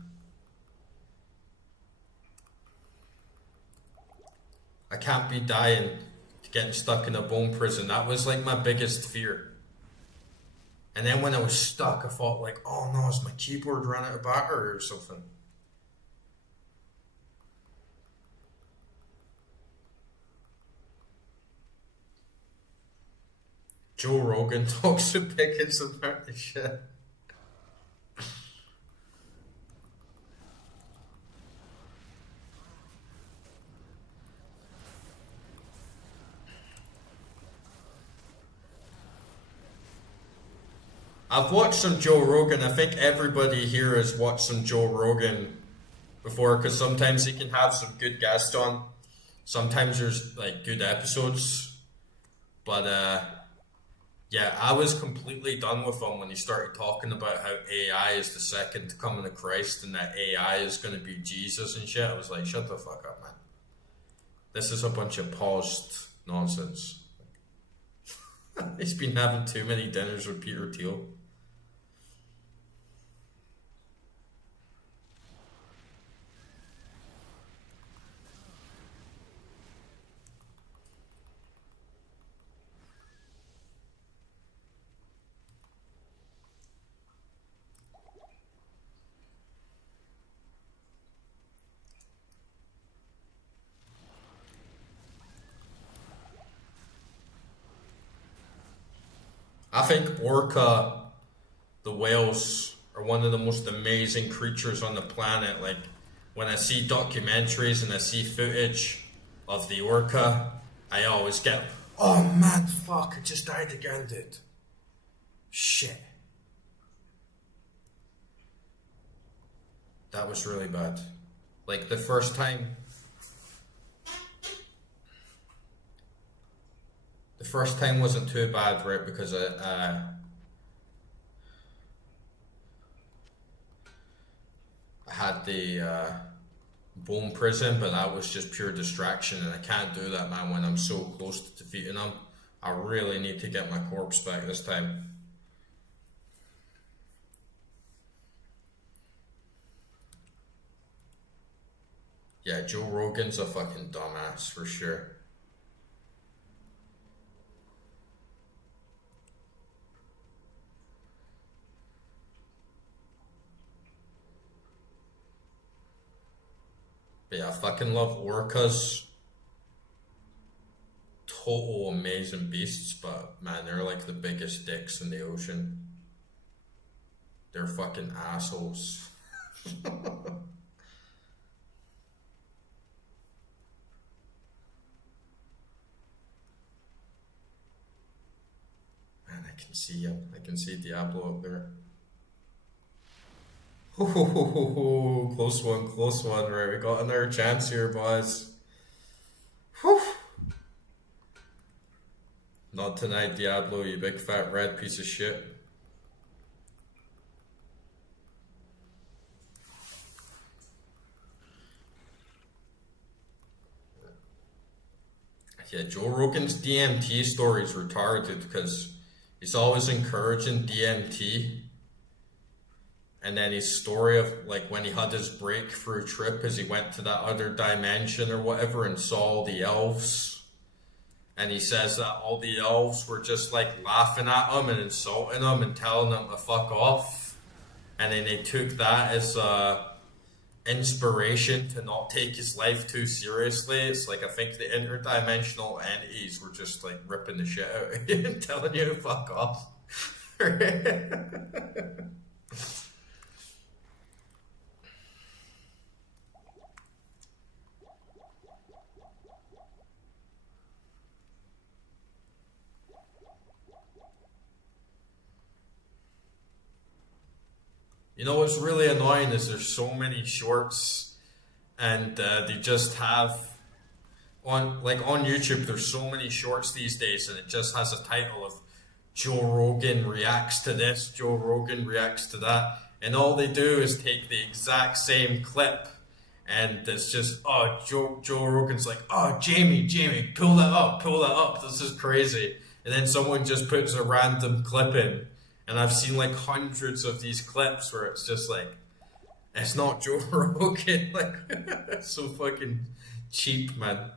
I can't be dying, getting stuck in a bone prison. That was like my biggest fear. And then when I was stuck, I thought like, oh no, is my keyboard ran out of battery or something? Joe Rogan talks to Pickens about this shit. I've watched some Joe Rogan. I think everybody here has watched some Joe Rogan before because sometimes he can have some good guests on. Sometimes there's like good episodes. But yeah, I was completely done with him when he started talking about how AI is the second coming of Christ and that AI is going to be Jesus and shit. I was like, shut the fuck up, man. This is a bunch of paused nonsense. He's been having too many dinners with Peter Thiel. I think orca, the whales, are one of the most amazing creatures on the planet. Like, when I see documentaries and I see footage of the orca, I always get, oh man, fuck, it just died again, dude. Shit. That was really bad. Like, the first time wasn't too bad, right? Because I had the bone prison, but that was just pure distraction, and I can't do that, man. When I'm so close to defeating them, I really need to get my corpse back this time. Yeah, Joe Rogan's a fucking dumbass for sure. But yeah, I fucking love orcas. Total amazing beasts, but man, they're like the biggest dicks in the ocean. They're fucking assholes. Man, I can see him. I can see Diablo up there. Close one. Right, we got another chance here, boys. Whew. Not tonight, Diablo, you big fat red piece of shit. Yeah, Joe Rogan's DMT story is retarded because he's always encouraging DMT. And then his story of like when he had his breakthrough trip as he went to that other dimension or whatever and saw all the elves. And he says that all the elves were just like laughing at him and insulting him and telling him to fuck off. And then they took that as inspiration to not take his life too seriously. It's like I think the interdimensional entities were just like ripping the shit out of you and telling you to fuck off. You know what's really annoying is there's so many shorts, and they just have on YouTube. There's so many shorts these days, and it just has a title of Joe Rogan reacts to this, Joe Rogan reacts to that, and all they do is take the exact same clip, and it's just Joe Rogan's like, oh Jamie, pull that up, this is crazy, and then someone just puts a random clip in, and I've seen like hundreds of these clips where it's just like, it's not Joe Rogan, like it's so fucking cheap, man.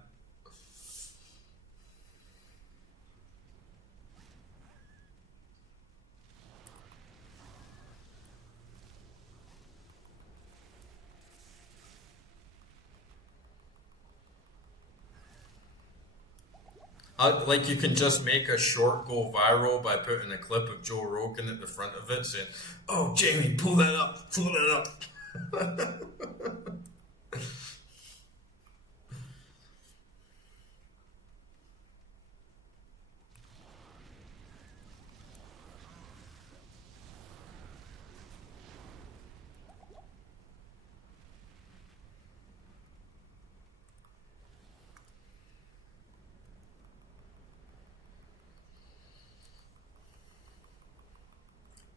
Like you can just make a short go viral by putting a clip of Joe Rogan at the front of it saying, "Oh, Jamie, pull that up."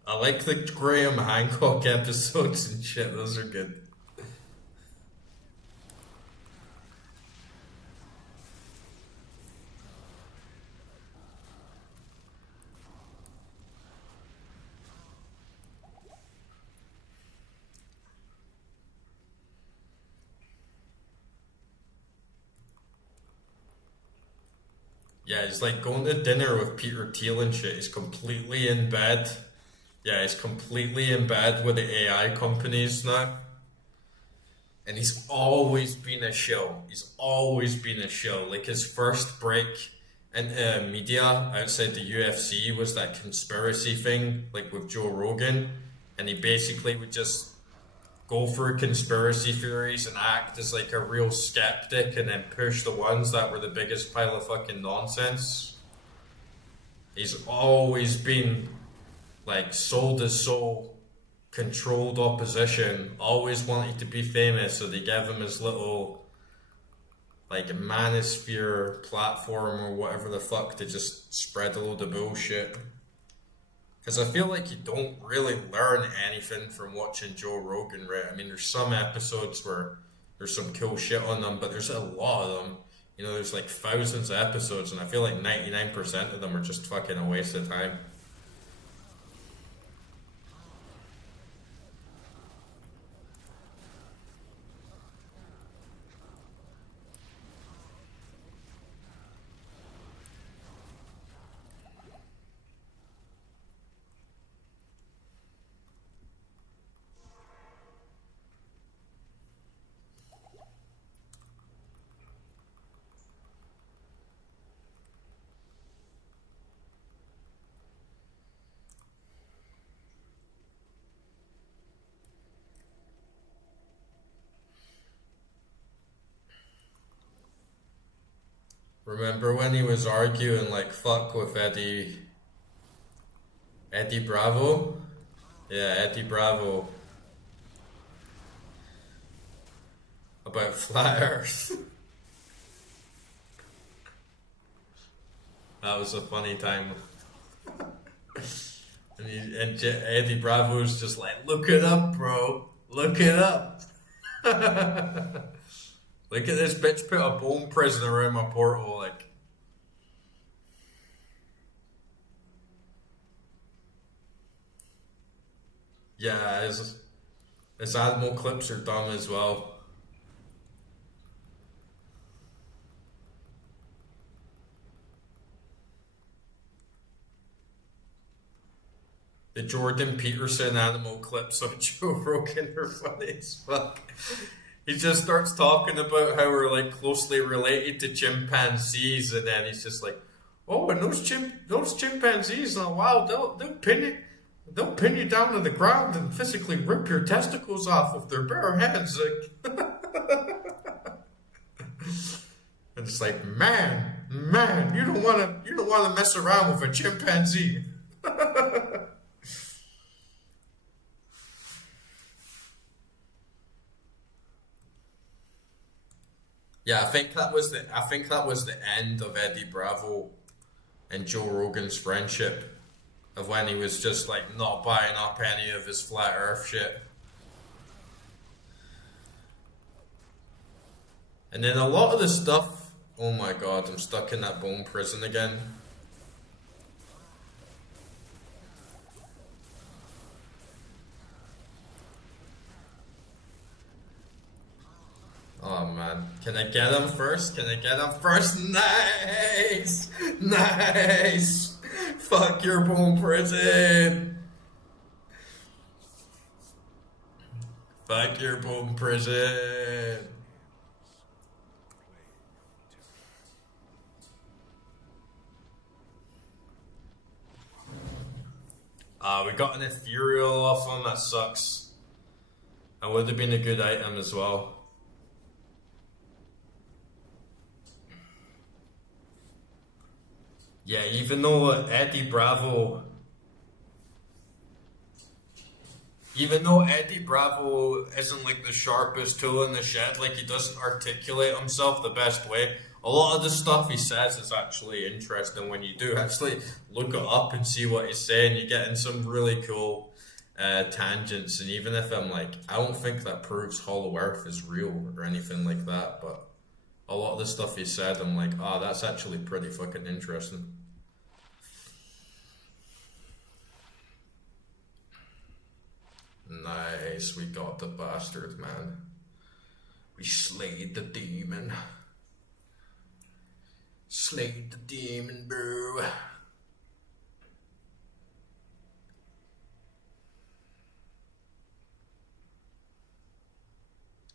I like the Graham Hancock episodes and shit. Those are good. Yeah, he's like going to dinner with Peter Thiel and shit. He's completely in bed. Yeah, he's completely in bed with the AI companies now. And he's always been a shill. He's always been a shill. Like his first break media outside the UFC was that conspiracy thing, like with Joe Rogan, and he basically would just go through conspiracy theories and act as like a real skeptic and then push the ones that were the biggest pile of fucking nonsense. He's always been like sold his soul, controlled opposition, always wanted to be famous, so they gave him his little like manosphere platform or whatever the fuck to just spread a load of bullshit. Because I feel like you don't really learn anything from watching Joe Rogan, right? I mean, there's some episodes where there's some cool shit on them, but there's a lot of them. You know, there's like thousands of episodes, and I feel like 99% of them are just fucking a waste of time. Remember when he was arguing like fuck with Eddie Bravo? Yeah, Eddie Bravo about flat Earth. That was a funny time. Eddie Bravo's just like, look it up, bro. Look it up. Look at this bitch put a bone prison around my portal. Like, yeah, his animal clips are dumb as well. The Jordan Peterson animal clips of Joe Rogan are funny as fuck. He just starts talking about how we're like closely related to chimpanzees, and then he's just like, "Oh, and those chimpanzees, oh wow, they'll pin you down to the ground and physically rip your testicles off with their bare hands." Like, and it's like, man, you don't wanna mess around with a chimpanzee. Yeah, I think that was the end of Eddie Bravo and Joe Rogan's friendship, of when he was just like not buying up any of his flat Earth shit. And then a lot of the stuff, oh my god, I'm stuck in that bone prison again. Oh man, can I get him first? Can I get him first? Nice! Nice! Fuck your bone prison! Fuck your bone prison! We got an ethereal off him, that sucks. That would have been a good item as well. Yeah, even though Eddie Bravo isn't like the sharpest tool in the shed, like he doesn't articulate himself the best way, a lot of the stuff he says is actually interesting when you do actually look it up and see what he's saying. You get in some really cool tangents, and even if I'm like, I don't think that proves Hollow Earth is real or anything like that, but a lot of the stuff he said, I'm like, oh, that's actually pretty fucking interesting. Nice, we got the bastard, man. We slayed the demon. Slayed the demon, bro.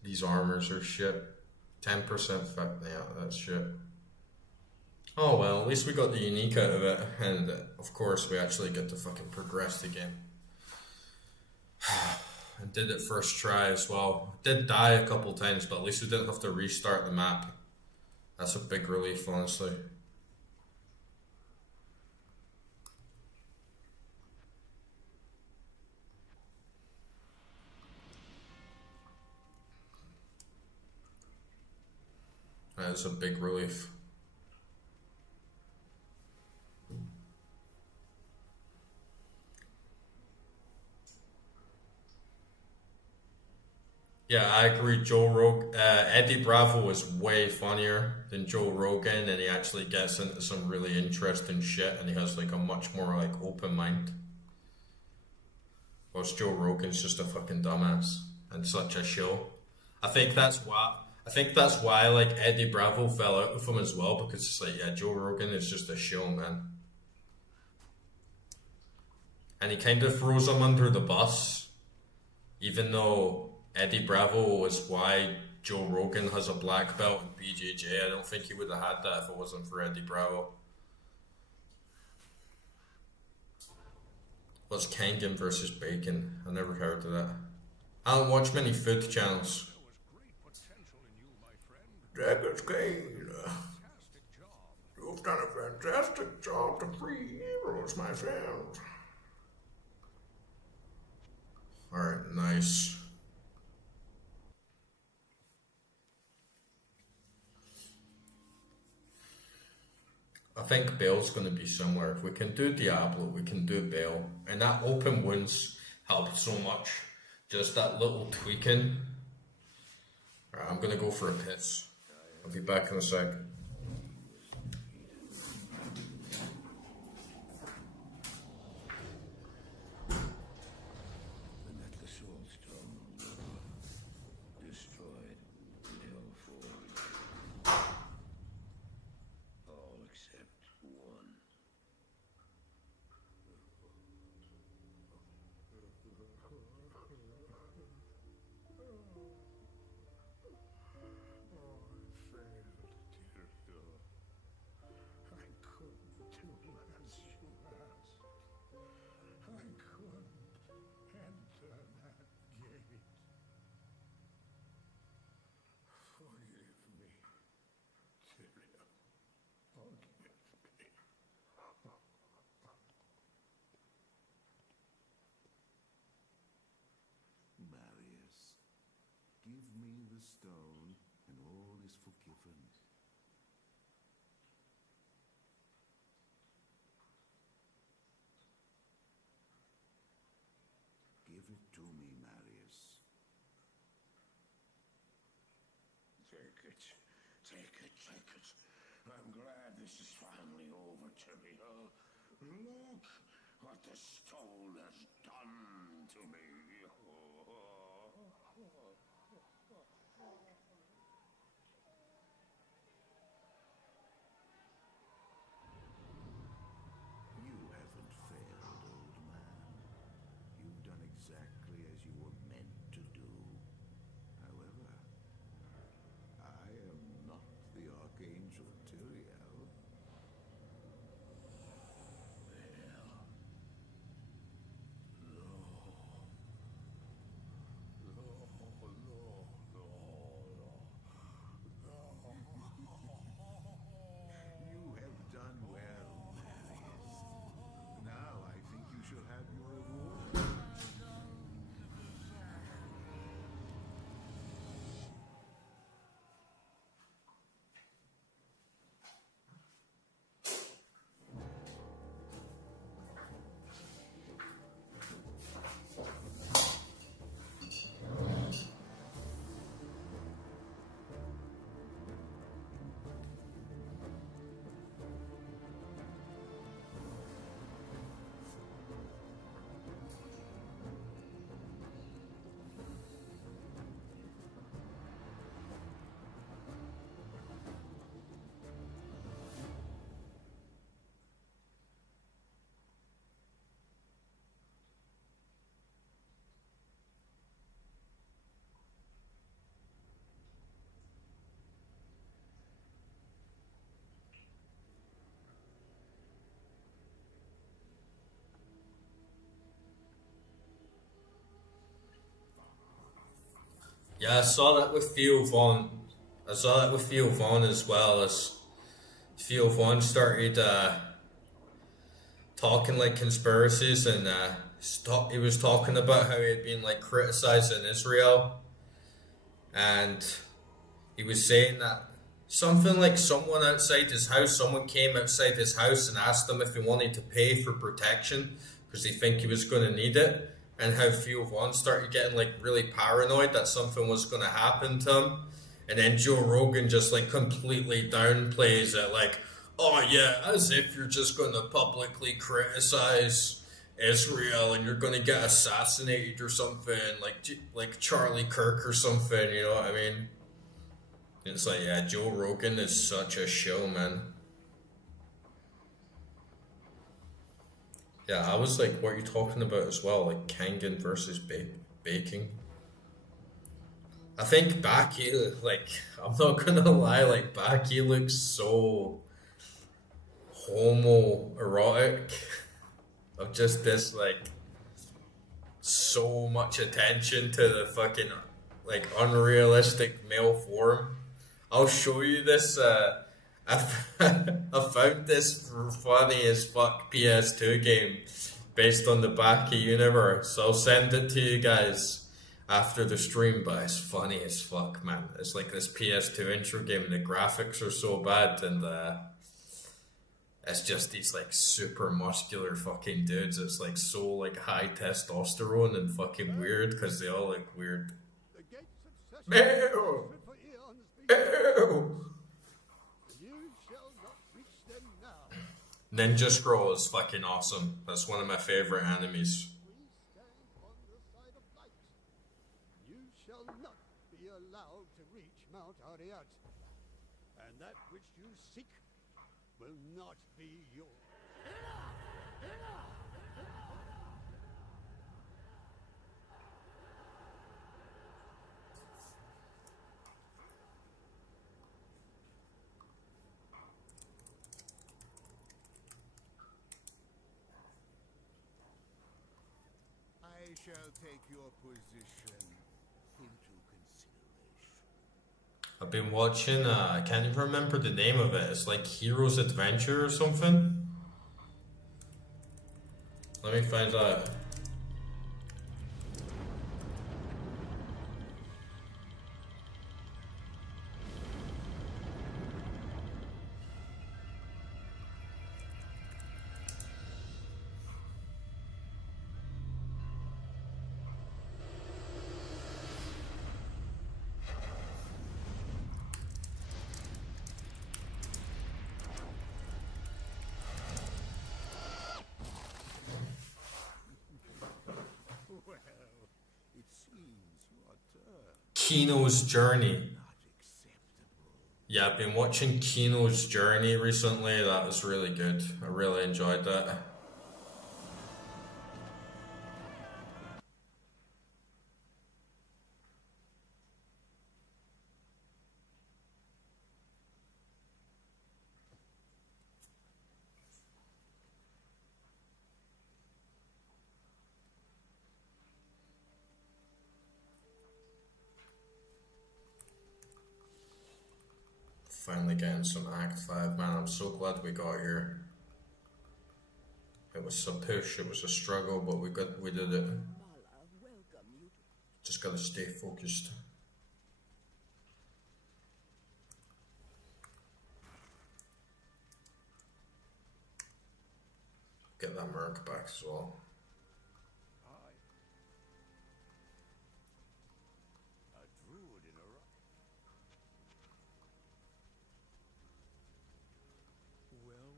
These armors are shit. 10% fat, yeah, that's shit. Oh well, at least we got the unique out of it, and of course we actually get to fucking progress the game. And did it first try as well. Did die a couple times, but at least we didn't have to restart the map. That's a big relief, honestly. That is a big relief. Yeah, I agree. Eddie Bravo is way funnier than Joe Rogan, and he actually gets into some really interesting shit, and he has like a much more like open mind. Whilst Joe Rogan's just a fucking dumbass and such a show. I think that's why. I think that's why like Eddie Bravo fell out with him as well because it's like yeah, Joe Rogan is just a show, man, and he kind of throws him under the bus, even though Eddie Bravo is why Joe Rogan has a black belt in BJJ. I don't think he would have had that if it wasn't for Eddie Bravo. What's Kangan versus Bacon? I never heard of that. I don't watch many food channels. Dragon's Kane, you've done a fantastic job to free heroes, my friend. Alright, nice. I think Bale's going to be somewhere. If we can do Diablo, we can do Bale. And that open wounds helped so much. Just that little tweaking. Alright, I'm going to go for a piss. I'll be back in a sec. Marius, give me the stone, and all is forgiven. Give it to me, Marius. Take it. Take it, take it. I'm glad this is finally over, Tyrael. Look what the stone has done to me. You haven't failed, old man. You've done exactly as you were meant to do. However, I am not the Archangel Tyrael. Yeah, I saw that with Theo Vaughn. I saw that with Theo Vaughn as well. As Theo Vaughn started talking like conspiracies, and he was talking about how he had been like criticizing Israel, and he was saying that something like someone came outside his house and asked him if he wanted to pay for protection because they think he was going to need it, and how Theo Vaughn started getting like really paranoid that something was going to happen to him, and then Joe Rogan just like completely downplays it, like, oh yeah, as if you're just going to publicly criticize Israel and you're going to get assassinated or something, like Charlie Kirk or something. You know what I mean? It's like, yeah, Joe Rogan is such a show, man. Yeah, I was like, what are you talking about as well? Like Kangen versus baking. I think Baki, like, I'm not gonna lie, like Baki looks so homoerotic. Of just this like so much attention to the fucking like unrealistic male form. I'll show you this. I, I found this funny as fuck PS2 game based on the Baki universe. I'll send it to you guys after the stream, but it's funny as fuck, man. It's like this PS2 intro game, and the graphics are so bad, and it's just these like super muscular fucking dudes. It's like so like high testosterone and fucking weird because they all look weird. Ew! Ew! Ninja Scroll is fucking awesome. That's one of my favorite enemies. You shall not be allowed to reach Mount Ariat, and that which you seek will not be yours. I shall take your position into consideration. I've been watching, I can't even remember the name of it. It's like Hero's Adventure or something. Let me find out. Well, it seems your turn. Kino's Journey. Not acceptable. Yeah, I've been watching Kino's Journey recently. That was really good. I really enjoyed that. Finally getting some Act 5, man. I'm so glad we got here. It was a push, it was a struggle, but we did it. Just gotta stay focused. Get that Merc back as well. A druid in a rock. Well,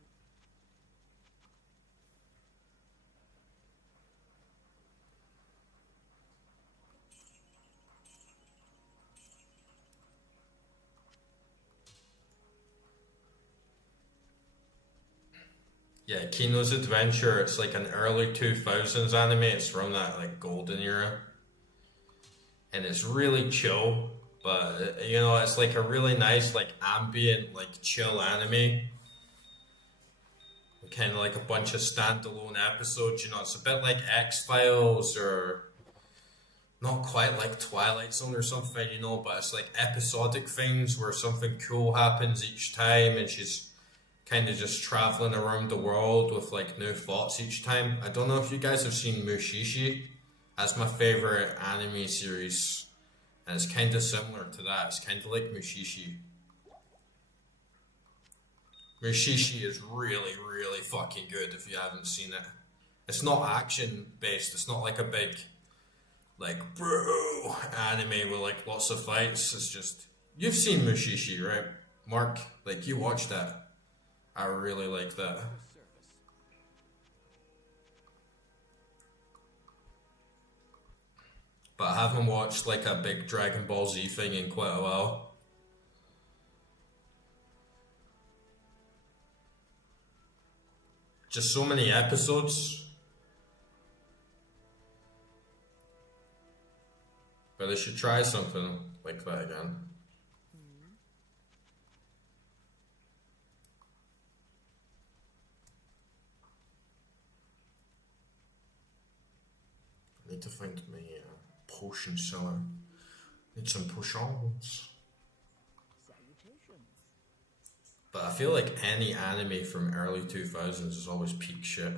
Yeah, Kino's Adventure, it's like an early 2000s anime. It's from that like golden era. And it's really chill, but you know, it's like a really nice like ambient like chill anime. Kind of like a bunch of standalone episodes, you know, it's a bit like X-Files or not quite like Twilight Zone or something, you know, but it's like episodic things where something cool happens each time and she's kind of just traveling around the world with like new thoughts each time. I don't know if you guys have seen Mushishi. That's my favorite anime series, and it's kind of similar to that. It's kind of like Mushishi. Mushishi is really, really fucking good if you haven't seen it. It's not action based. It's not like a big like bro anime with like lots of fights. It's just you've seen Mushishi, right, Mark? Like you watched that. I really like that. But I haven't watched like a big Dragon Ball Z thing in quite a while. Just so many episodes. But I should try something like that again. I need to find my potion cellar. Need some potions. But I feel like any anime from early 2000s is always peak shit.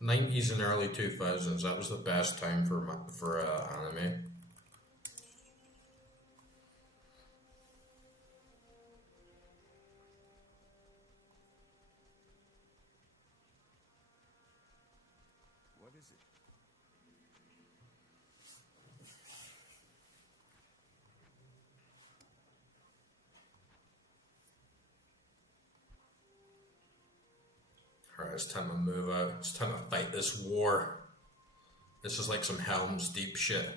'90s and early 2000s, that was the best time for anime. What is it? Alright, it's time to move out. It's time to fight this war. This is like some Helm's Deep shit.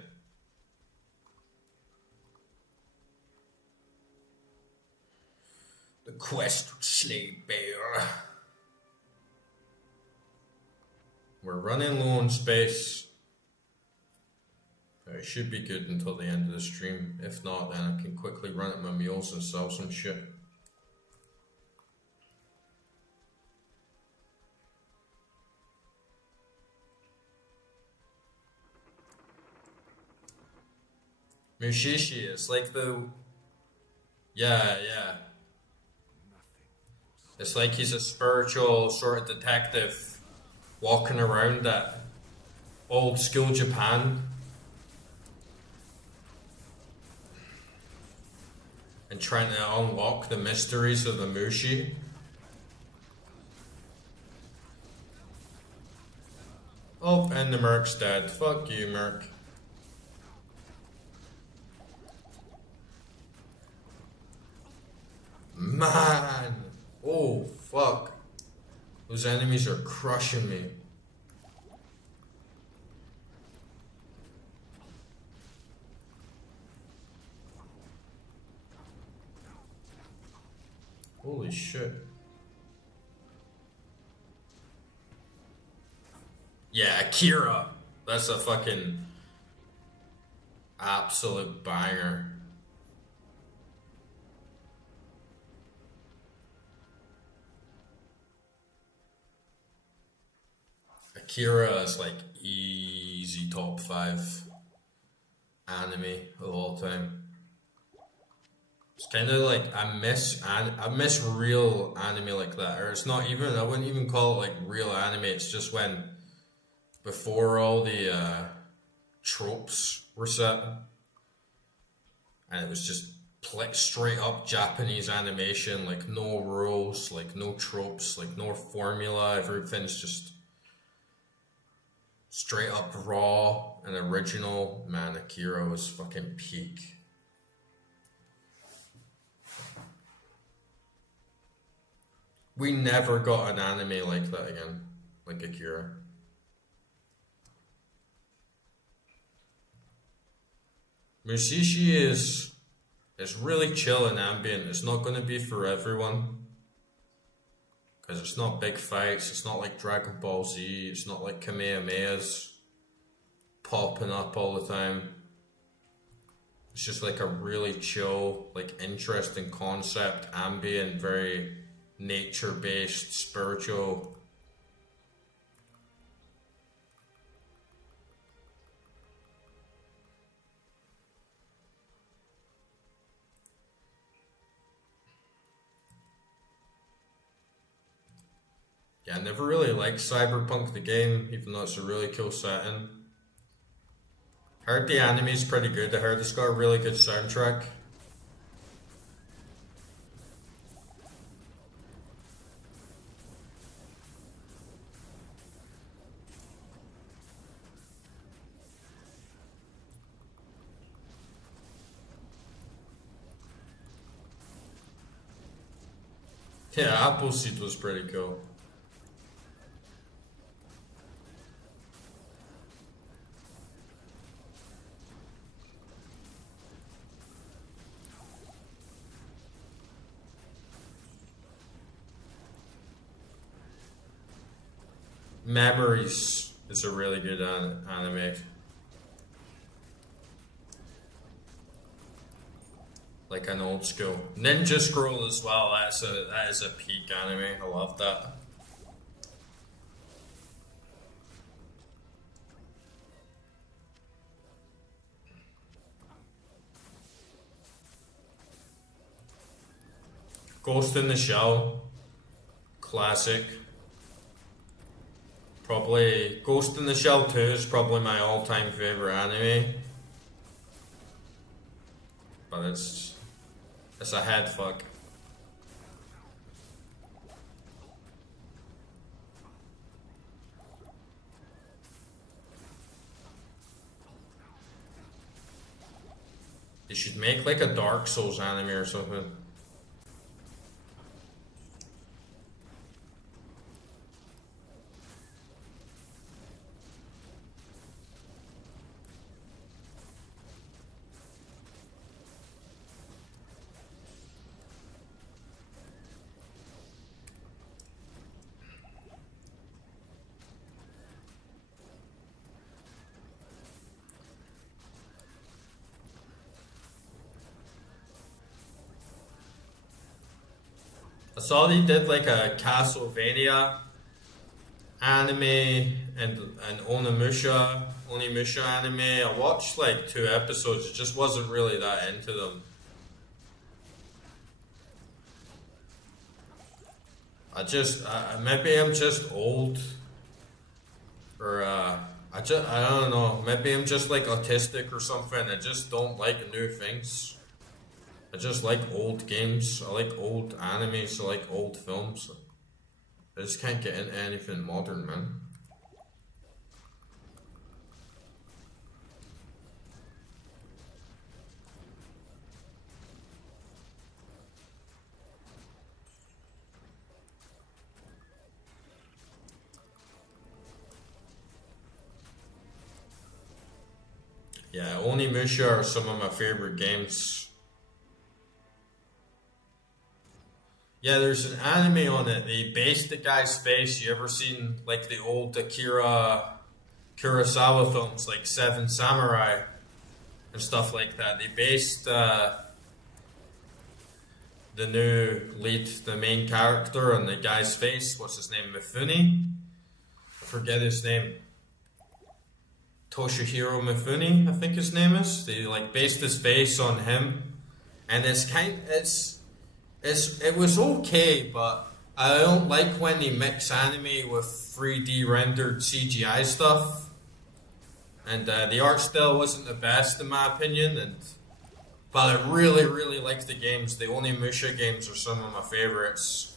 The quest to slay Bear. We're running low on space. It should be good until the end of the stream. If not, then I can quickly run at my meals and sell some shit. Mushishi is like the... Yeah. It's like he's a spiritual sort of detective walking around that old school Japan and trying to unlock the mysteries of the Mushi. Oh, and the Merc's dead. Fuck you, Merc. Man! Oh, fuck. Those enemies are crushing me. Holy shit. Yeah, Akira. That's a fucking absolute banger. Akira is like easy top 5 anime of all time. It's kind of like I miss real anime like that, or it's not even. I wouldn't even call it like real anime. It's just when before all the tropes were set, and it was just straight up Japanese animation, like no rules, like no tropes, like no formula. Everything's just straight up raw and original. Man, Akira was fucking peak. We never got an anime like that again, like Akira. Mushishi is really chill and ambient. It's not going to be for everyone. Because it's not big fights, it's not like Dragon Ball Z, it's not like Kamehamehas popping up all the time. It's just like a really chill, like interesting concept, ambient, very nature-based, spiritual. Yeah, I never really liked Cyberpunk the game, even though it's a really cool setting. Heard the anime's pretty good. I heard it's got a really good soundtrack. Yeah, Appleseed was pretty cool. Memories is a really good anime. Like an old school. Ninja Scroll as well, that is a peak anime. I love that. Ghost in the Shell, classic. Probably Ghost in the Shell 2 is probably my all-time favorite anime. But it's a head fuck. They should make like a Dark Souls anime or something. I saw they did like a Castlevania anime and an Onimusha anime. I watched like 2 episodes. It just wasn't really that into them. Maybe I'm just old, or I don't know. Maybe I'm just like autistic or something. I just don't like new things. I just like old games. I like old animes. I like old films. I just can't get into anything modern, man. Yeah, Onimusha are some of my favorite games. Yeah, there's an anime on it. They based the guy's face. You ever seen like the old Akira Kurosawa films, like Seven Samurai and stuff like that? They based the new lead, the main character, on the guy's face. What's his name? Mifune? I forget his name. Toshihiro Mifune, I think his name is. They like based his face on him, and it was okay, but I don't like when they mix anime with 3D rendered CGI stuff. And the art style wasn't the best in my opinion. But I really, really like the games. The Onimusha games are some of my favorites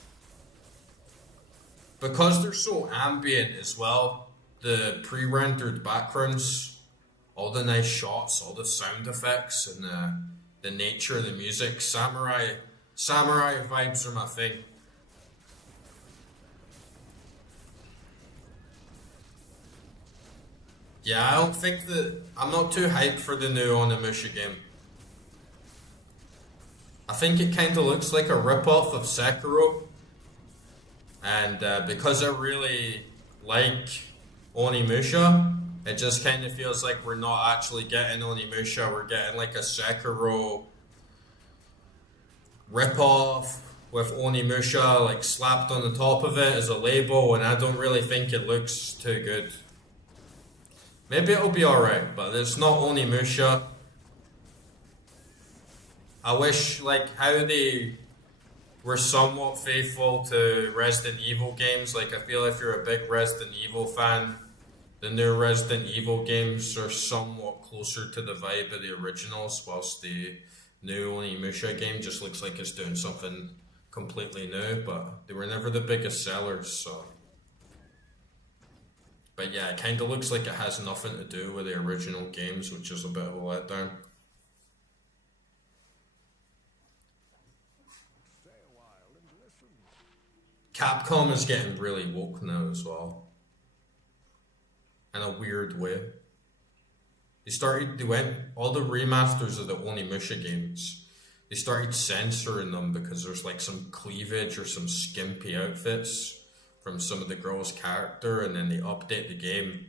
because they're so ambient as well. The pre-rendered backgrounds, all the nice shots, all the sound effects, and the nature, the music, samurai vibes are my thing. Yeah, I'm not too hyped for the new Onimusha game. I think it kind of looks like a rip-off of Sekiro, and because I really like Onimusha, it just kind of feels like we're not actually getting Onimusha, we're getting like a Sekiro rip-off with Onimusha like slapped on the top of it as a label, and I don't really think it looks too good. Maybe it'll be alright, but it's not Onimusha. I wish like how they were somewhat faithful to Resident Evil games. Like I feel if you're a big Resident Evil fan, the new Resident Evil games are somewhat closer to the vibe of the originals, whilst the new Onimusha game just looks like it's doing something completely new, but they were never the biggest sellers, so. But yeah, it kind of looks like it has nothing to do with the original games, which is a bit of a letdown. Capcom is getting really woke now as well. In a weird way. They went, all the remasters of the Onimusha games, they started censoring them because there's like some cleavage or some skimpy outfits from some of the girls' character, and then they update the game.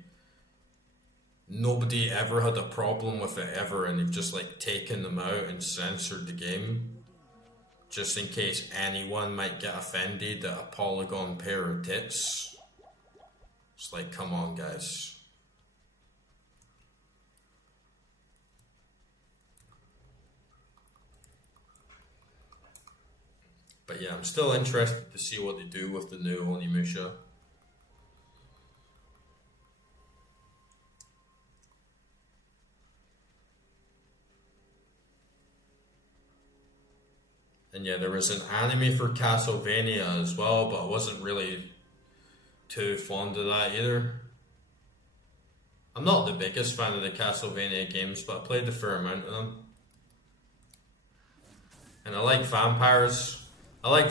Nobody ever had a problem with it ever, and they've just like taken them out and censored the game. Just in case anyone might get offended at a polygon pair of tits. It's like, come on guys. But yeah, I'm still interested to see what they do with the new Onimusha. And yeah, there was an anime for Castlevania as well, but I wasn't really too fond of that either. I'm not the biggest fan of the Castlevania games, but I played a fair amount of them. And I like vampires. I like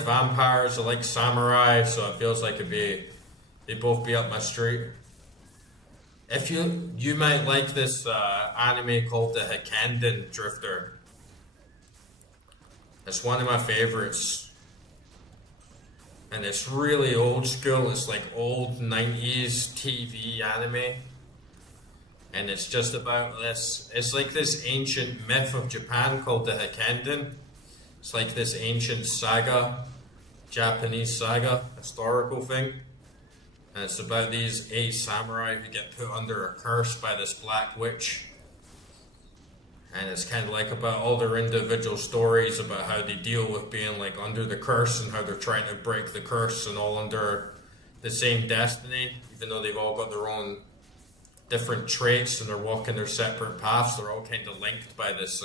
samurai, so it feels like they'd both be up my street. If you might like this anime called the Hikenden Drifter. It's one of my favorites. And it's really old school. It's like old 90s TV anime. And it's just about this. It's like this ancient myth of Japan called the Hikenden. It's like this ancient saga, Japanese saga, historical thing. And it's about these 8 samurai who get put under a curse by this black witch. And it's kind of like about all their individual stories about how they deal with being like under the curse and how they're trying to break the curse and all under the same destiny. Even though they've all got their own different traits and they're walking their separate paths, they're all kind of linked by this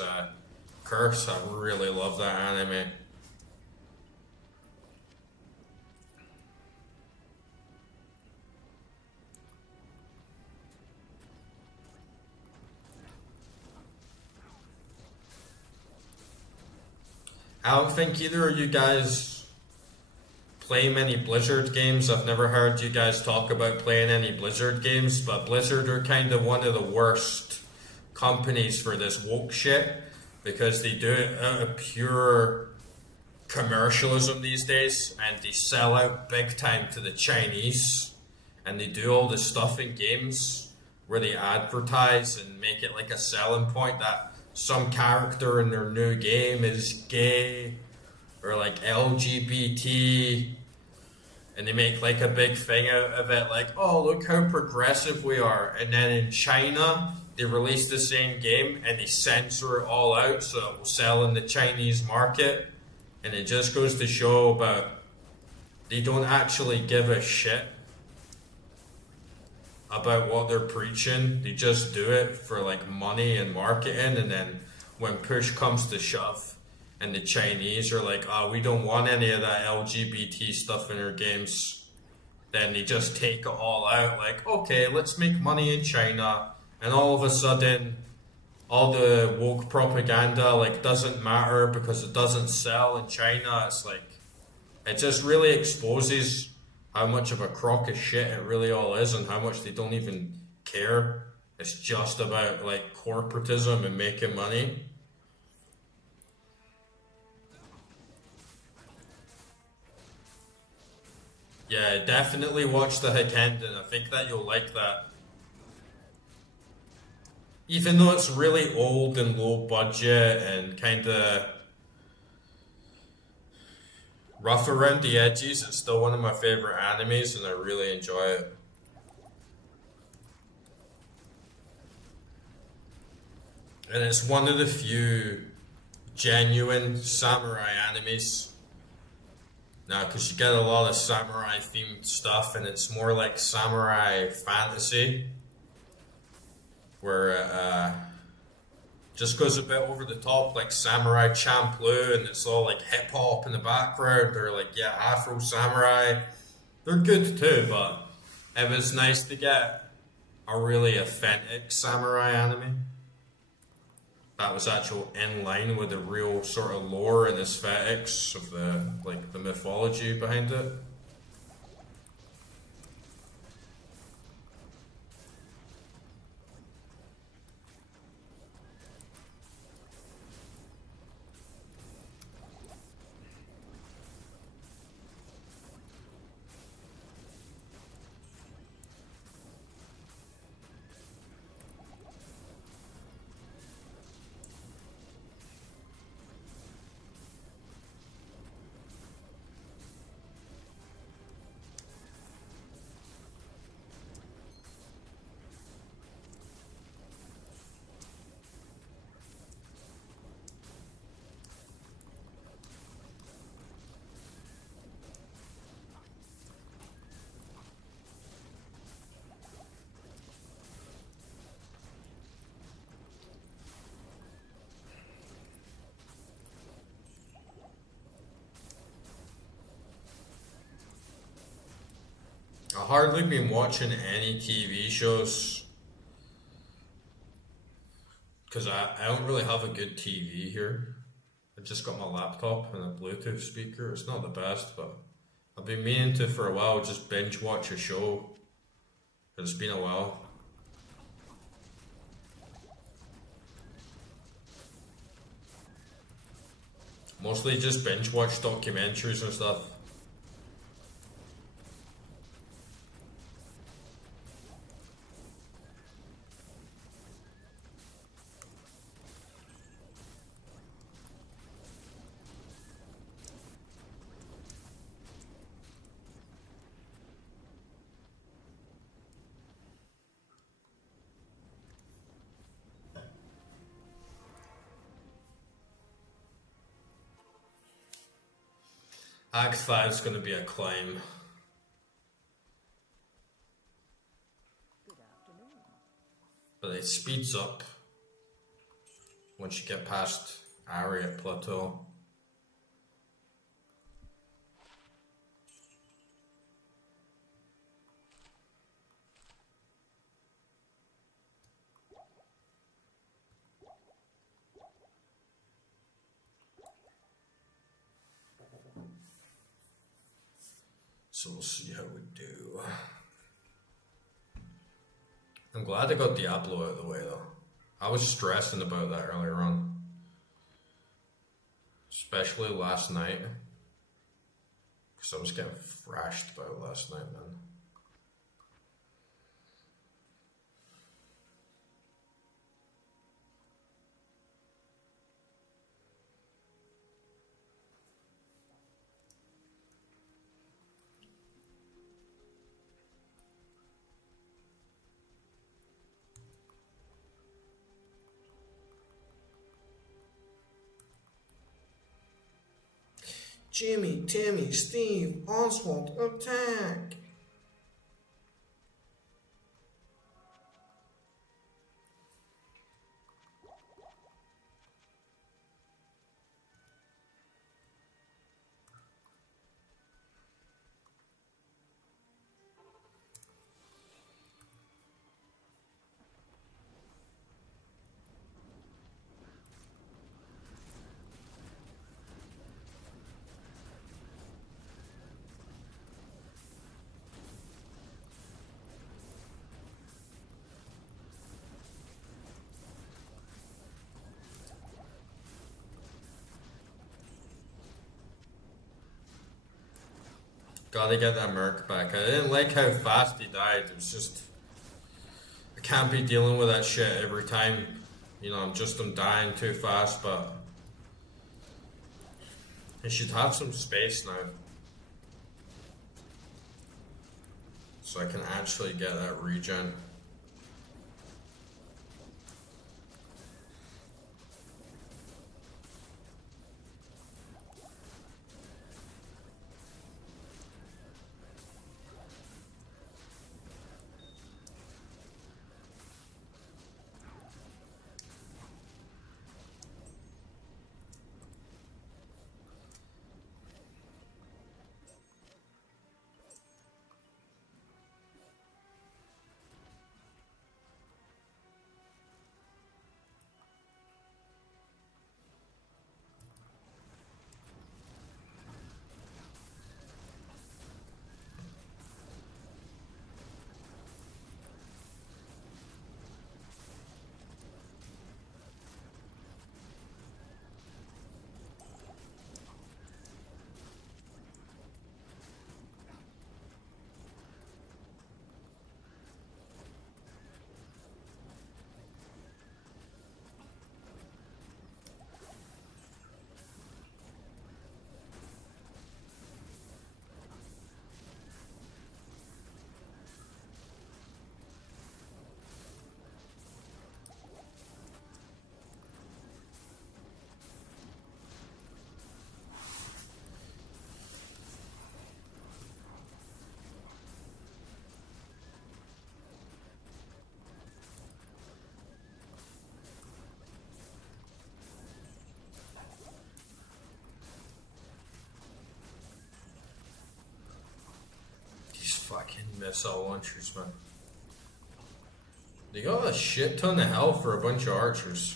curse. I really love that anime. I don't think either of you guys play many Blizzard games. I've never heard you guys talk about playing any Blizzard games, but Blizzard are kind of one of the worst companies for this woke shit because they do it out of pure commercialism these days, and they sell out big time to the Chinese, and they do all this stuff in games where they advertise and make it like a selling point that some character in their new game is gay or like LGBT, and they make like a big thing out of it, like, oh, look how progressive we are. And then in China, they release the same game and they censor it all out so it will sell in the Chinese market. And it just goes to show about they don't actually give a shit about what they're preaching. They just do it for like money and marketing, and then when push comes to shove and the Chinese are like, oh, we don't want any of that LGBT stuff in our games, then they just take it all out, like, okay, let's make money in China, and all of a sudden all the woke propaganda like doesn't matter because it doesn't sell in China. It's like, it just really exposes how much of a crock of shit it really all is and how much they don't even care. It's just about like corporatism and making money. Yeah, definitely watch the Hikenden. I think that you'll like that. Even though it's really old and low budget and kind of rough around the edges. It's still one of my favorite animes, and I really enjoy it. And it's one of the few genuine samurai animes. Now, because you get a lot of samurai themed stuff, and it's more like samurai fantasy, where just goes a bit over the top, like Samurai Champloo, and it's all like hip hop in the background, or like, yeah, Afro Samurai. They're good too, but it was nice to get a really authentic samurai anime that was actual in line with the real sort of lore and aesthetics of the mythology behind it. I hardly been watching any TV shows because I don't really have a good TV here. I just got my laptop and a Bluetooth speaker. It's not the best, but I've been meaning to for a while just binge watch a show. It's been a while. Mostly just binge watch documentaries and stuff. Act 5 is going to be a climb. But it speeds up once you get past Ariat Plateau. So we'll see how we do. I'm glad I got Diablo out of the way though. I was stressing about that earlier on. Especially last night. Because I was getting thrashed about last night, man. Jimmy, Timmy, Steve, Oswald, attack! Gotta get that Merc back. I didn't like how fast he died. It was just... I can't be dealing with that shit every time. You know, I'm dying too fast, but... I should have some space now. So I can actually get that regen. These fucking missile launchers, man. They got a shit ton of health for a bunch of archers.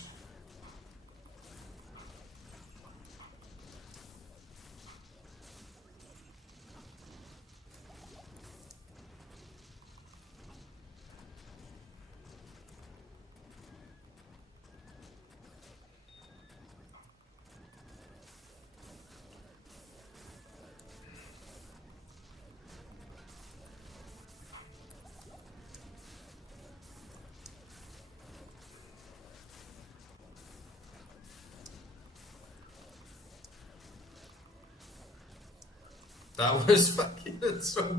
That was fucking so.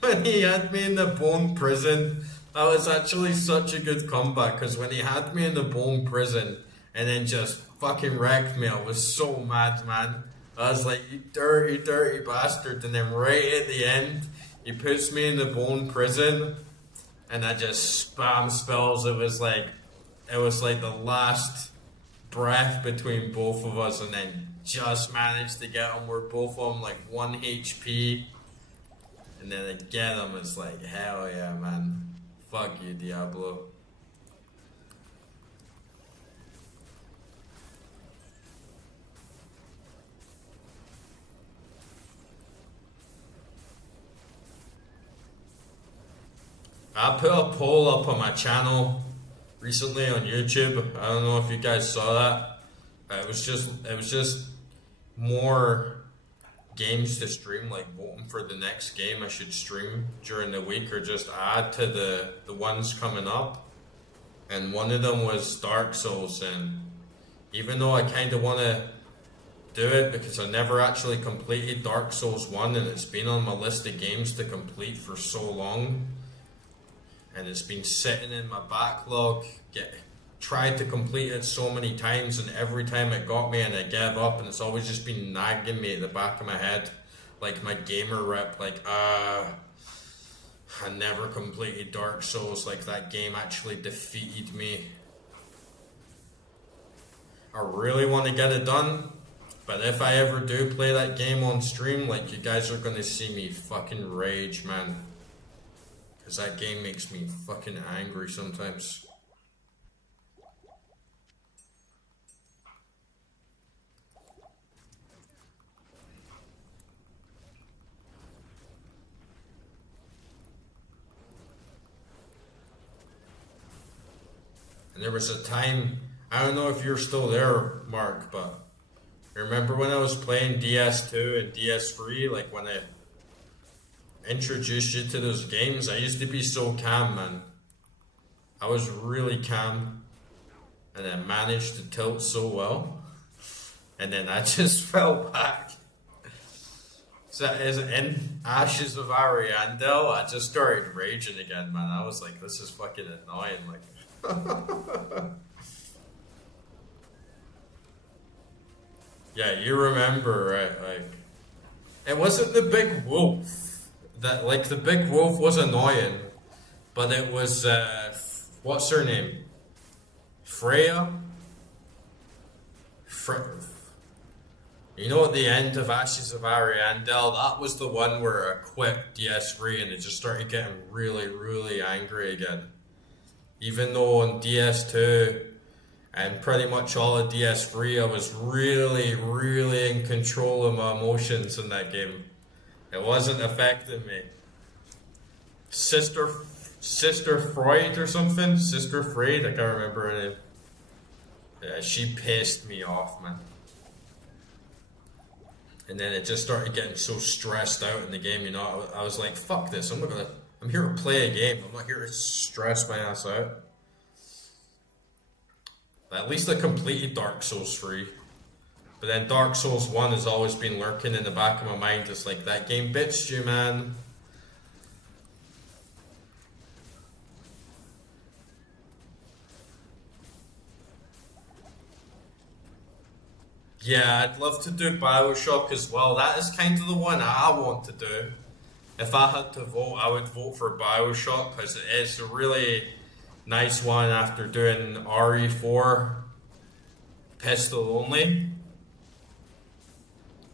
When he had me in the bone prison, that was actually such a good comeback. Because when he had me in the bone prison and then just fucking wrecked me, I was so mad, man. I was like, you dirty, dirty bastard. And then right at the end, he puts me in the bone prison, and I just spam spells. It was like the last breath between both of us, and then just managed to get them. We're both on like 1 HP, and then I get them. It's like, hell yeah, man. Fuck you, Diablo. I put a poll up on my channel recently on YouTube. I don't know if you guys saw that. It was just more games to stream, like voting for the next game I should stream during the week or just add to the ones coming up. And one of them was Dark Souls, and even though I kind of want to do it because I never actually completed Dark Souls 1, and it's been on my list of games to complete for so long, and it's been sitting in my backlog, tried to complete it so many times, and every time it got me and I gave up, and it's always just been nagging me at the back of my head, like my gamer rep, like, I never completed Dark Souls, like that game actually defeated me. I really want to get it done, but if I ever do play that game on stream, like, you guys are going to see me fucking rage, man. Because that game makes me fucking angry sometimes. And there was a time, I don't know if you're still there, Mark, but I remember when I was playing DS2 and DS3, like when I introduced you to those games, I used to be so calm, man. I was really calm, and I managed to tilt so well. and then I just fell back. So as in Ashes of Ariandel, I just started raging again, man. I was like, this is fucking annoying. Like, yeah, you remember, right? Like, it wasn't the big wolf. That like the big wolf was annoying, but it was what's her name? Freya. You know, at the end of Ashes of Ariandel, that was the one where I quit DS3 and it just started getting really, really angry again. Even though on DS2 and pretty much all of DS3, I was really, really in control of my emotions in that game. It wasn't affecting me. Sister Freud or something? Sister Freud, I can't remember her name. Yeah, she pissed me off, man. And then it just started getting so stressed out in the game, you know. I was like, fuck this, I'm here to play a game. I'm not here to stress my ass out. But at least I completed Dark Souls 3. But then Dark Souls 1 has always been lurking in the back of my mind. It's like, that game bitched you, man. Yeah, I'd love to do Bioshock as well. That is kind of the one I want to do. If I had to vote, I would vote for Bioshock because it's a really nice one after doing RE4 pistol only.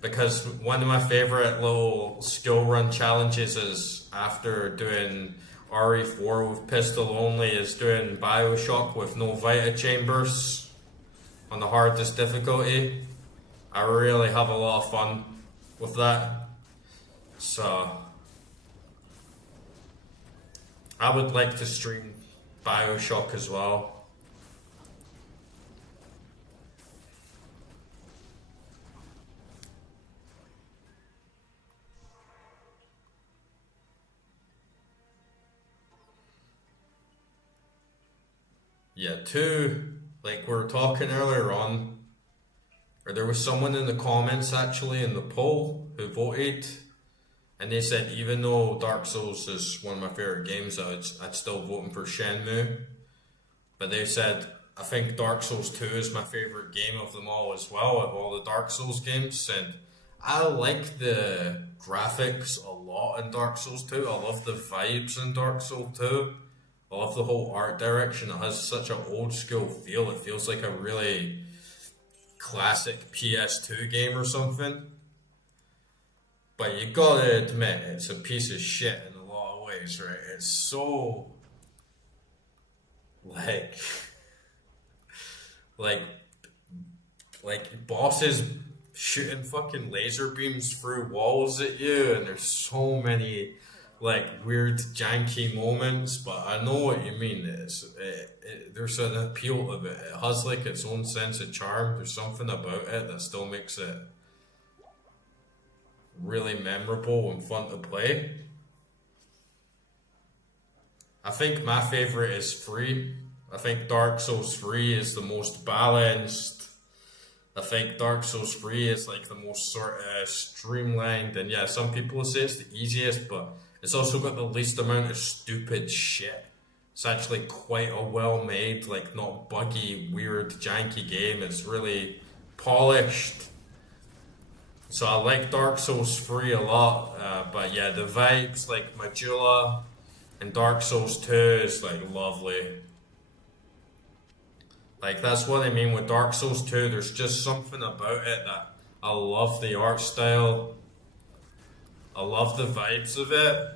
Because one of my favorite little skill run challenges is after doing RE4 with pistol only is doing Bioshock with no Vita chambers on the hardest difficulty. I really have a lot of fun with that. So I would like to stream Bioshock as well. Yeah, like we were talking earlier on, or there was someone in the comments actually in the poll who voted, and they said even though Dark Souls is one of my favorite games, I'd still voting for Shenmue. But they said I think Dark Souls 2 is my favorite game of them all as well, of all the Dark Souls games. And I like the graphics a lot in Dark Souls 2. I love the vibes in Dark Souls 2. I love the whole art direction. It has such an old school feel. It feels like a really classic PS2 game or something. But you gotta admit, it's a piece of shit in a lot of ways, right? It's so like like bosses shooting fucking laser beams through walls at you, and there's so many like weird janky moments, but I know what you mean. There's an appeal of it. It has like its own sense of charm. There's something about it that still makes it really memorable and fun to play. I think my favorite is 3. I think Dark Souls 3 is the most balanced. I think Dark Souls 3 is like the most sort of streamlined, and yeah, some people say it's the easiest, but it's also got the least amount of stupid shit. It's actually quite a well-made, like not buggy, weird, janky game. It's really polished. So I like Dark Souls 3 a lot, but yeah, the vibes like Majula and Dark Souls 2 is like lovely. Like that's what I mean with Dark Souls 2. There's just something about it that I love the art style. I love the vibes of it.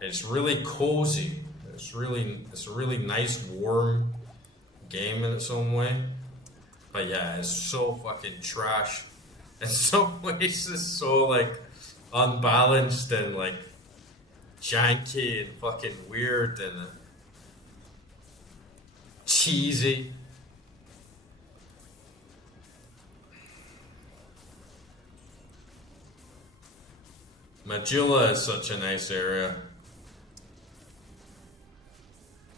It's really cozy. It's a really nice, warm game in its own way. But yeah, it's so fucking trash. In some ways, it's so like unbalanced and like janky and fucking weird and cheesy. Majula is such a nice area.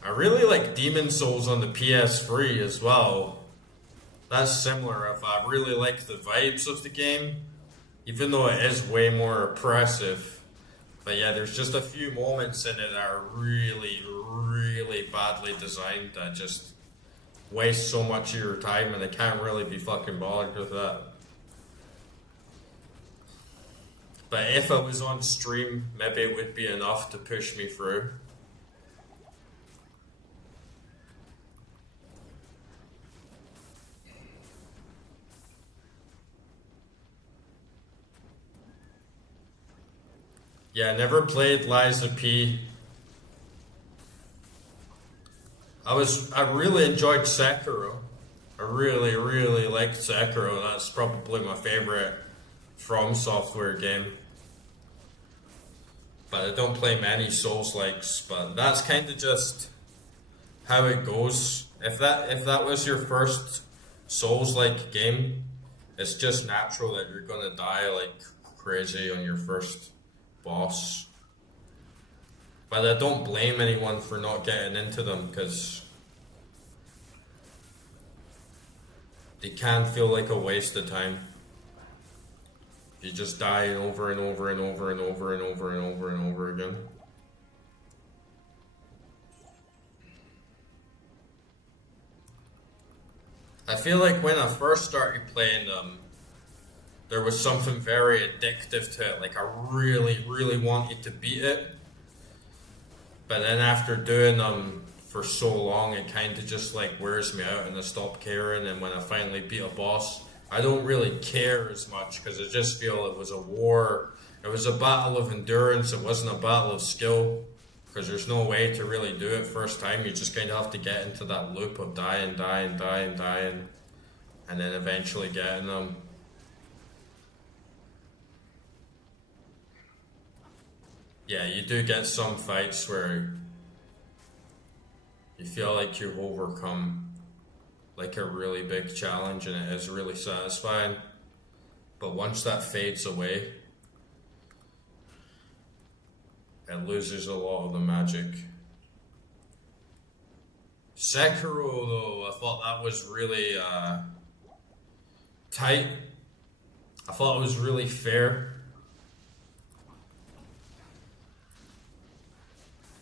I really like Demon Souls on the PS3 as well. that's similar. If I really like the vibes of the game, even though it is way more oppressive. But yeah, there's just a few moments in it that are really, really badly designed that just waste so much of your time, and I can't really be fucking bothered with that. But if I was on stream, maybe it would be enough to push me through. Yeah, I never played Lies of P. I really enjoyed Sekiro. I really, really liked Sekiro. That's probably my favorite From Software game. But I don't play many Souls-likes, but that's kind of just how it goes. If that was your first Souls-like game, it's just natural that you're gonna die like crazy on your first boss. But I don't blame anyone for not getting into them, because they can feel like a waste of time. You just die over and over and over and over and over and over and over again. I feel like when I first started playing them, there was something very addictive to it. Like I really, really wanted to beat it. But then after doing them for so long, it kind of just like wears me out and I stop caring. And when I finally beat a boss, I don't really care as much because I just feel it was a war. It was a battle of endurance. It wasn't a battle of skill, because there's no way to really do it first time. You just kind of have to get into that loop of dying, and then eventually getting them. Yeah, you do get some fights where you feel like you've overcome like a really big challenge and it is really satisfying. But once that fades away, it loses a lot of the magic. Sekiro, though, I thought that was really tight. I thought it was really fair.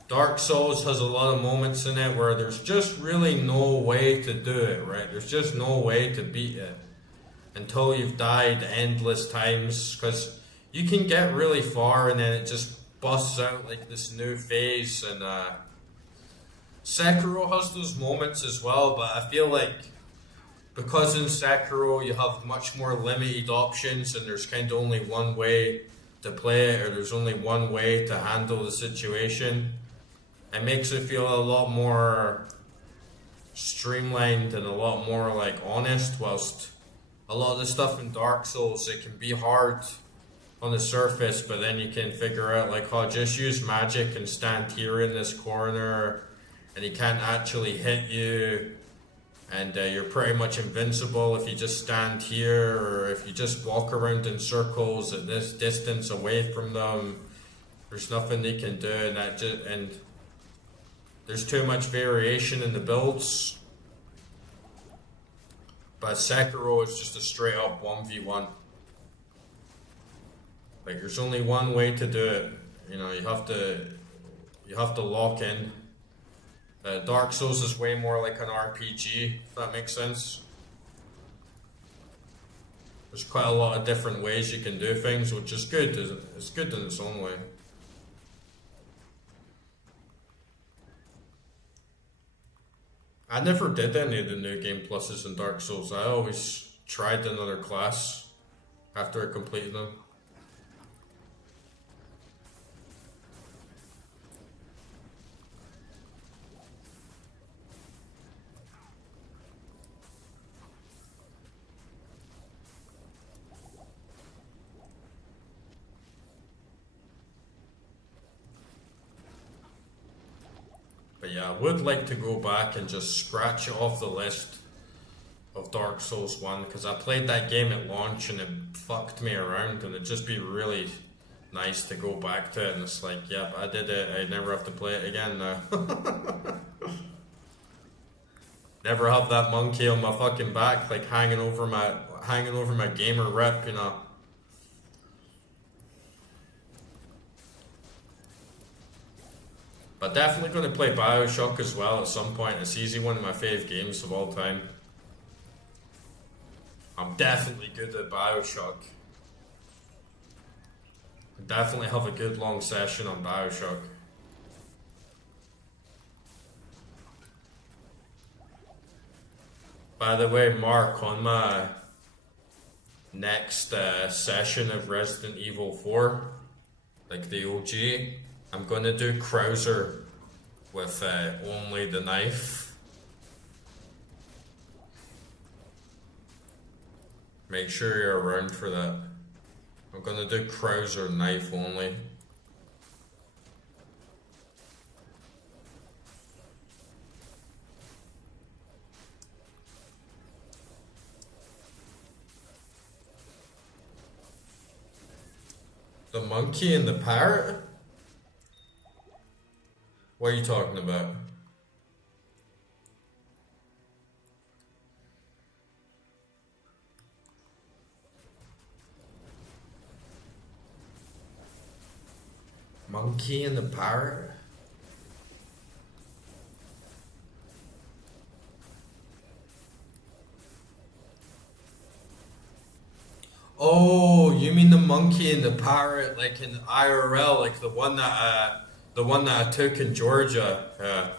Dark Souls has a lot of moments in it where there's just really no way to do it, right? There's just no way to beat it until you've died endless times, because you can get really far and then it just busts out like this new phase. And Sekiro has those moments as well, but I feel like because in Sekiro you have much more limited options and there's kind of only one way to play it, or there's only one way to handle the situation, it makes it feel a lot more streamlined and a lot more like honest. Whilst a lot of the stuff in Dark Souls, it can be hard on the surface, but then you can figure out like, oh, just use magic and stand here in this corner and he can't actually hit you, and you're pretty much invincible if you just stand here, or if you just walk around in circles at this distance away from them, there's nothing they can do. And there's too much variation in the builds. But Sekiro is just a straight up 1v1. Like there's only one way to do it. You know, you have to lock in. Dark Souls is way more like an RPG, if that makes sense. There's quite a lot of different ways you can do things, which is good. It's good in its own way. I never did any of the new game pluses in Dark Souls. I always tried another class after I completed them. But yeah, I would like to go back and just scratch it off the list of Dark Souls 1, because I played that game at launch and it fucked me around, and it'd just be really nice to go back to it and it's like, yep, I did it, I never have to play it again now. Never have that monkey on my fucking back, like hanging over my gamer rep, you know. But definitely gonna play Bioshock as well at some point. It's easy, one of my fave games of all time. I'm definitely good at Bioshock. Definitely have a good long session on Bioshock. By the way, Mark, on my next session of Resident Evil 4, like the OG, I'm gonna do Krauser with only the knife. Make sure you're around for that. I'm gonna do Krauser knife only. The monkey and the parrot? What are you talking about? Monkey and the parrot? Oh, you mean the monkey and the parrot, like in IRL, like the one that I took in Georgia.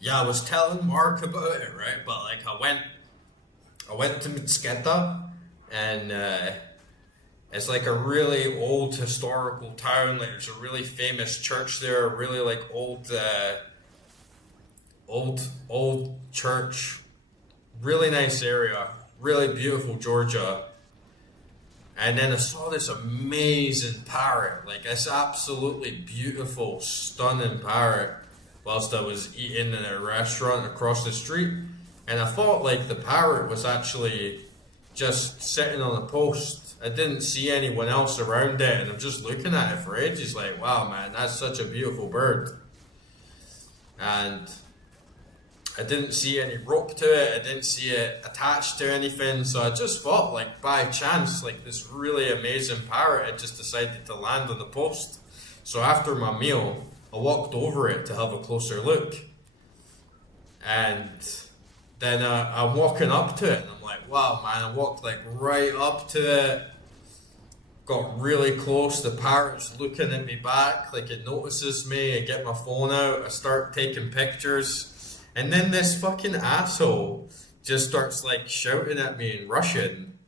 Yeah, I was telling Mark about it, right? But like I went to Mtskheta, and it's like a really old historical town. Like there's a really famous church there, a really like old church. Really nice area, really beautiful Georgia. And then I saw this amazing parrot, like this absolutely beautiful, stunning parrot, whilst I was eating in a restaurant across the street. And I thought like the parrot was actually just sitting on a post. I didn't see anyone else around it, and I'm just looking at it for ages like, wow man, that's such a beautiful bird. And I didn't see any rope to it, I didn't see it attached to anything, so I just thought, like, by chance, like, this really amazing parrot had just decided to land on the post. So after my meal, I walked over it to have a closer look. And then I'm walking up to it, and I'm like, wow, man, I walked, like, right up to it, got really close, the parrot's looking at me back, like, it notices me, I get my phone out, I start taking pictures. And then this fucking asshole just starts like shouting at me in Russian.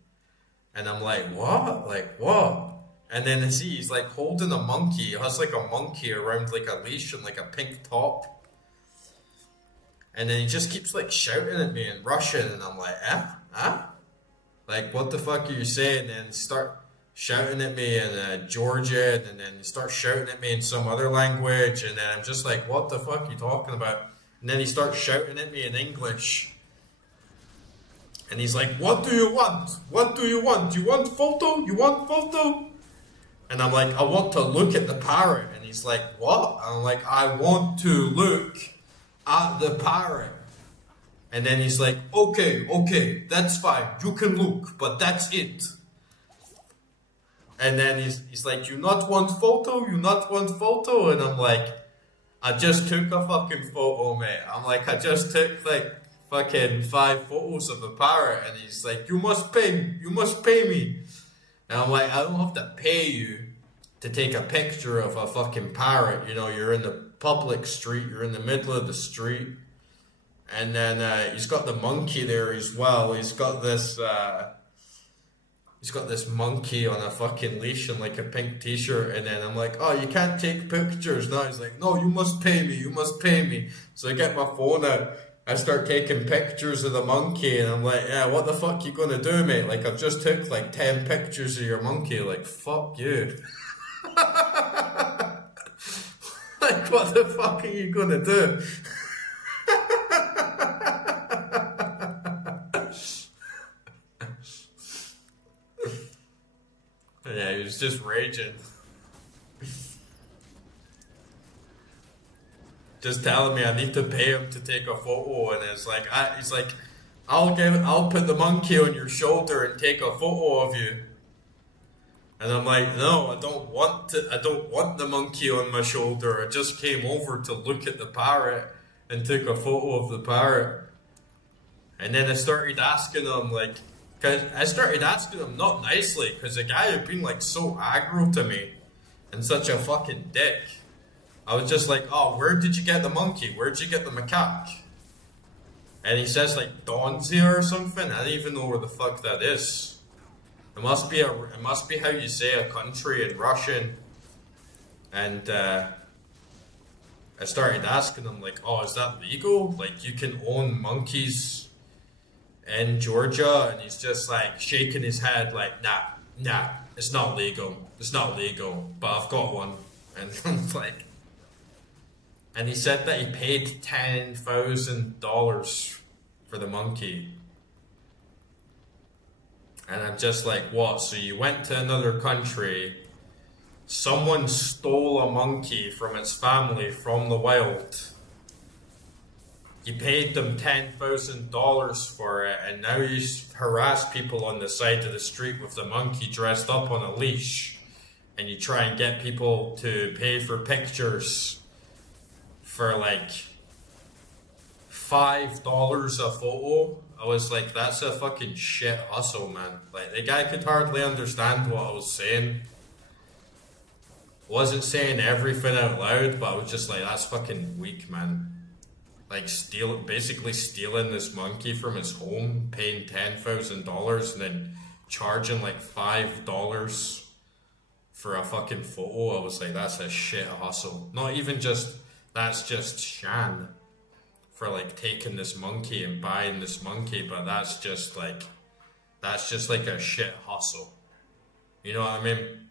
And I'm like, what? Like, what? And then I see he's like holding a monkey. He has like a monkey around like a leash and like a pink top. And then he just keeps like shouting at me in Russian. And I'm like, like, what the fuck are you saying? And then start shouting at me in Georgian. And then he starts shouting at me in some other language. And then I'm just like, what the fuck are you talking about? And then he starts shouting at me in English. And he's like, what do you want? What do you want? You want photo? You want photo? And I'm like, I want to look at the parrot. And he's like, what? And I'm like, I want to look at the parrot. And then he's like, okay, that's fine. You can look, but that's it. And then he's like, you not want photo? You not want photo? And I'm like, I just took a fucking photo, mate. I'm like, I just took like fucking 5 photos of the parrot, and he's like, you must pay me. And I'm like, I don't have to pay you to take a picture of a fucking parrot. You know, you're in the public street, you're in the middle of the street. And then he's got the monkey there as well. He's got this monkey on a fucking leash and like a pink t-shirt, and then I'm like, oh, you can't take pictures now. He's like, no, you must pay me. So I get my phone out, I start taking pictures of the monkey, and I'm like, yeah, what the fuck you gonna do, mate? Like, I've just took like 10 pictures of your monkey. Like, fuck you. Like, what the fuck are you gonna do? Yeah, he was just raging. just telling me I need to pay him to take a photo, and it's like he's like, I'll put the monkey on your shoulder and take a photo of you. And I'm like, no, I don't want the monkey on my shoulder. I just came over to look at the parrot and took a photo of the parrot. And then I started asking him, like, not nicely, because the guy had been like so aggro to me and such a fucking dick. I was just like, oh, where did you get the monkey? Where'd you get the macaque? And he says like Donzia or something. I don't even know where the fuck that is. It must be how you say a country in Russian. And I started asking him like, oh, is that legal? Like, you can own monkeys in Georgia? And he's just like shaking his head like, nah, it's not legal. It's not legal, but I've got one. And I'm like, and he said that he paid $10,000 for the monkey. And I'm just like, what? So you went to another country, someone stole a monkey from its family from the wild. You paid them $10,000 for it, and now you harass people on the side of the street with the monkey dressed up on a leash. And you try and get people to pay for pictures for like $5 a photo. I was like, that's a fucking shit hustle, man. Like, the guy could hardly understand what I was saying. Wasn't saying everything out loud, but I was just like, that's fucking weak, man. Like, basically stealing this monkey from his home, paying $10,000 and then charging like $5 for a fucking photo. I was like, that's a shit hustle. Not even just, that's just shan for like taking this monkey and buying this monkey, but that's just like a shit hustle. You know what I mean?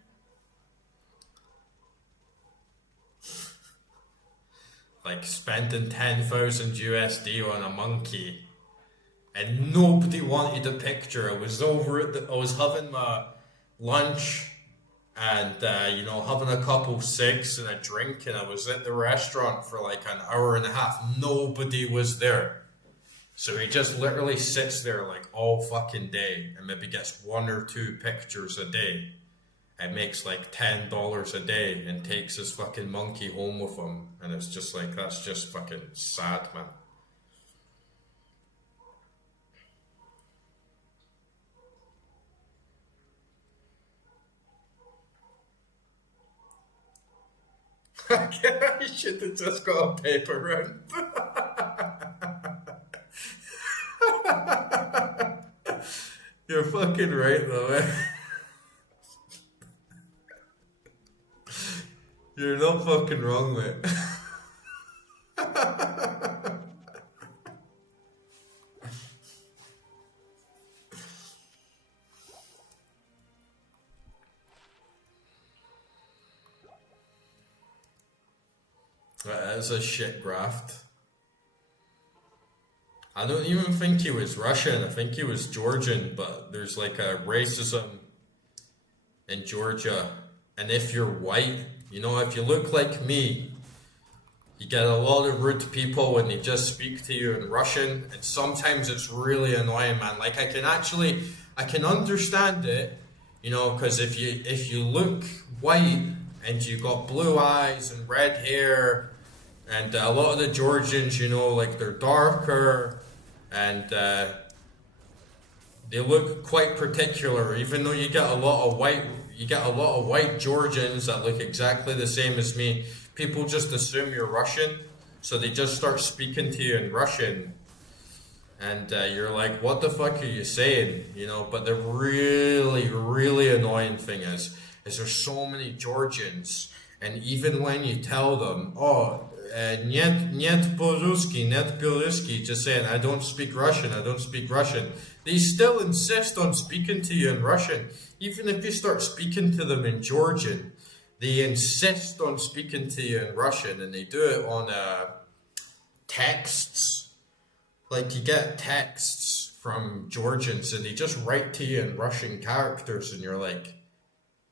Like spending 10,000 USD on a monkey, and nobody wanted a picture. I was I was having my lunch and having a couple cigs and a drink, and I was at the restaurant for like an hour and a half. Nobody was there. So he just literally sits there like all fucking day and maybe gets 1 or 2 pictures a day and makes like $10 a day and takes his fucking monkey home with him. And it's just like, that's just fucking sad, man. I should have just got a paper round. You're fucking right though, eh? You're not fucking wrong, mate. That is a shit graft. I don't even think he was Russian. I think he was Georgian, but there's like a racism in Georgia. And if you're white, if you look like me, you get a lot of rude people when they just speak to you in Russian, and sometimes it's really annoying, man. Like I can understand it, because if you look white and you got blue eyes and red hair, and a lot of the Georgians, like they're darker, and they look quite particular. Even though you get a lot of white Georgians that look exactly the same as me, people just assume you're Russian, so they just start speaking to you in Russian, and you're like, what the fuck are you saying? But the really, really annoying thing is there's so many Georgians, and even when you tell them, нет по-русски, нет по-русски, just saying, I don't speak Russian, they still insist on speaking to you in Russian. Even if you start speaking to them in Georgian, they insist on speaking to you in Russian, and they do it on texts. Like, you get texts from Georgians, and they just write to you in Russian characters, and you're like,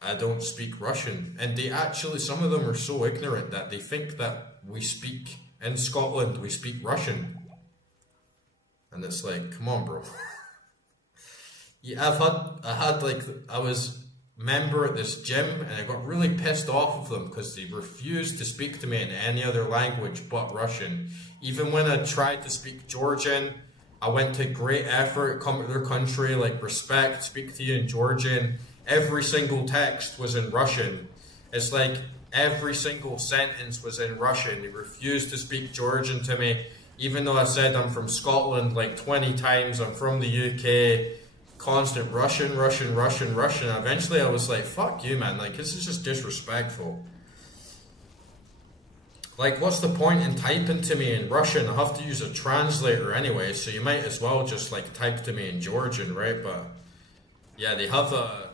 I don't speak Russian. And they actually, some of them are so ignorant that they think that we speak in Scotland we speak Russian. And it's like, come on, bro. Yeah, I was a member at this gym and I got really pissed off of them because they refused to speak to me in any other language but Russian. Even when I tried to speak Georgian, I went to great effort, come to their country, like respect, speak to you in Georgian. Every single text was in Russian. It's like every single sentence was in Russian. They refused to speak Georgian to me, even though I said I'm from Scotland like 20 times, I'm from the UK, constant Russian, Russian, Russian, Russian. Eventually I was like, fuck you, man, like this is just disrespectful. Like, what's the point in typing to me in Russian? I have to use a translator anyway, so you might as well just like type to me in Georgian, right? But yeah, they have a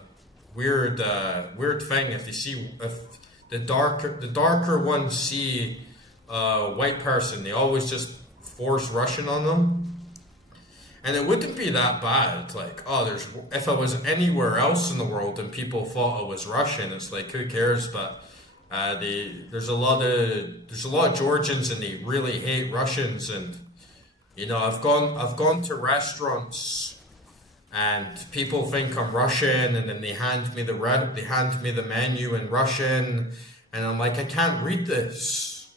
weird thing. If the darker ones see a white person, they always just force Russian on them. And it wouldn't be that bad. Like, if I was anywhere else in the world and people thought I was Russian, it's like who cares? But there's a lot of Georgians and they really hate Russians. And I've gone to restaurants and people think I'm Russian, and then they hand me the menu in Russian, and I'm like, I can't read this.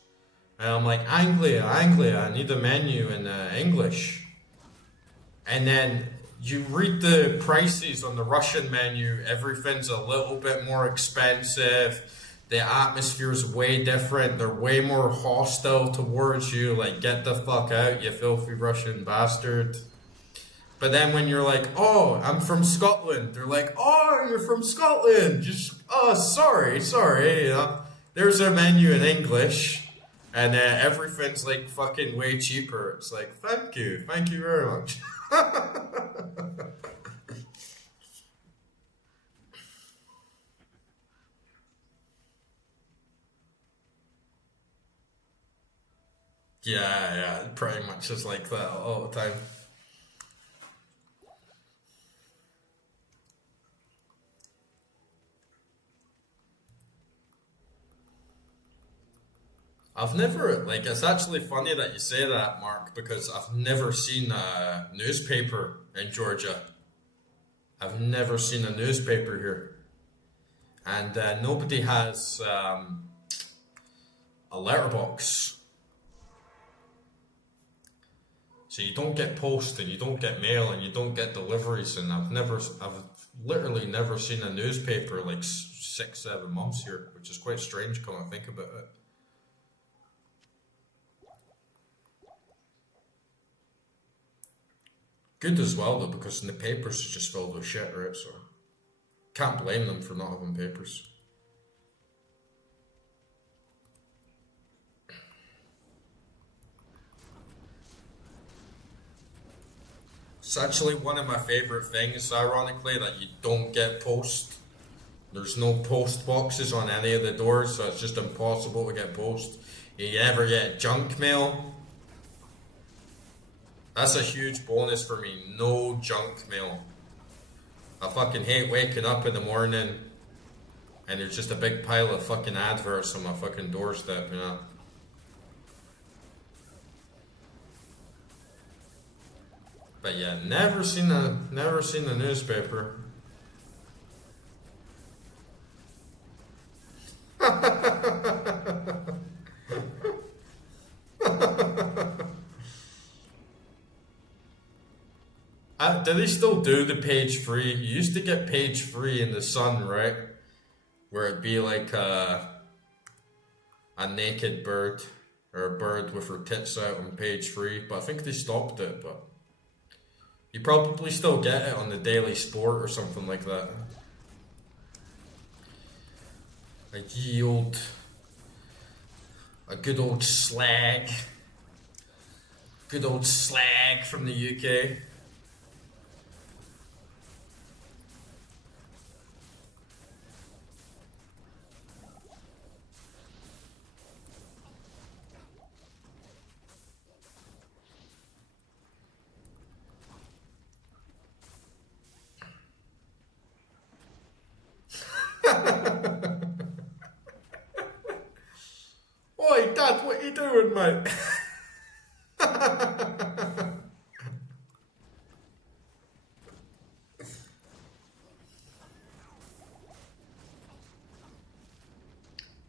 And I'm like, Anglia, I need the menu in English. And then you read the prices on the Russian menu, everything's a little bit more expensive. The atmosphere's way different. They're way more hostile towards you. Like, get the fuck out, you filthy Russian bastard. But then when you're like, oh, I'm from Scotland, they're like, oh, you're from Scotland. Sorry. There's a menu in English. And everything's like fucking way cheaper. It's like, thank you very much. Yeah, pretty much is like that all the time. It's actually funny that you say that, Mark, because I've never seen a newspaper in Georgia. I've never seen a newspaper here. And nobody has a letterbox. So you don't get post and you don't get mail and you don't get deliveries. And I've literally never seen a newspaper like 6, 7 months here, which is quite strange come to think about it. Good as well though, because in the papers it's just filled with shit, right? So can't blame them for not having papers. It's actually one of my favorite things, ironically, that you don't get post. There's no post boxes on any of the doors, so it's just impossible to get post. You ever get junk mail? That's a huge bonus for me. No junk mail. I fucking hate waking up in the morning and there's just a big pile of fucking adverts on my fucking doorstep, But yeah, never seen a newspaper. Do they still do the page 3? You used to get page 3 in the Sun, right? Where it'd be like a naked bird or a bird with her tits out on page 3, but I think they stopped it. But you probably still get it on the Daily Sport or something like that. A good old slag. Good old slag from the UK. Oi, Dad, what you doing, mate?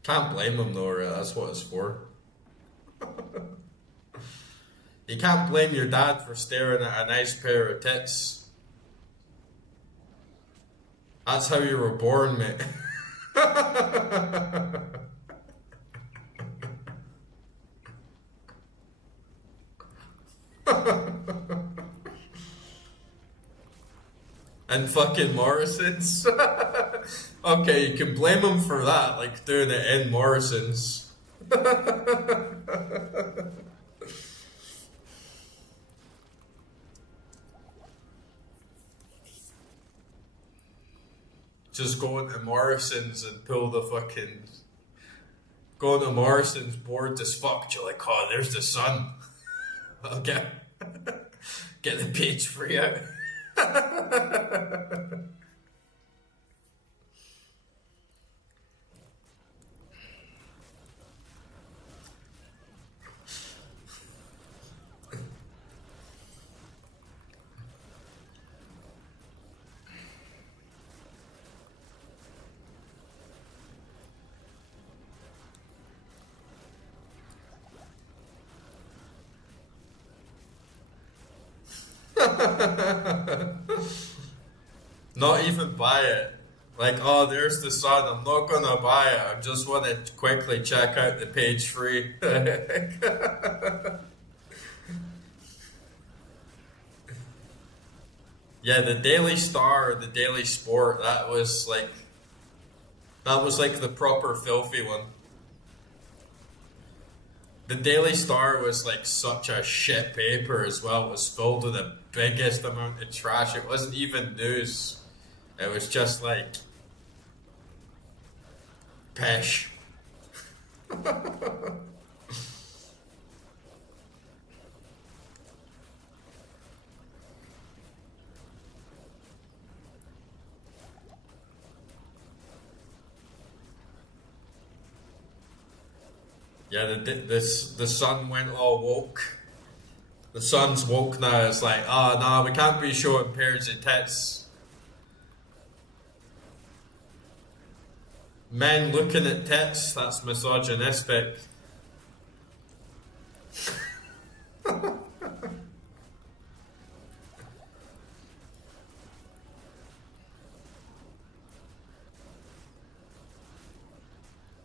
Can't blame him though, right? That's what it's for. You can't blame your dad for staring at a nice pair of tits. That's how you were born, mate. And fucking Morrison's. Okay, you can blame him for that, like doing it in Morrison's. Just go into Morrison's and pull the fucking. Go into Morrison's bored as fuck. You're like, oh, there's the sun. I'll get the page free out. Not even buy it. Like, oh, there's the sun. I'm not gonna buy it. I just want to quickly check out the page free. Yeah, the Daily Star, the Daily Sport. That was like the proper filthy one. The Daily Star was like such a shit paper as well. It was filled with the biggest amount of trash. It wasn't even news. It was just like pish. Yeah, the sun went all woke. The sun's woke now. It's like, oh no, we can't be showing pairs of tits. Men looking at tits, that's misogynistic.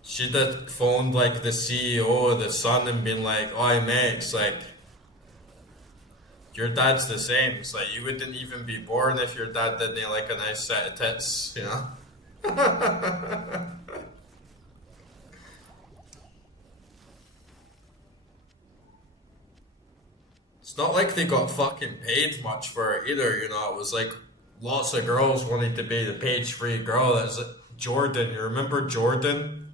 She'd have phoned like the CEO of the Sun and been like, "Oi mate, it's like your dad's the same. It's like you wouldn't even be born if your dad didn't like a nice set of tits, you know?" It's not like they got fucking paid much for it either, you know. It was like lots of girls wanted to be the page free girl. That's Jordan. You remember Jordan?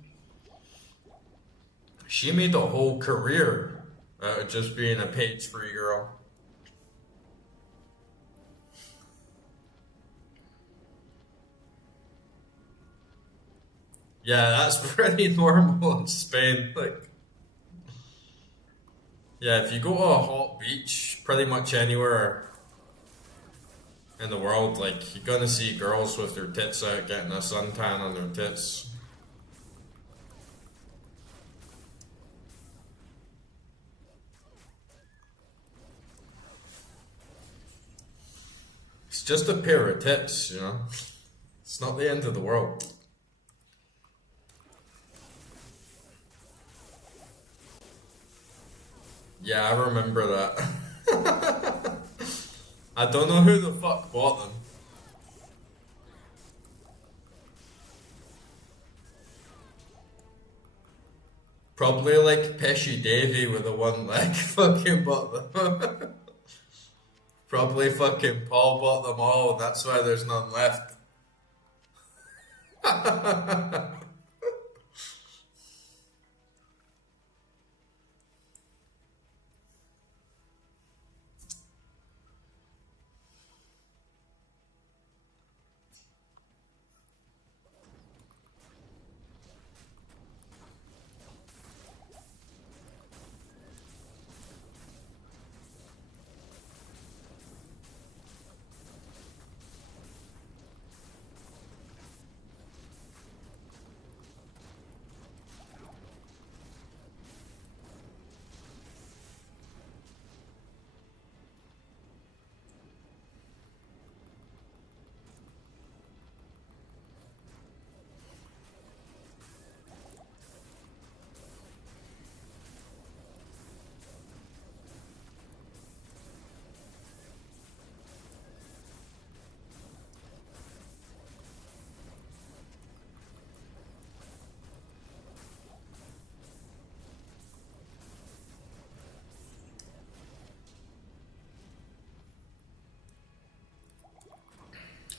She made a whole career out of just being a page free girl. Yeah, that's pretty normal in Spain. Like, yeah, if you go to a hot beach, pretty much anywhere in the world, like, you're gonna see girls with their tits out getting a suntan on their tits. It's just a pair of tits, you know? It's not the end of the world. Yeah, I remember that. I don't know who the fuck bought them. Probably like Pesci Davy with the one leg fucking bought them. Probably fucking Paul bought them all, and that's why there's none left.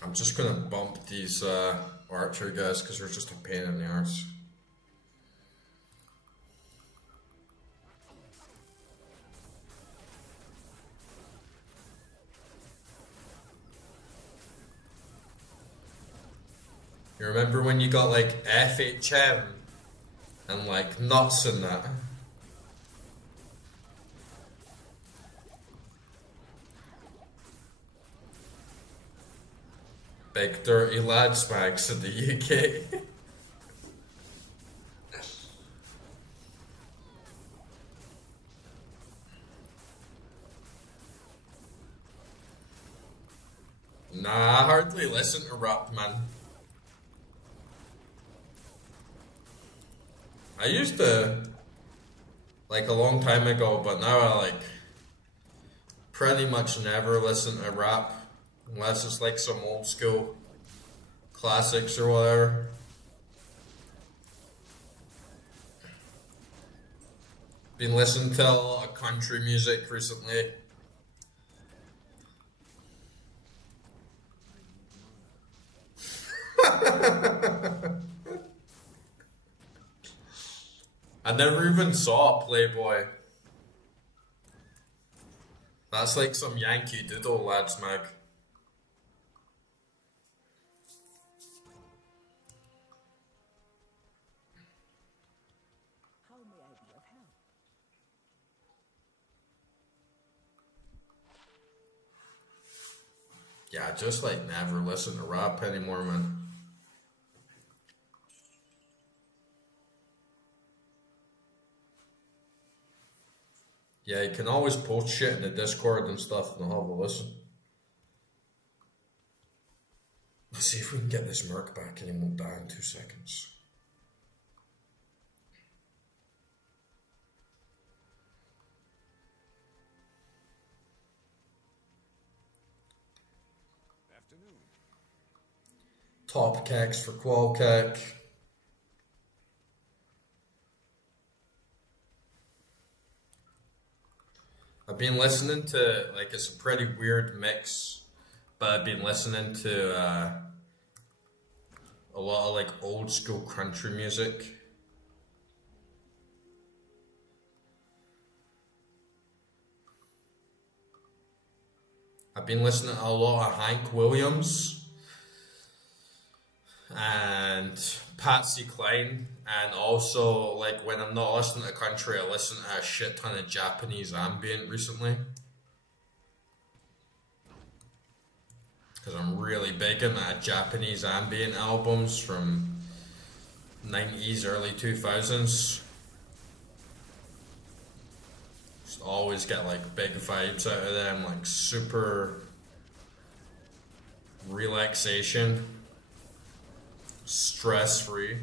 I'm just gonna bump these archer guys because they're just a pain in the arse. You remember when you got like FHM and like nuts in that? Big dirty lad smags in the UK. Nah, I hardly listen to rap, man. I used to, like a long time ago, but now I like pretty much never listen to rap unless it's like some old school classics or whatever. Been listening to a lot of country music recently. I never even saw Playboy. That's like some Yankee Doodle lads, mag. How may I be of help? Yeah, I just like never listen to rap anymore, man. Yeah, you can always post shit in the Discord and stuff and I'll have a listen. Let's see if we can get this Merc back and he won't die in 2 seconds. Afternoon. Top kicks for qual kick. I've been listening to, like, it's a pretty weird mix, but I've been listening to a lot of like old school country music. I've been listening to a lot of Hank Williams and Patsy Cline, and also like when I'm not listening to country, I listen to a shit ton of Japanese ambient recently. Because I'm really big into Japanese ambient albums from 90s, early 2000s. Just always get like big vibes out of them, like super relaxation, stress free.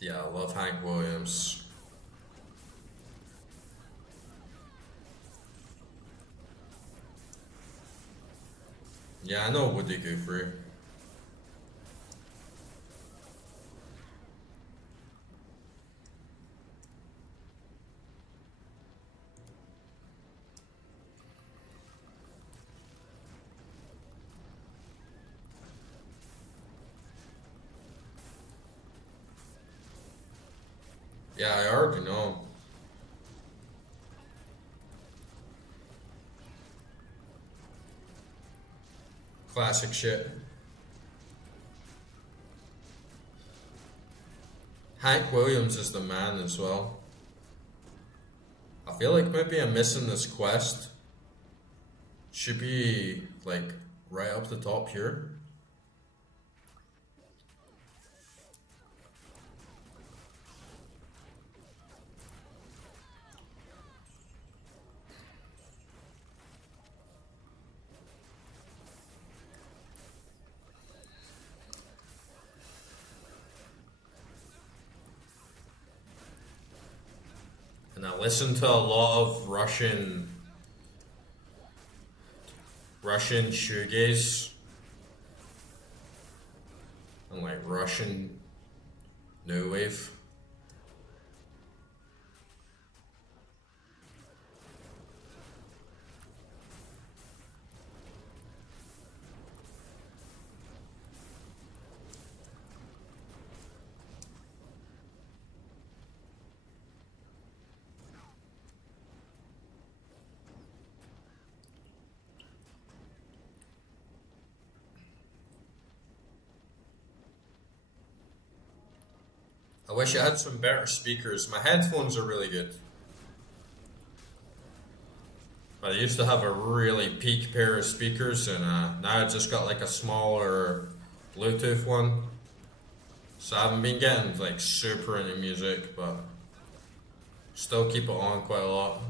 Yeah, I love Hank Williams. Yeah, I know Woody Guthrie. Yeah, I already know. Classic shit. Hank Williams is the man as well. I feel like maybe I'm missing this quest. Should be like right up the top here. And I listen to a lot of Russian shoegaze and like Russian New Wave. I wish I had some better speakers. My headphones are really good. But I used to have a really peak pair of speakers, and now I just got like a smaller Bluetooth one. So I haven't been getting like super into music, but still keep it on quite a lot.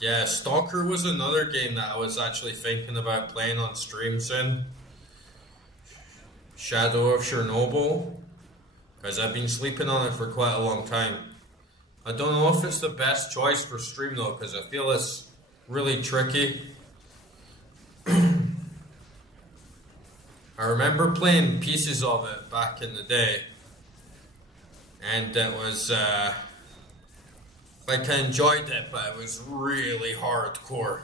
Yeah, Stalker was another game that I was actually thinking about playing on stream soon. Shadow of Chernobyl, because I've been sleeping on it for quite a long time. I don't know if it's the best choice for stream though, because I feel it's really tricky. I remember playing pieces of it back in the day, and it was like I enjoyed it, but it was really hardcore.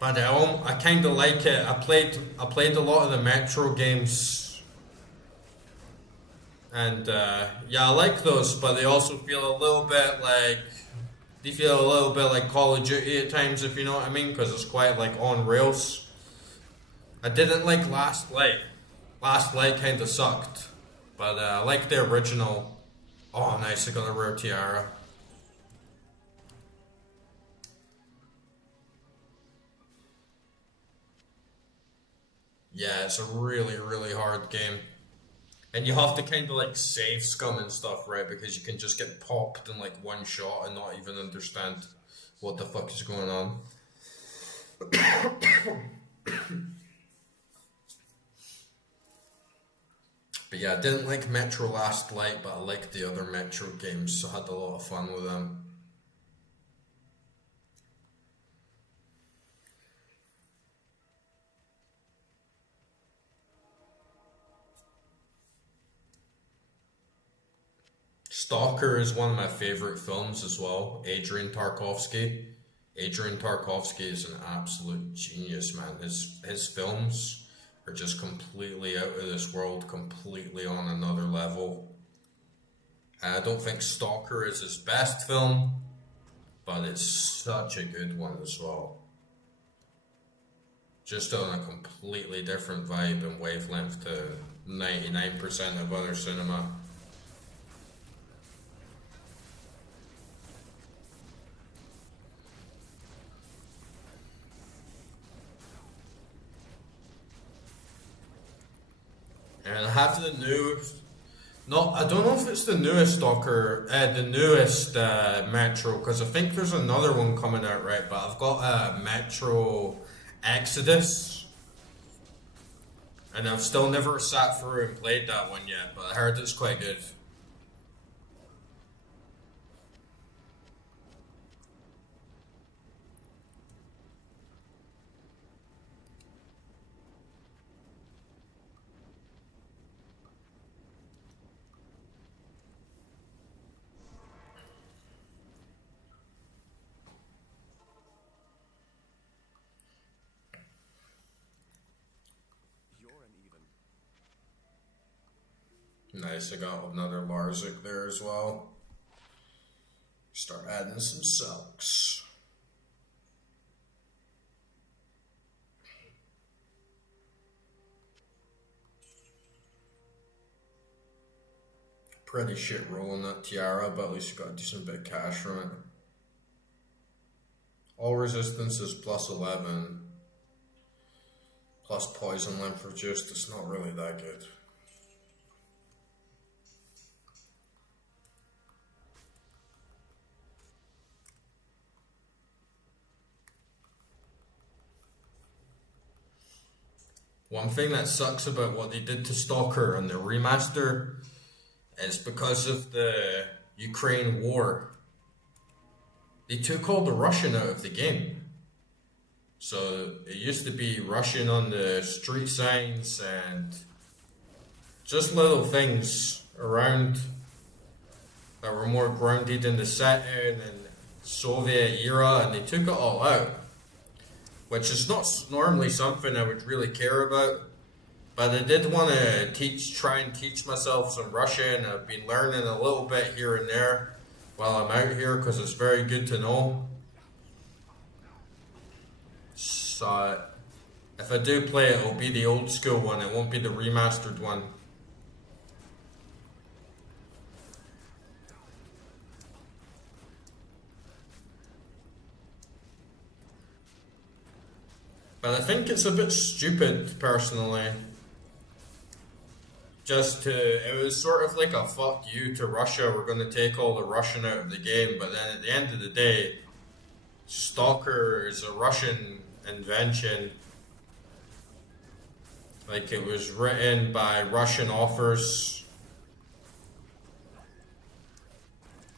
But I kind of like it. I played a lot of the Metro games, and yeah, I like those. But they also feel a little bit like Call of Duty at times, if you know what I mean, because it's quite like on rails. I didn't like Last Light. Last Light kind of sucked, but I like the original. Oh, nice! I got a rare tiara. Yeah, it's a really, really hard game. And you have to kind of like save scum and stuff, right? Because you can just get popped in like one shot and not even understand what the fuck is going on. But yeah, I didn't like Metro Last Light, but I liked the other Metro games, so I had a lot of fun with them. Stalker is one of my favorite films as well. Adrian Tarkovsky. Adrian Tarkovsky is an absolute genius, man. His films are just completely out of this world, completely on another level. I don't think Stalker is his best film, but it's such a good one as well. Just on a completely different vibe and wavelength to 99% of other cinema. And I have the new. No, I don't know if it's the newest Stalker, the newest Metro, because I think there's another one coming out, right? But I've got Metro Exodus, and I've still never sat through and played that one yet, but I heard it's quite good. Nice, I got another Larzik there as well. Start adding some silks. Pretty shit rolling that tiara, but at least you got a decent bit of cash from it. All resistance is plus 11. Plus poison lymph reduced, it's not really that good. one thing that sucks about what they did to Stalker on the remaster is because of the Ukraine war. They took all the Russian out of the game. So it used to be Russian on the street signs and just little things around that were more grounded in the setting and Soviet era, and they took it all out, which is not normally something I would really care about. But I did want to try and teach myself some Russian. I've been learning a little bit here and there while I'm out here because it's very good to know. So if I do play it, it'll be the old school one. It won't be the remastered one. But I think it's a bit stupid, personally. It was sort of like a fuck you to Russia. We're going to take all the Russian out of the game. But then at the end of the day, Stalker is a Russian invention. Like, it was written by Russian authors.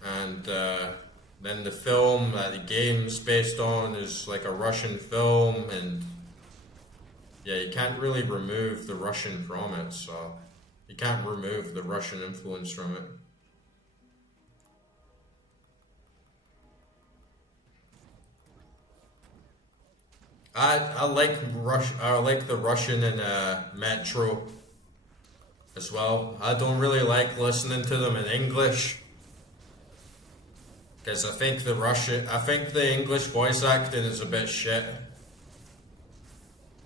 And then the film that the game's based on is like a Russian film. And yeah, you can't really remove the Russian from it. So you can't remove the Russian influence from it. I like the Russian in Metro as well. I don't really like listening to them in English because I think the English voice acting is a bit shit.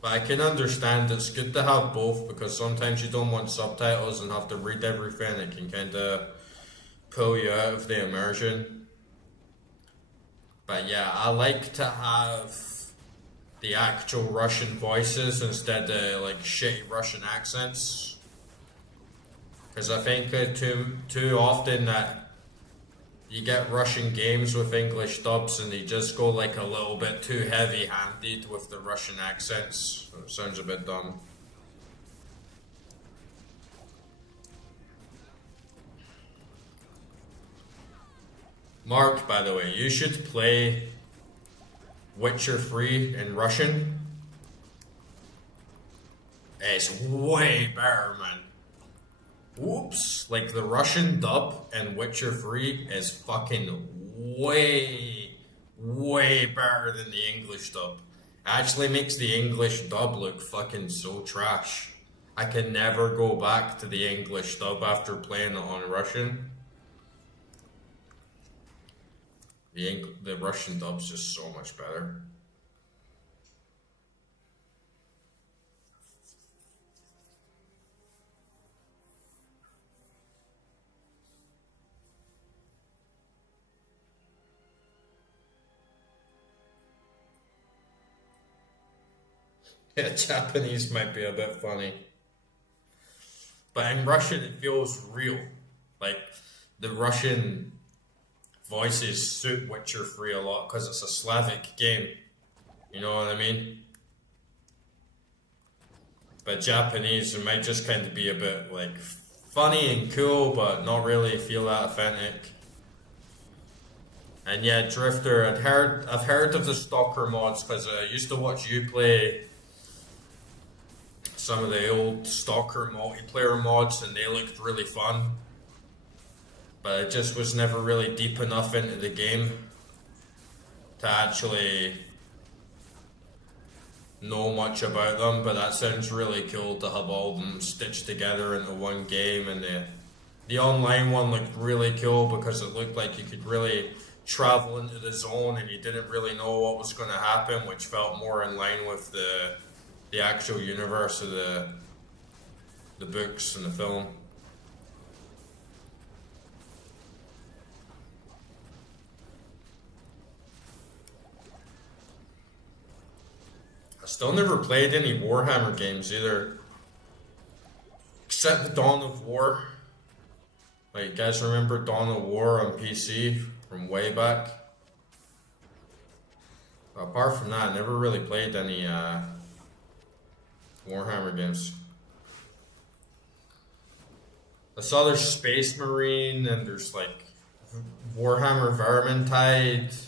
But I can understand it's good to have both because sometimes you don't want subtitles and have to read everything. It can kind of pull you out of the immersion. But yeah, I like to have the actual Russian voices instead of like shitty Russian accents. Because I think too often that you get Russian games with English dubs and they just go like a little bit too heavy-handed with the Russian accents. It sounds a bit dumb. Mark, by the way, you should play Witcher 3 in Russian. It's way better, man. Whoops. Like, the Russian dub in Witcher 3 is fucking way better than the English dub. It actually makes the English dub look fucking so trash. I can never go back to the English dub after playing it on Russian. The Russian dub's just so much better. Yeah, Japanese might be a bit funny. But in Russian, it feels real. Like, the Russian voices suit Witcher 3 a lot because it's a Slavic game. You know what I mean? But Japanese, it might just kind of be a bit, like, funny and cool, but not really feel that authentic. And yeah, Drifter, I've heard of the Stalker mods because I used to watch you play some of the old Stalker multiplayer mods and they looked really fun. But it just was never really deep enough into the game to actually know much about them. But that sounds really cool to have all of them stitched together into one game. And the online one looked really cool because it looked like you could really travel into the zone and you didn't really know what was going to happen, which felt more in line with the actual universe of the books and the film. I still never played any Warhammer games either, except the Dawn of War. Like, you guys remember Dawn of War on PC from way back? But apart from that, I never really played any Warhammer games. I saw there's Space Marine and there's like Warhammer Vermintide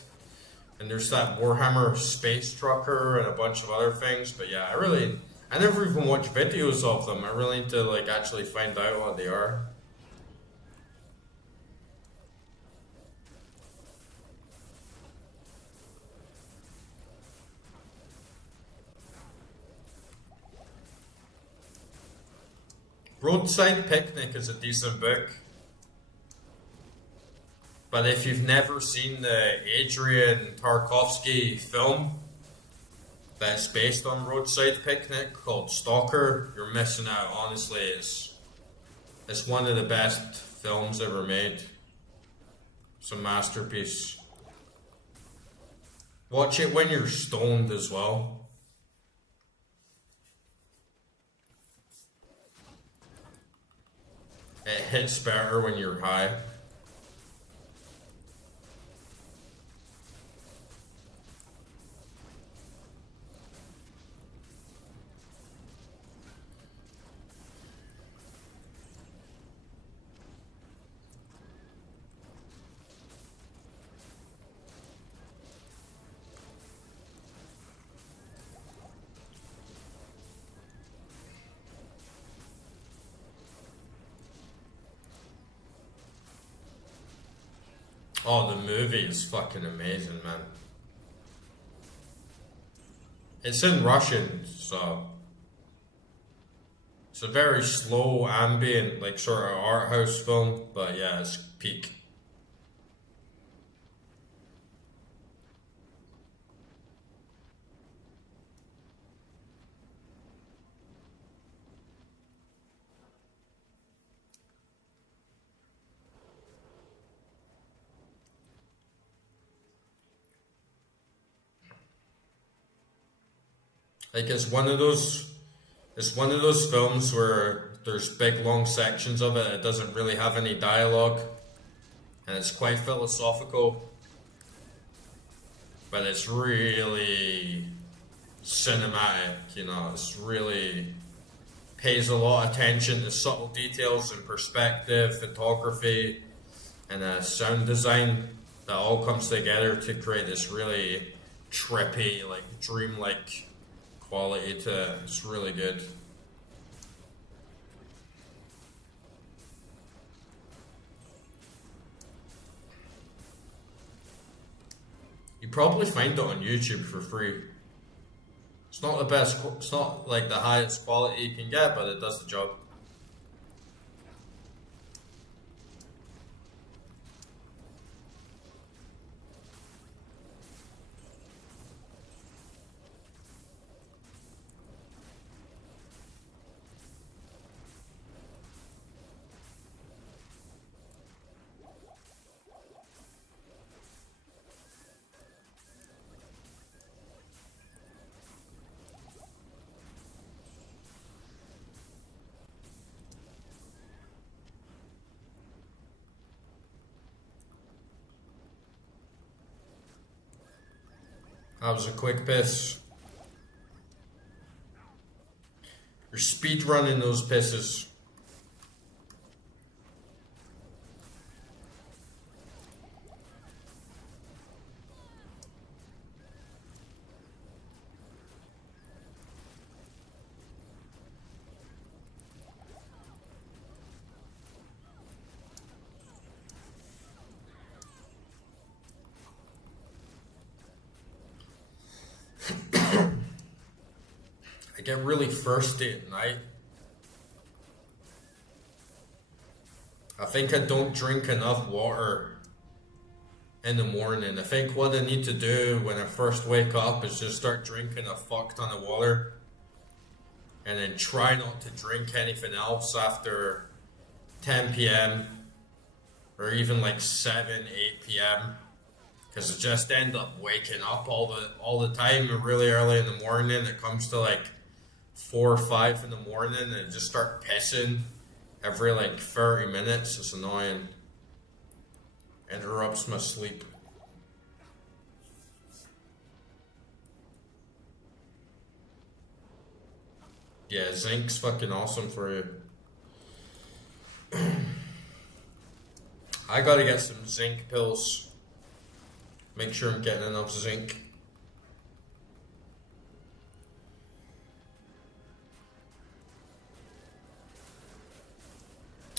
and there's that Warhammer Space Trucker and a bunch of other things. But yeah, I never even watched videos of them. I really need to like actually find out what they are. Roadside Picnic is a decent book. But if you've never seen the Adrian Tarkovsky film that's based on Roadside Picnic called Stalker, you're missing out. Honestly, it's one of the best films ever made. It's a masterpiece. Watch it when you're stoned as well. It hits better when you're high. Oh, the movie is fucking amazing, man. It's in Russian, so it's a very slow, ambient, like sort of art house film, but yeah, it's peak. Like it's one of those films where there's big long sections of it. It doesn't really have any dialogue, and it's quite philosophical, but it's really cinematic. You know, it's really pays a lot of attention to subtle details and perspective, photography, and sound design that all comes together to create this really trippy, like dreamlike quality to it. It's really good. You probably find it on YouTube for free. It's not the best, it's not like the highest quality you can get, but it does the job. That was a quick piss. You're speed running those pisses. I get really thirsty at night. I think I don't drink enough water in the morning. I think what I need to do when I first wake up is just start drinking a fuck ton of water and then try not to drink anything else after 10 p.m. or even like 7, 8 p.m. because I just end up waking up all the time and really early in the morning. It comes to like 4 or 5 in the morning and I just start pissing every like 30 minutes. It's annoying. Interrupts my sleep. Yeah, zinc's fucking awesome for you. I gotta get some zinc pills. Make sure I'm getting enough zinc.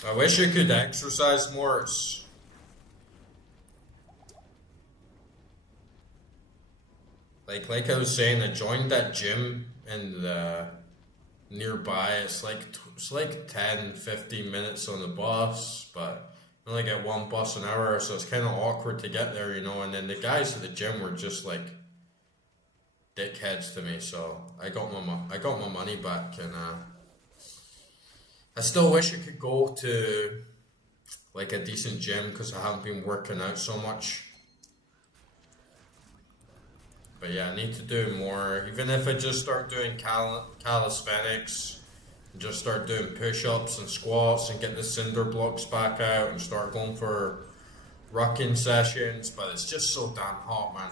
I wish I could exercise more. It's like I was saying, I joined that gym in the nearby. It's like 10, 15 minutes on the bus, but I only get one bus an hour, so it's kind of awkward to get there, you know. And then the guys at the gym were just like dickheads to me, so I got my money back, and I still wish I could go to like a decent gym because I haven't been working out so much. But yeah, I need to do more. Even if I just start doing calisthenics, just start doing push-ups and squats and get the cinder blocks back out and start going for rucking sessions. But it's just so damn hot, man.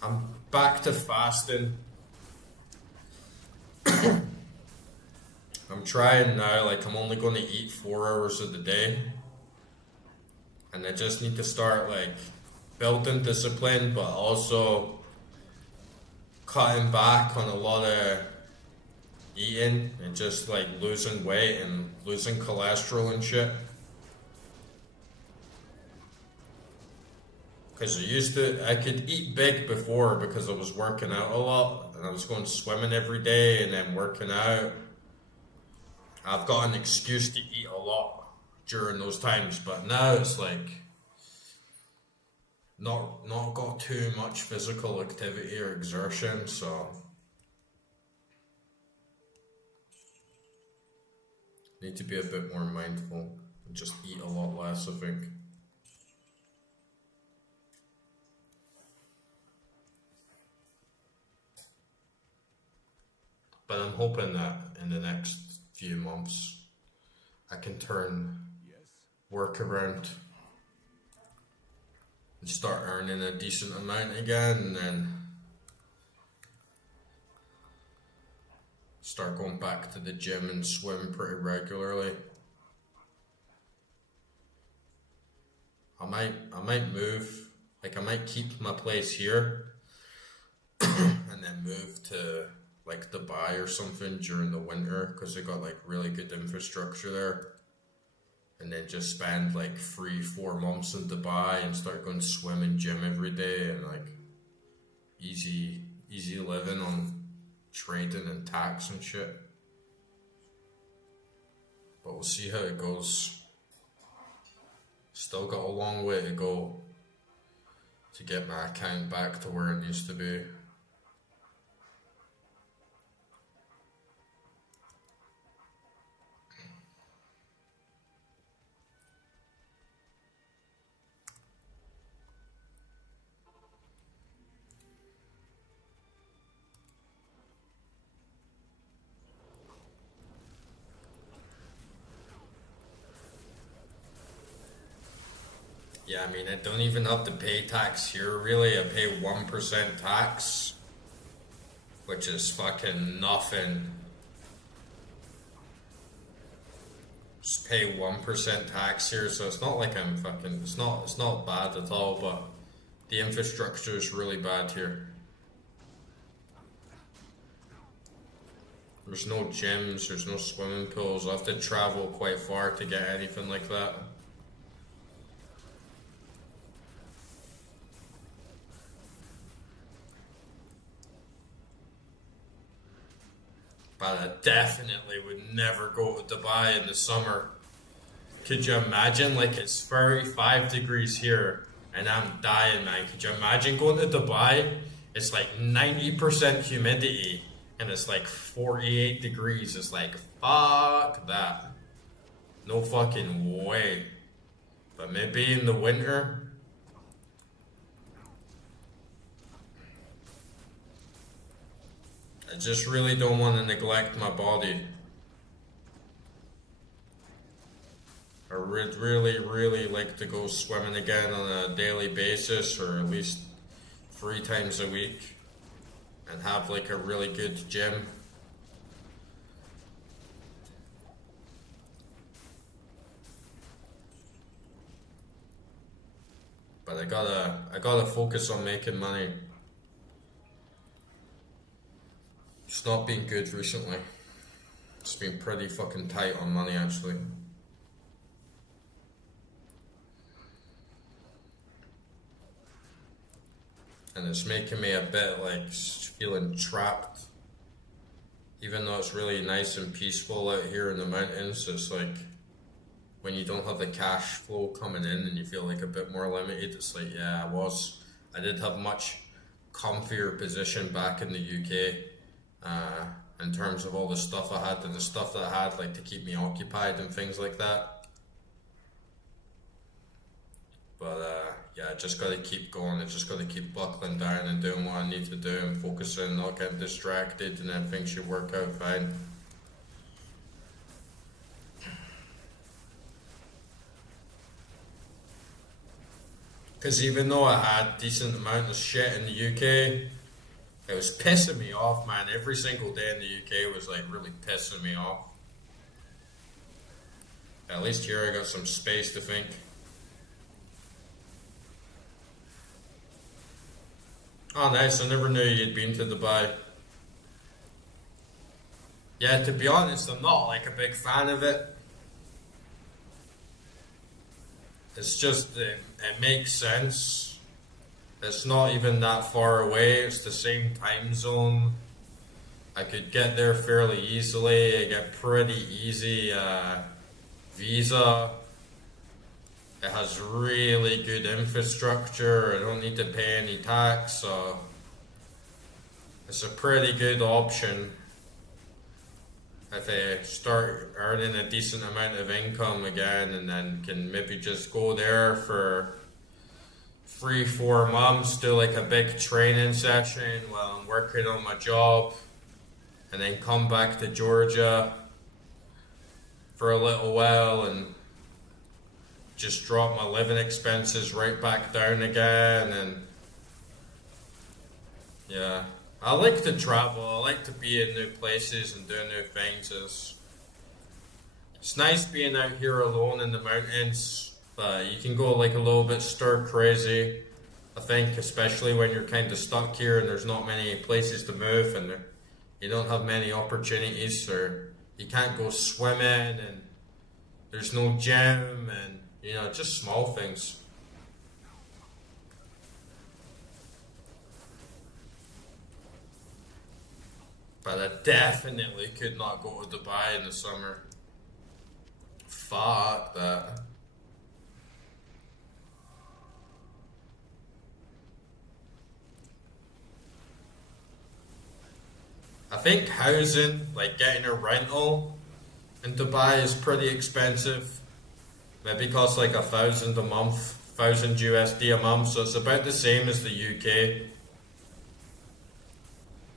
I'm back to fasting. I'm trying now, like I'm only going to eat 4 hours of the day. And I just need to start like building discipline, but also cutting back on a lot of eating and just like losing weight and losing cholesterol and shit. Because I could eat big before because I was working out a lot and I was going swimming every day and then working out. I've got an excuse to eat a lot during those times, but now it's like not got too much physical activity or exertion, so need to be a bit more mindful and just eat a lot less, I think. But I'm hoping that in the next few months I can turn work around and start earning a decent amount again, and then start going back to the gym and swim pretty regularly. I might move, like I might keep my place here and then move to like Dubai or something during the winter because they got like really good infrastructure there. And then just spend like 3-4 months in Dubai and start going swim and gym every day and like easy living on trading and tax and shit. But we'll see how it goes. Still got a long way to go to get my account back to where it used to be. Yeah, I mean, I don't even have to pay tax here, really. I pay 1% tax, which is fucking nothing. Just pay 1% tax here, so it's not like I'm fucking, it's not bad at all, but the infrastructure is really bad here. There's no gyms, there's no swimming pools. I have to travel quite far to get anything like that. But I definitely would never go to Dubai in the summer. Could you imagine? Like, it's 35 degrees here and I'm dying, man. Could you imagine going to Dubai? It's like 90% humidity and it's like 48 degrees. It's like, fuck that. No fucking way. But maybe in the winter. I just really don't want to neglect my body. I would really like to go swimming again on a daily basis, or at least 3 times a week, and have like a really good gym. But I gotta focus on making money. It's not been good recently. It's been pretty fucking tight on money actually. And it's making me a bit like feeling trapped. Even though it's really nice and peaceful out here in the mountains, it's like when you don't have the cash flow coming in and you feel like a bit more limited, it's like, yeah, I did have much comfier position back in the UK in terms of all the stuff I had and the stuff that I had like to keep me occupied and things like that. But yeah, I just gotta keep going. I just gotta keep buckling down and doing what I need to do and focusing, not getting distracted, and then things should work out fine. Because even though I had decent amount of shit in the UK, it was pissing me off, man. Every single day in the UK was like really pissing me off. At least here I got some space to think. Oh, nice. I never knew you'd been to Dubai. Yeah, to be honest, I'm not like a big fan of it. It's just, it makes sense. It's not even that far away. It's the same time zone. I could get there fairly easily. I get pretty easy visa. It has really good infrastructure. I don't need to pay any tax, so it's a pretty good option. If I start earning a decent amount of income again, and then can maybe just go there for 3-4 months, do like a big training session while I'm working on my job, and then come back to Georgia for a little while and just drop my living expenses right back down again. And yeah, I like to travel. I like to be in new places and do new things. It's nice being out here alone in the mountains, but you can go like a little bit stir crazy. I think especially when you're kind of stuck here and there's not many places to move and you don't have many opportunities, or you can't go swimming and there's no gym, and you know, just small things. But I definitely could not go to Dubai in the summer. Fuck that. I think housing, like getting a rental in Dubai, is pretty expensive. Maybe costs like $1,000 a month, 1,000 USD a month, so it's about the same as the UK.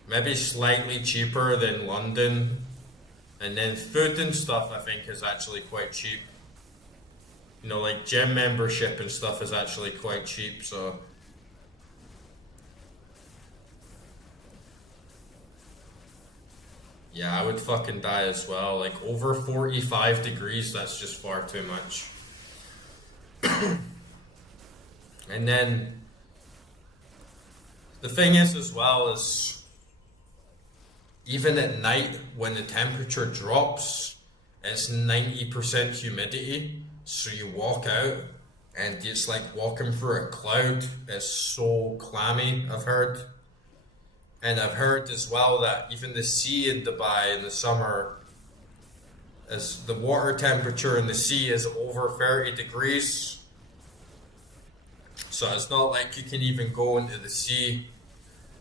Maybe slightly cheaper than London. And then food and stuff I think is actually quite cheap. You know, like gym membership and stuff is actually quite cheap, so yeah, I would fucking die as well. Like over 45 degrees, that's just far too much. And then the thing is as well is even at night when the temperature drops, it's 90% humidity. So you walk out and it's like walking through a cloud. It's so clammy, I've heard. And I've heard as well that even the sea in Dubai in the summer, as the water temperature in the sea is over 30 degrees. So it's not like you can even go into the sea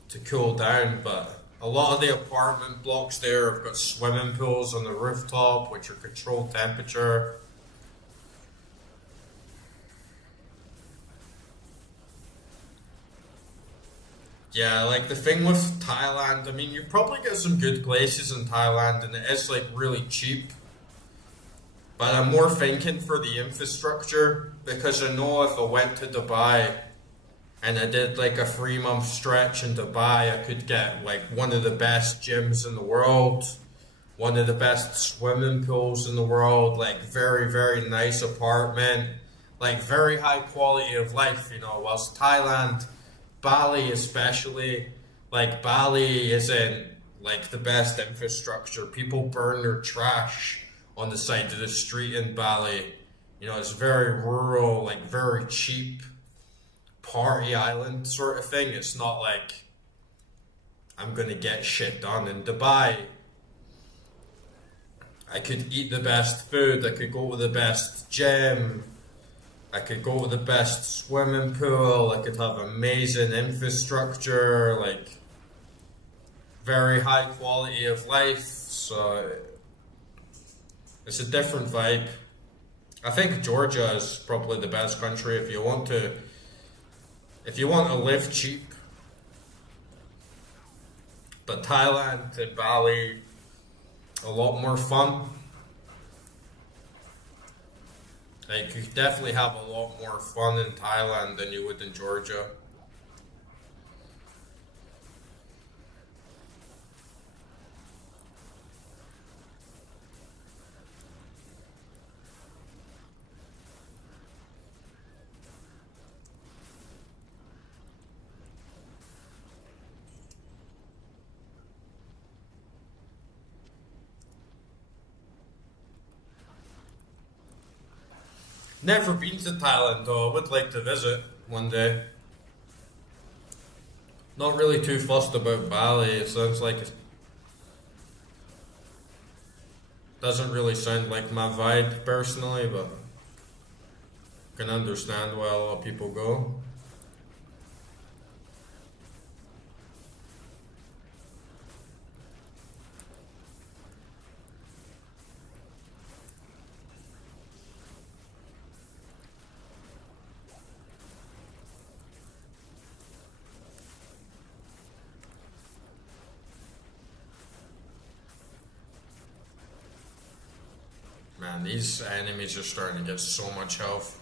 to cool down, but a lot of the apartment blocks there have got swimming pools on the rooftop, which are controlled temperature. Yeah, like the thing with Thailand, I mean, you probably get some good places in Thailand and it is like really cheap. But I'm more thinking for the infrastructure, because I know if I went to Dubai and I did like a 3-month stretch in Dubai, I could get like one of the best gyms in the world, one of the best swimming pools in the world, like very, very nice apartment, like very high quality of life, you know, whilst Thailand, Bali especially, like Bali isn't like the best infrastructure. People burn their trash on the side of the street in Bali. You know, it's very rural, like very cheap party island sort of thing. It's not like I'm gonna get shit done in Dubai. I could eat the best food, I could go to the best gym, I could go to the best swimming pool, I could have amazing infrastructure, like very high quality of life. So it's a different vibe. I think Georgia is probably the best country if you want to live cheap. But Thailand and Bali, a lot more fun. Like you definitely have a lot more fun in Thailand than you would in Georgia. Never been to Thailand though. I would like to visit one day. Not really too fussed about Bali. It sounds like it doesn't really sound like my vibe personally, but I can understand why a lot of people go. Man, these enemies are starting to get so much health.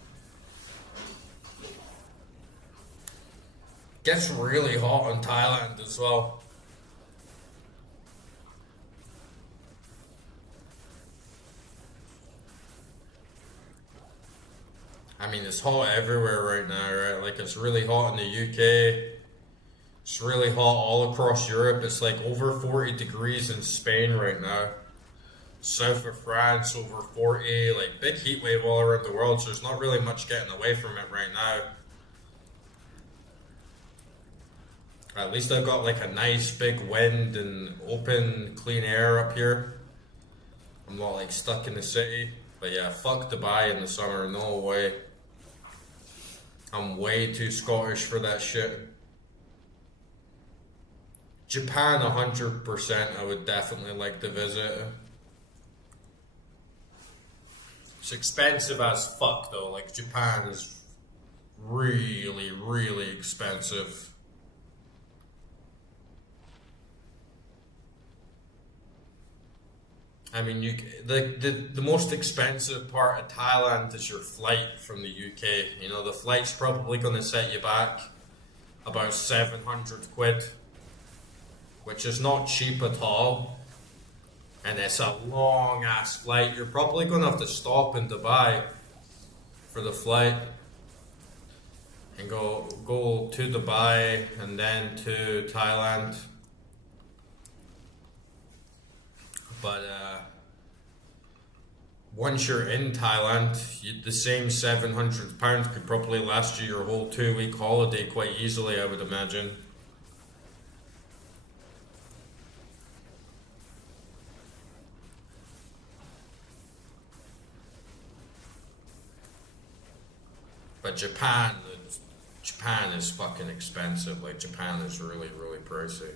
Gets really hot in Thailand as well. I mean, it's hot everywhere right now, right? Like, it's really hot in the UK. It's really hot all across Europe. It's like over 40 degrees in Spain right now. South of France, over 40. Like, big heat wave all around the world, so there's not really much getting away from it right now. At least I've got like a nice big wind and open, clean air up here. I'm not like stuck in the city. But yeah, fuck Dubai in the summer, no way. I'm way too Scottish for that shit. Japan, 100%, I would definitely like to visit. It's expensive as fuck though, like Japan is really, really expensive. I mean, the most expensive part of Thailand is your flight from the UK. You know, the flight's probably going to set you back about 700 quid, which is not cheap at all. And it's a long ass flight. You're probably going to have to stop in Dubai for the flight and go to Dubai and then to Thailand. But once you're in Thailand, the same £700 could probably last you your whole 2 week holiday quite easily, I would imagine. But Japan is fucking expensive. Like Japan is really, really pricey.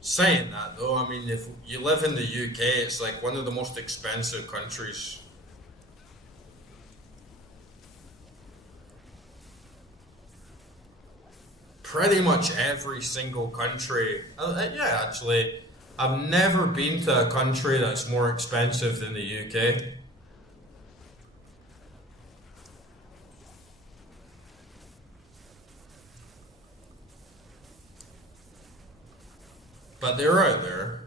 Saying that though, I mean, if you live in the UK, it's like one of the most expensive countries. Pretty much every single country. Yeah, actually, I've never been to a country that's more expensive than the UK. But they're out there.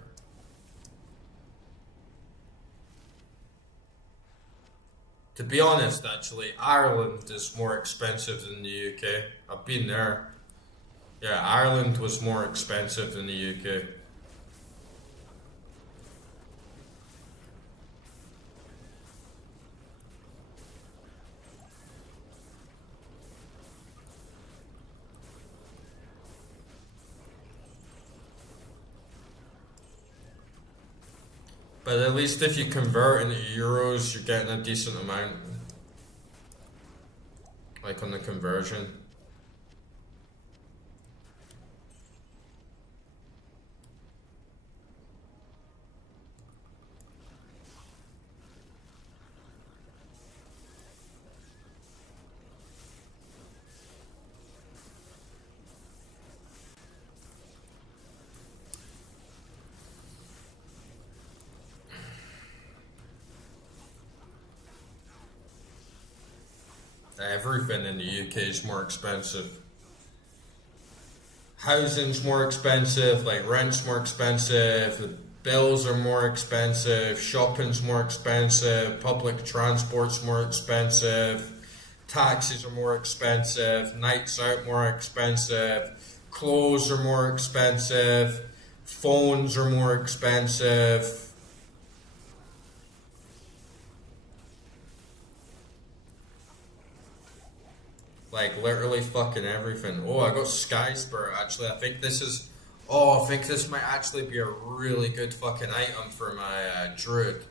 To be honest, actually, Ireland is more expensive than the UK. I've been there. Yeah, Ireland was more expensive than the UK. But at least if you convert into euros, you're getting a decent amount. Like on the conversion. Everything in the UK is more expensive. Housing's more expensive, like rent's more expensive, the bills are more expensive, shopping's more expensive, public transport's more expensive, taxes are more expensive, nights out more expensive, clothes are more expensive, phones are more expensive. Like literally fucking everything. Oh, I got Sky Spirit actually. I think this is. Oh, I think this might actually be a really good fucking item for my druid.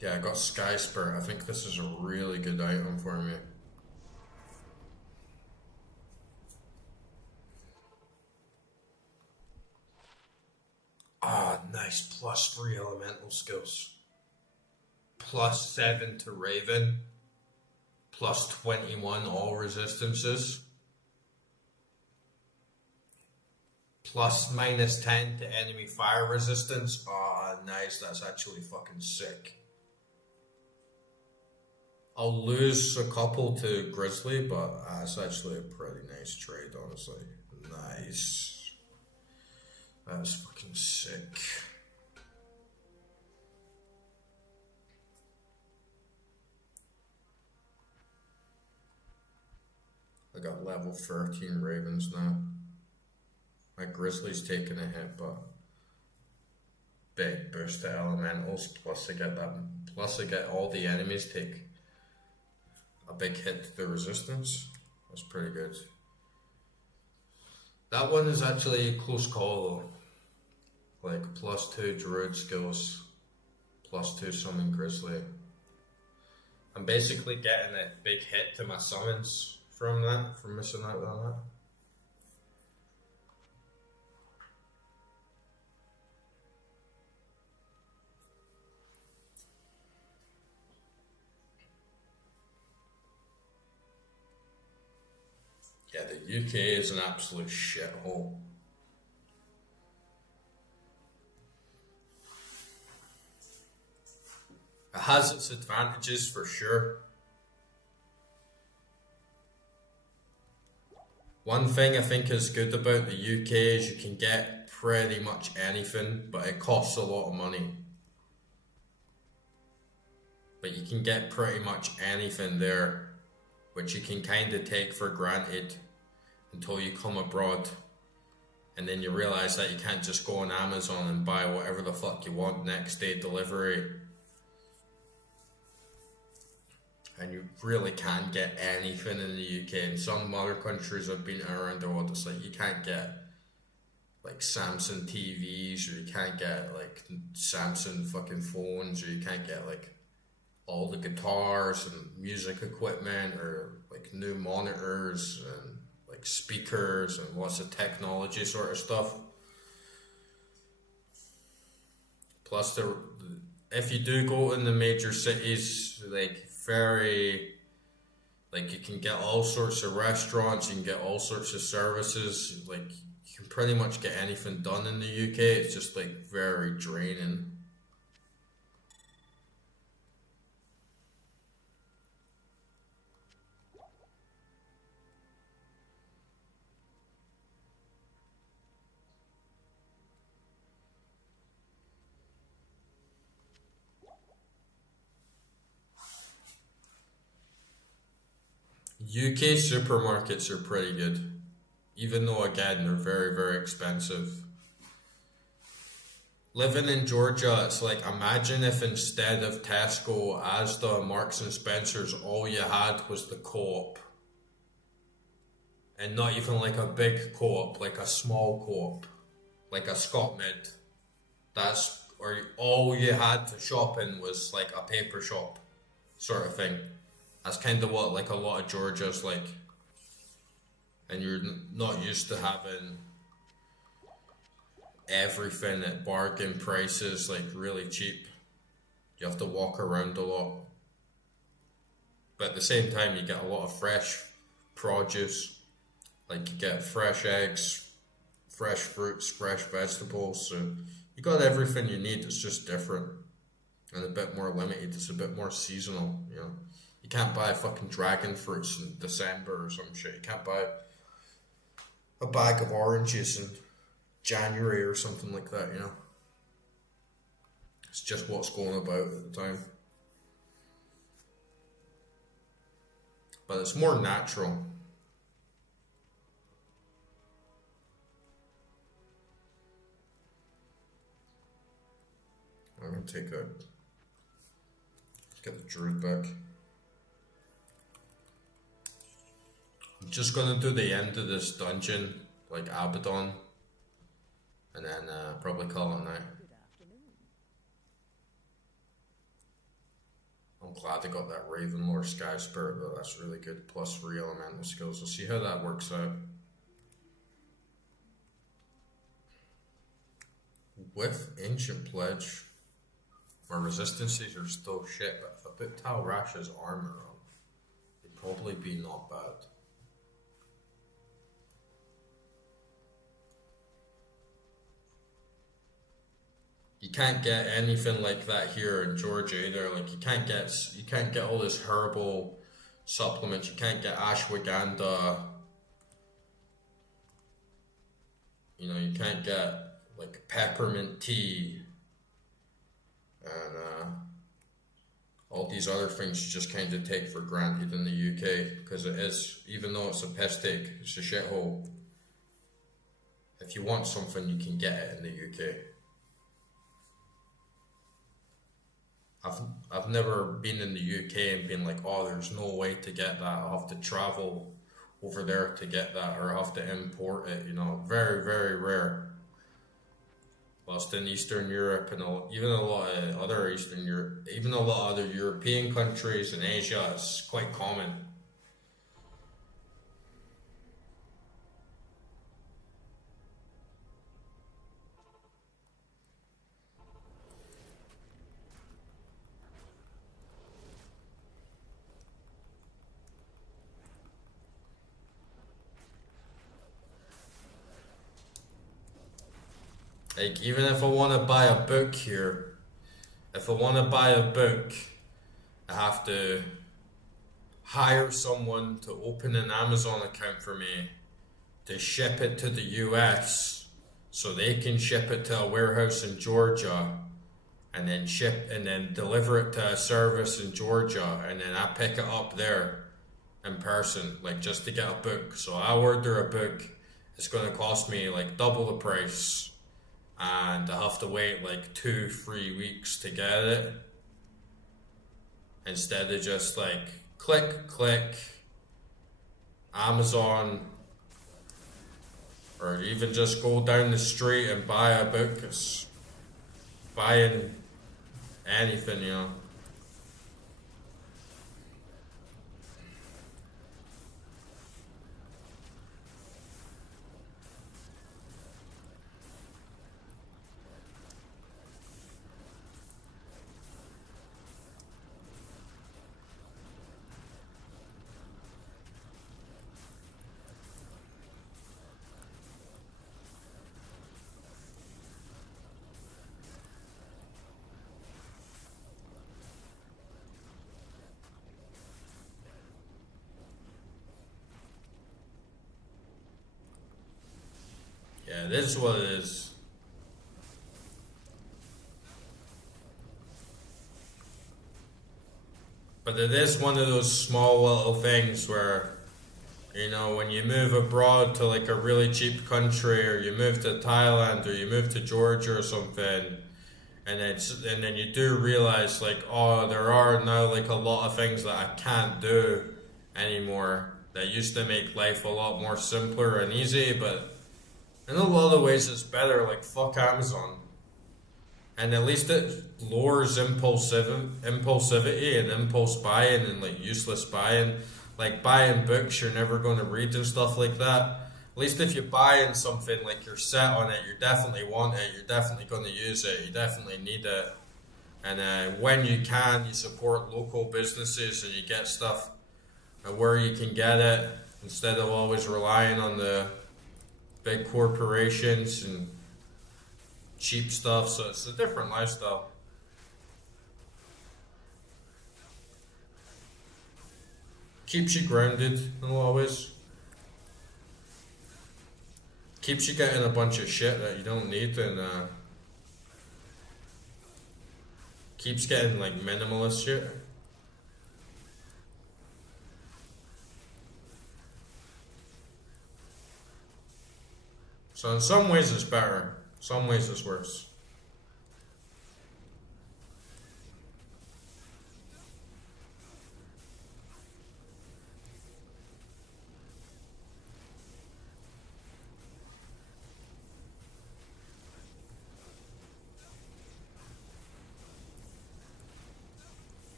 Yeah, I got Sky Spirit. I think this is a really good item for me. Ah, nice. +3 elemental skills. +7 to Raven. +21 all resistances. Plus -10 to enemy fire resistance. Ah, nice. That's actually fucking sick. I'll lose a couple to Grizzly, but it's actually a pretty nice trade, honestly. Nice. That's fucking sick. I got level 13 Ravens now. My Grizzly's taking a hit, but big boost to elementals. Plus I get that. Plus I get all the enemies take a big hit to the resistance. That's pretty good. That one is actually a close call though. Like +2 druid skills, +2 summon grizzly. I'm basically getting a big hit to my summons from that, from missing out on that. Yeah, the UK is an absolute shithole. It has its advantages for sure. One thing I think is good about the UK is you can get pretty much anything, but it costs a lot of money. But you can get pretty much anything there, which you can kind of take for granted until you come abroad. And then you realize that you can't just go on Amazon and buy whatever the fuck you want next day delivery. And you really can't get anything in the UK. In some other countries I've been around the world, it's like you can't get like Samsung TVs, or you can't get like Samsung fucking phones, or you can't get like all the guitars and music equipment, or like new monitors and like speakers and lots of technology sort of stuff. Plus, if you do go in the major cities, like you can get all sorts of restaurants, you can get all sorts of services, like you can pretty much get anything done in the UK. It's just like very draining. UK supermarkets are pretty good, even though again they're very, very expensive. Living in Georgia, it's like imagine if instead of Tesco, Asda, Marks and Spencers, all you had was the co-op. And not even like a big co-op, like a small co-op, like a Scott Mid. That's or all you had to shop in was like a paper shop, sort of thing. That's kind of what like a lot of Georgia's like, and you're not used to having everything at bargain prices, like really cheap. You have to walk around a lot, but at the same time, you get a lot of fresh produce. Like you get fresh eggs, fresh fruits, fresh vegetables. So you got everything you need. It's just different and a bit more limited. It's a bit more seasonal. You know, you can't buy fucking dragon fruits in December or some shit. You can't buy a bag of oranges in January or something like that. You know, it's just what's going about at the time. But it's more natural. I'm gonna get the druid back. I'm just gonna do the end of this dungeon, like Abaddon, and then probably call it night. I'm glad I got that Ravenlore Sky Spirit though, that's really good, plus 3 elemental skills. We'll see how that works out. With Ancient Pledge, my resistances are still shit, but if I put Tal Rash's armor on, it'd probably be not bad. You can't get anything like that here in Georgia either. Like you can't get all this herbal supplements. You can't get ashwagandha. You know, you can't get like peppermint tea and all these other things you just kind of take for granted in the UK because it is, even though it's a piss take, it's a shithole. If you want something, you can get it in the UK. I've never been in the UK and been like, oh, there's no way to get that. I'll have to travel over there to get that, or I'll have to import it. You know, very, very rare. Whilst in Eastern Europe and even a lot of other Eastern Europe, even a lot of other European countries and Asia, it's quite common. Like, even if I want to buy a book here, if I want to buy a book, I have to hire someone to open an Amazon account for me, to ship it to the US, so they can ship it to a warehouse in Georgia, and then deliver it to a service in Georgia, and then I pick it up there in person, like just to get a book. So I order a book, it's going to cost me like double the price, and I have to wait like 2-3 weeks to get it, instead of just like click Amazon, or even just go down the street and buy a book. It's buying anything, you know. Yeah, this is what it is. But it is one of those small little things where, you know, when you move abroad to like a really cheap country, or you move to Thailand, or you move to Georgia or something, and then you do realize like, oh, there are now like a lot of things that I can't do anymore that used to make life a lot more simpler and easy, but in a lot of ways it's better. Like fuck Amazon. And at least it lowers impulsivity and impulse buying and like useless buying. Like buying books you're never going to read and stuff like that. At least if you're buying something, like you're set on it, you definitely want it, you're definitely going to use it, you definitely need it. And when you can, you support local businesses and you get stuff where you can get it instead of always relying on the big corporations and cheap stuff. So it's a different lifestyle. Keeps you grounded in a lot of ways. Keeps you getting a bunch of shit that you don't need, and keeps getting like minimalist shit. So in some ways it's better, some ways it's worse.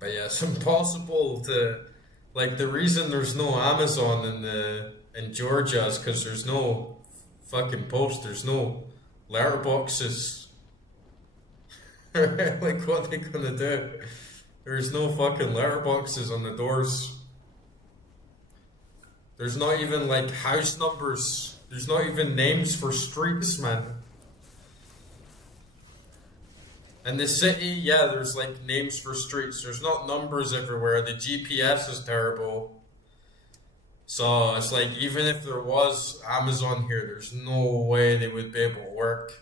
But yeah, it's impossible to, like, the reason there's no Amazon in Georgia is because there's no fucking post, there's no letterboxes. Like what are they gonna do? There's no fucking letterboxes on the doors. There's not even like house numbers. There's not even names for streets, man. And the city, yeah, there's like names for streets. There's not numbers everywhere. The GPS is terrible. So it's like even if there was Amazon here, there's no way they would be able to work.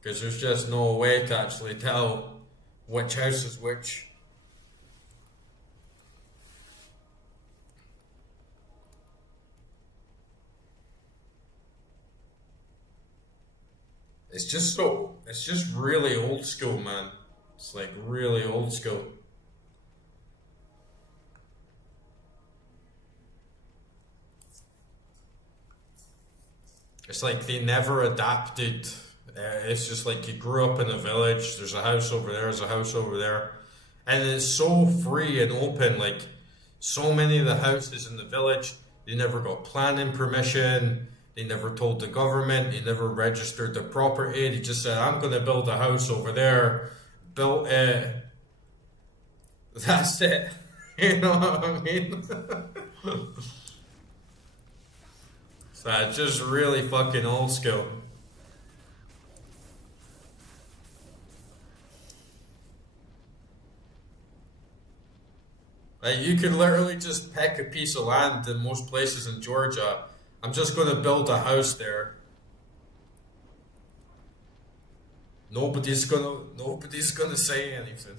Because there's just no way to actually tell which house is which. It's just really old school, man. It's like really old school. It's like they never adapted. It's just like you grew up in a village, there's a house over there, there's a house over there. And it's so free and open. Like, so many of the houses in the village, they never got planning permission, they never told the government, they never registered the property. They just said, I'm going to build a house over there, built it. That's it. You know what I mean? So it's just really fucking old school. Like you could literally just pick a piece of land in most places in Georgia. I'm just gonna build a house there. Nobody's gonna say anything.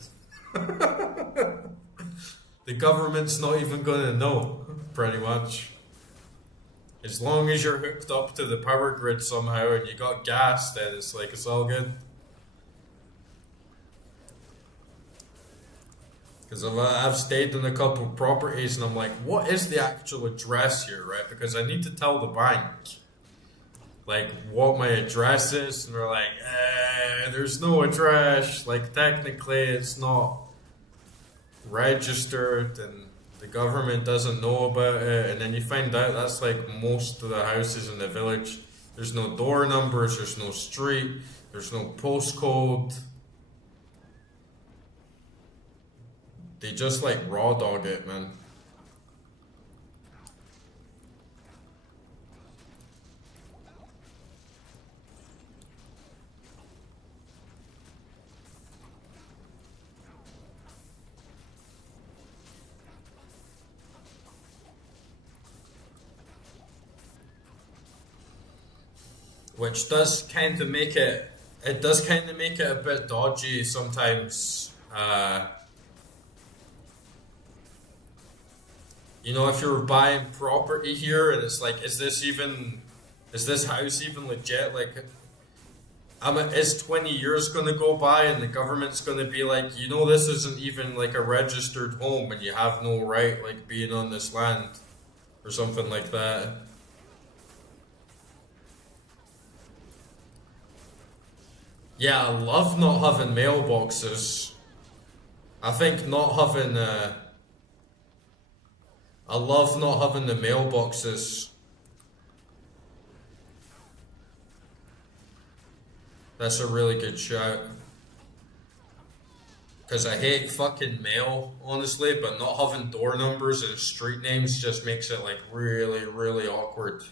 The government's not even gonna know, pretty much. As long as you're hooked up to the power grid somehow and you got gas, then it's like it's all good. Because I've stayed in a couple properties and I'm like, what is the actual address here, right? Because I need to tell the bank, like, what my address is. And they're like, there's no address. Like, technically, it's not registered and the government doesn't know about it. And then you find out that's like most of the houses in the village. There's no door numbers, there's no street, there's no postcode. They just like raw dog it, man. which does kind of make it. It does kind of make it a bit dodgy sometimes. You know, if you're buying property here and it's like, is this house even legit? Like, is 20 years going to go by and the government's going to be like, you know, this isn't even like a registered home and you have no right like being on this land or something like that. Yeah, I love not having mailboxes. I think not having I love not having the mailboxes. That's a really good shout. Because I hate fucking mail, honestly, but not having door numbers and street names just makes it like really, really awkward.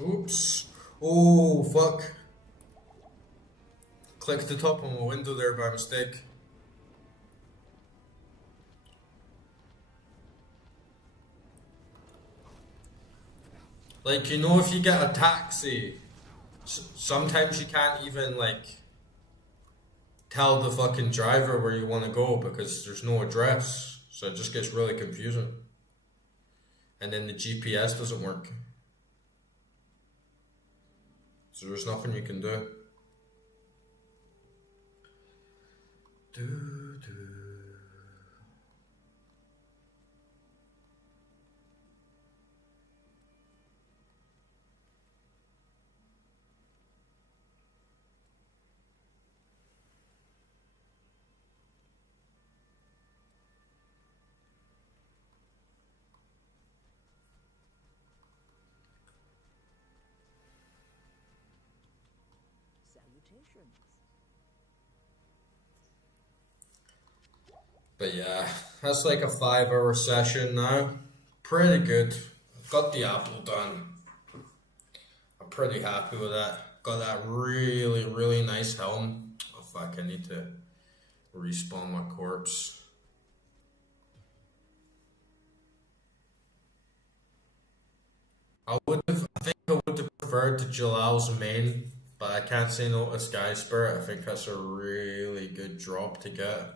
Oops. Oh, fuck. Clicked the top of my window there by mistake. Like, you know, if you get a taxi, sometimes you can't even, like, tell the fucking driver where you want to go because there's no address. So it just gets really confusing. And then the GPS doesn't work. So there's nothing you can do. Salutations. But yeah, that's like a 5 hour session now. Pretty good. Got Diablo done. I'm pretty happy with that. Got that really, really nice helm. Oh fuck, I need to respawn my corpse. I think I would have preferred to Jalal's main, but I can't say no to Sky Spirit. I think that's a really good drop to get.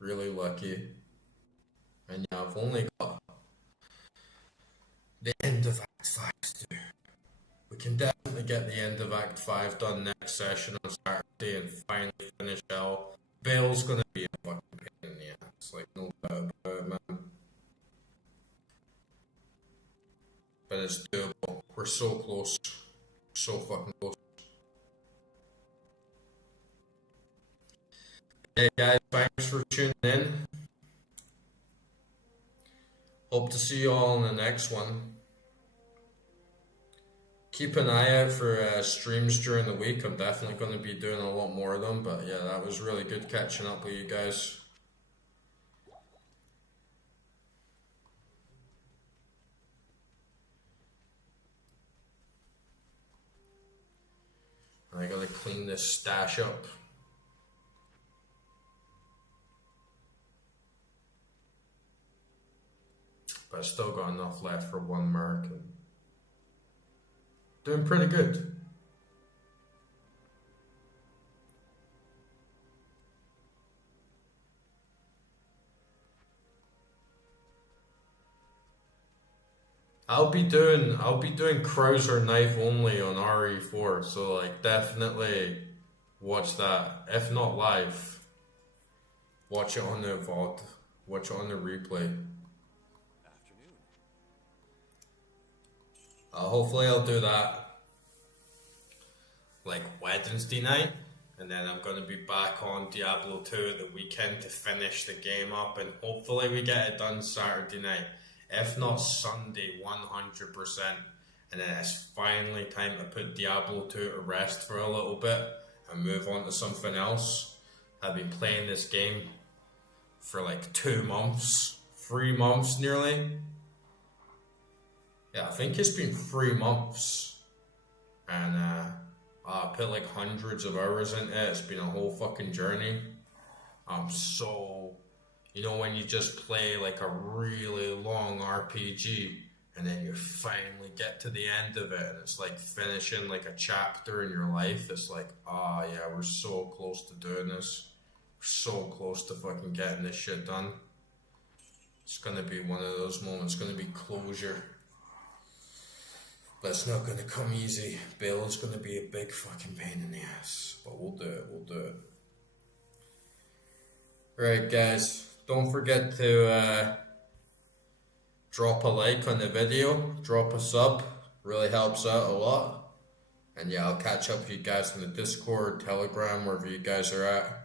Really lucky. And yeah, I've only got the end of Act 5 to do. We can definitely get the end of Act 5 done next session on Saturday and finally finish out. Bale's gonna be a fucking pain in the ass, like no doubt about it, man. But it's doable. We're so close. So fucking close. Hey guys, thanks for tuning in. Hope to see you all in the next one. Keep an eye out for streams during the week. I'm definitely going to be doing a lot more of them. But yeah, that was really good catching up with you guys. I gotta clean this stash up. But I still got enough left for one mark and doing pretty good. I'll be doing Krauser knife only on RE4, so like definitely watch that. If not live, watch it on the VOD, watch it on the replay. Afternoon. Hopefully I'll do that like Wednesday night, and then I'm going to be back on Diablo 2 at the weekend to finish the game up, and hopefully we get it done Saturday night. If not Sunday, 100%. And then it's finally time to put Diablo 2 to rest for a little bit and move on to something else. I've been playing this game for like 2 months, 3 months nearly. Yeah, I think it's been 3 months. And I put like hundreds of hours into it. It's been a whole fucking journey. I'm so... You know when you just play like a really long RPG and then you finally get to the end of it and it's like finishing like a chapter in your life. It's like, yeah, we're so close to doing this. We're so close to fucking getting this shit done. It's gonna be one of those moments, it's gonna be closure. But it's not gonna come easy. Build's gonna be a big fucking pain in the ass. But we'll do it. Right, guys. Don't forget to drop a like on the video, drop a sub, really helps out a lot. And yeah, I'll catch up with you guys in the Discord, Telegram, wherever you guys are at.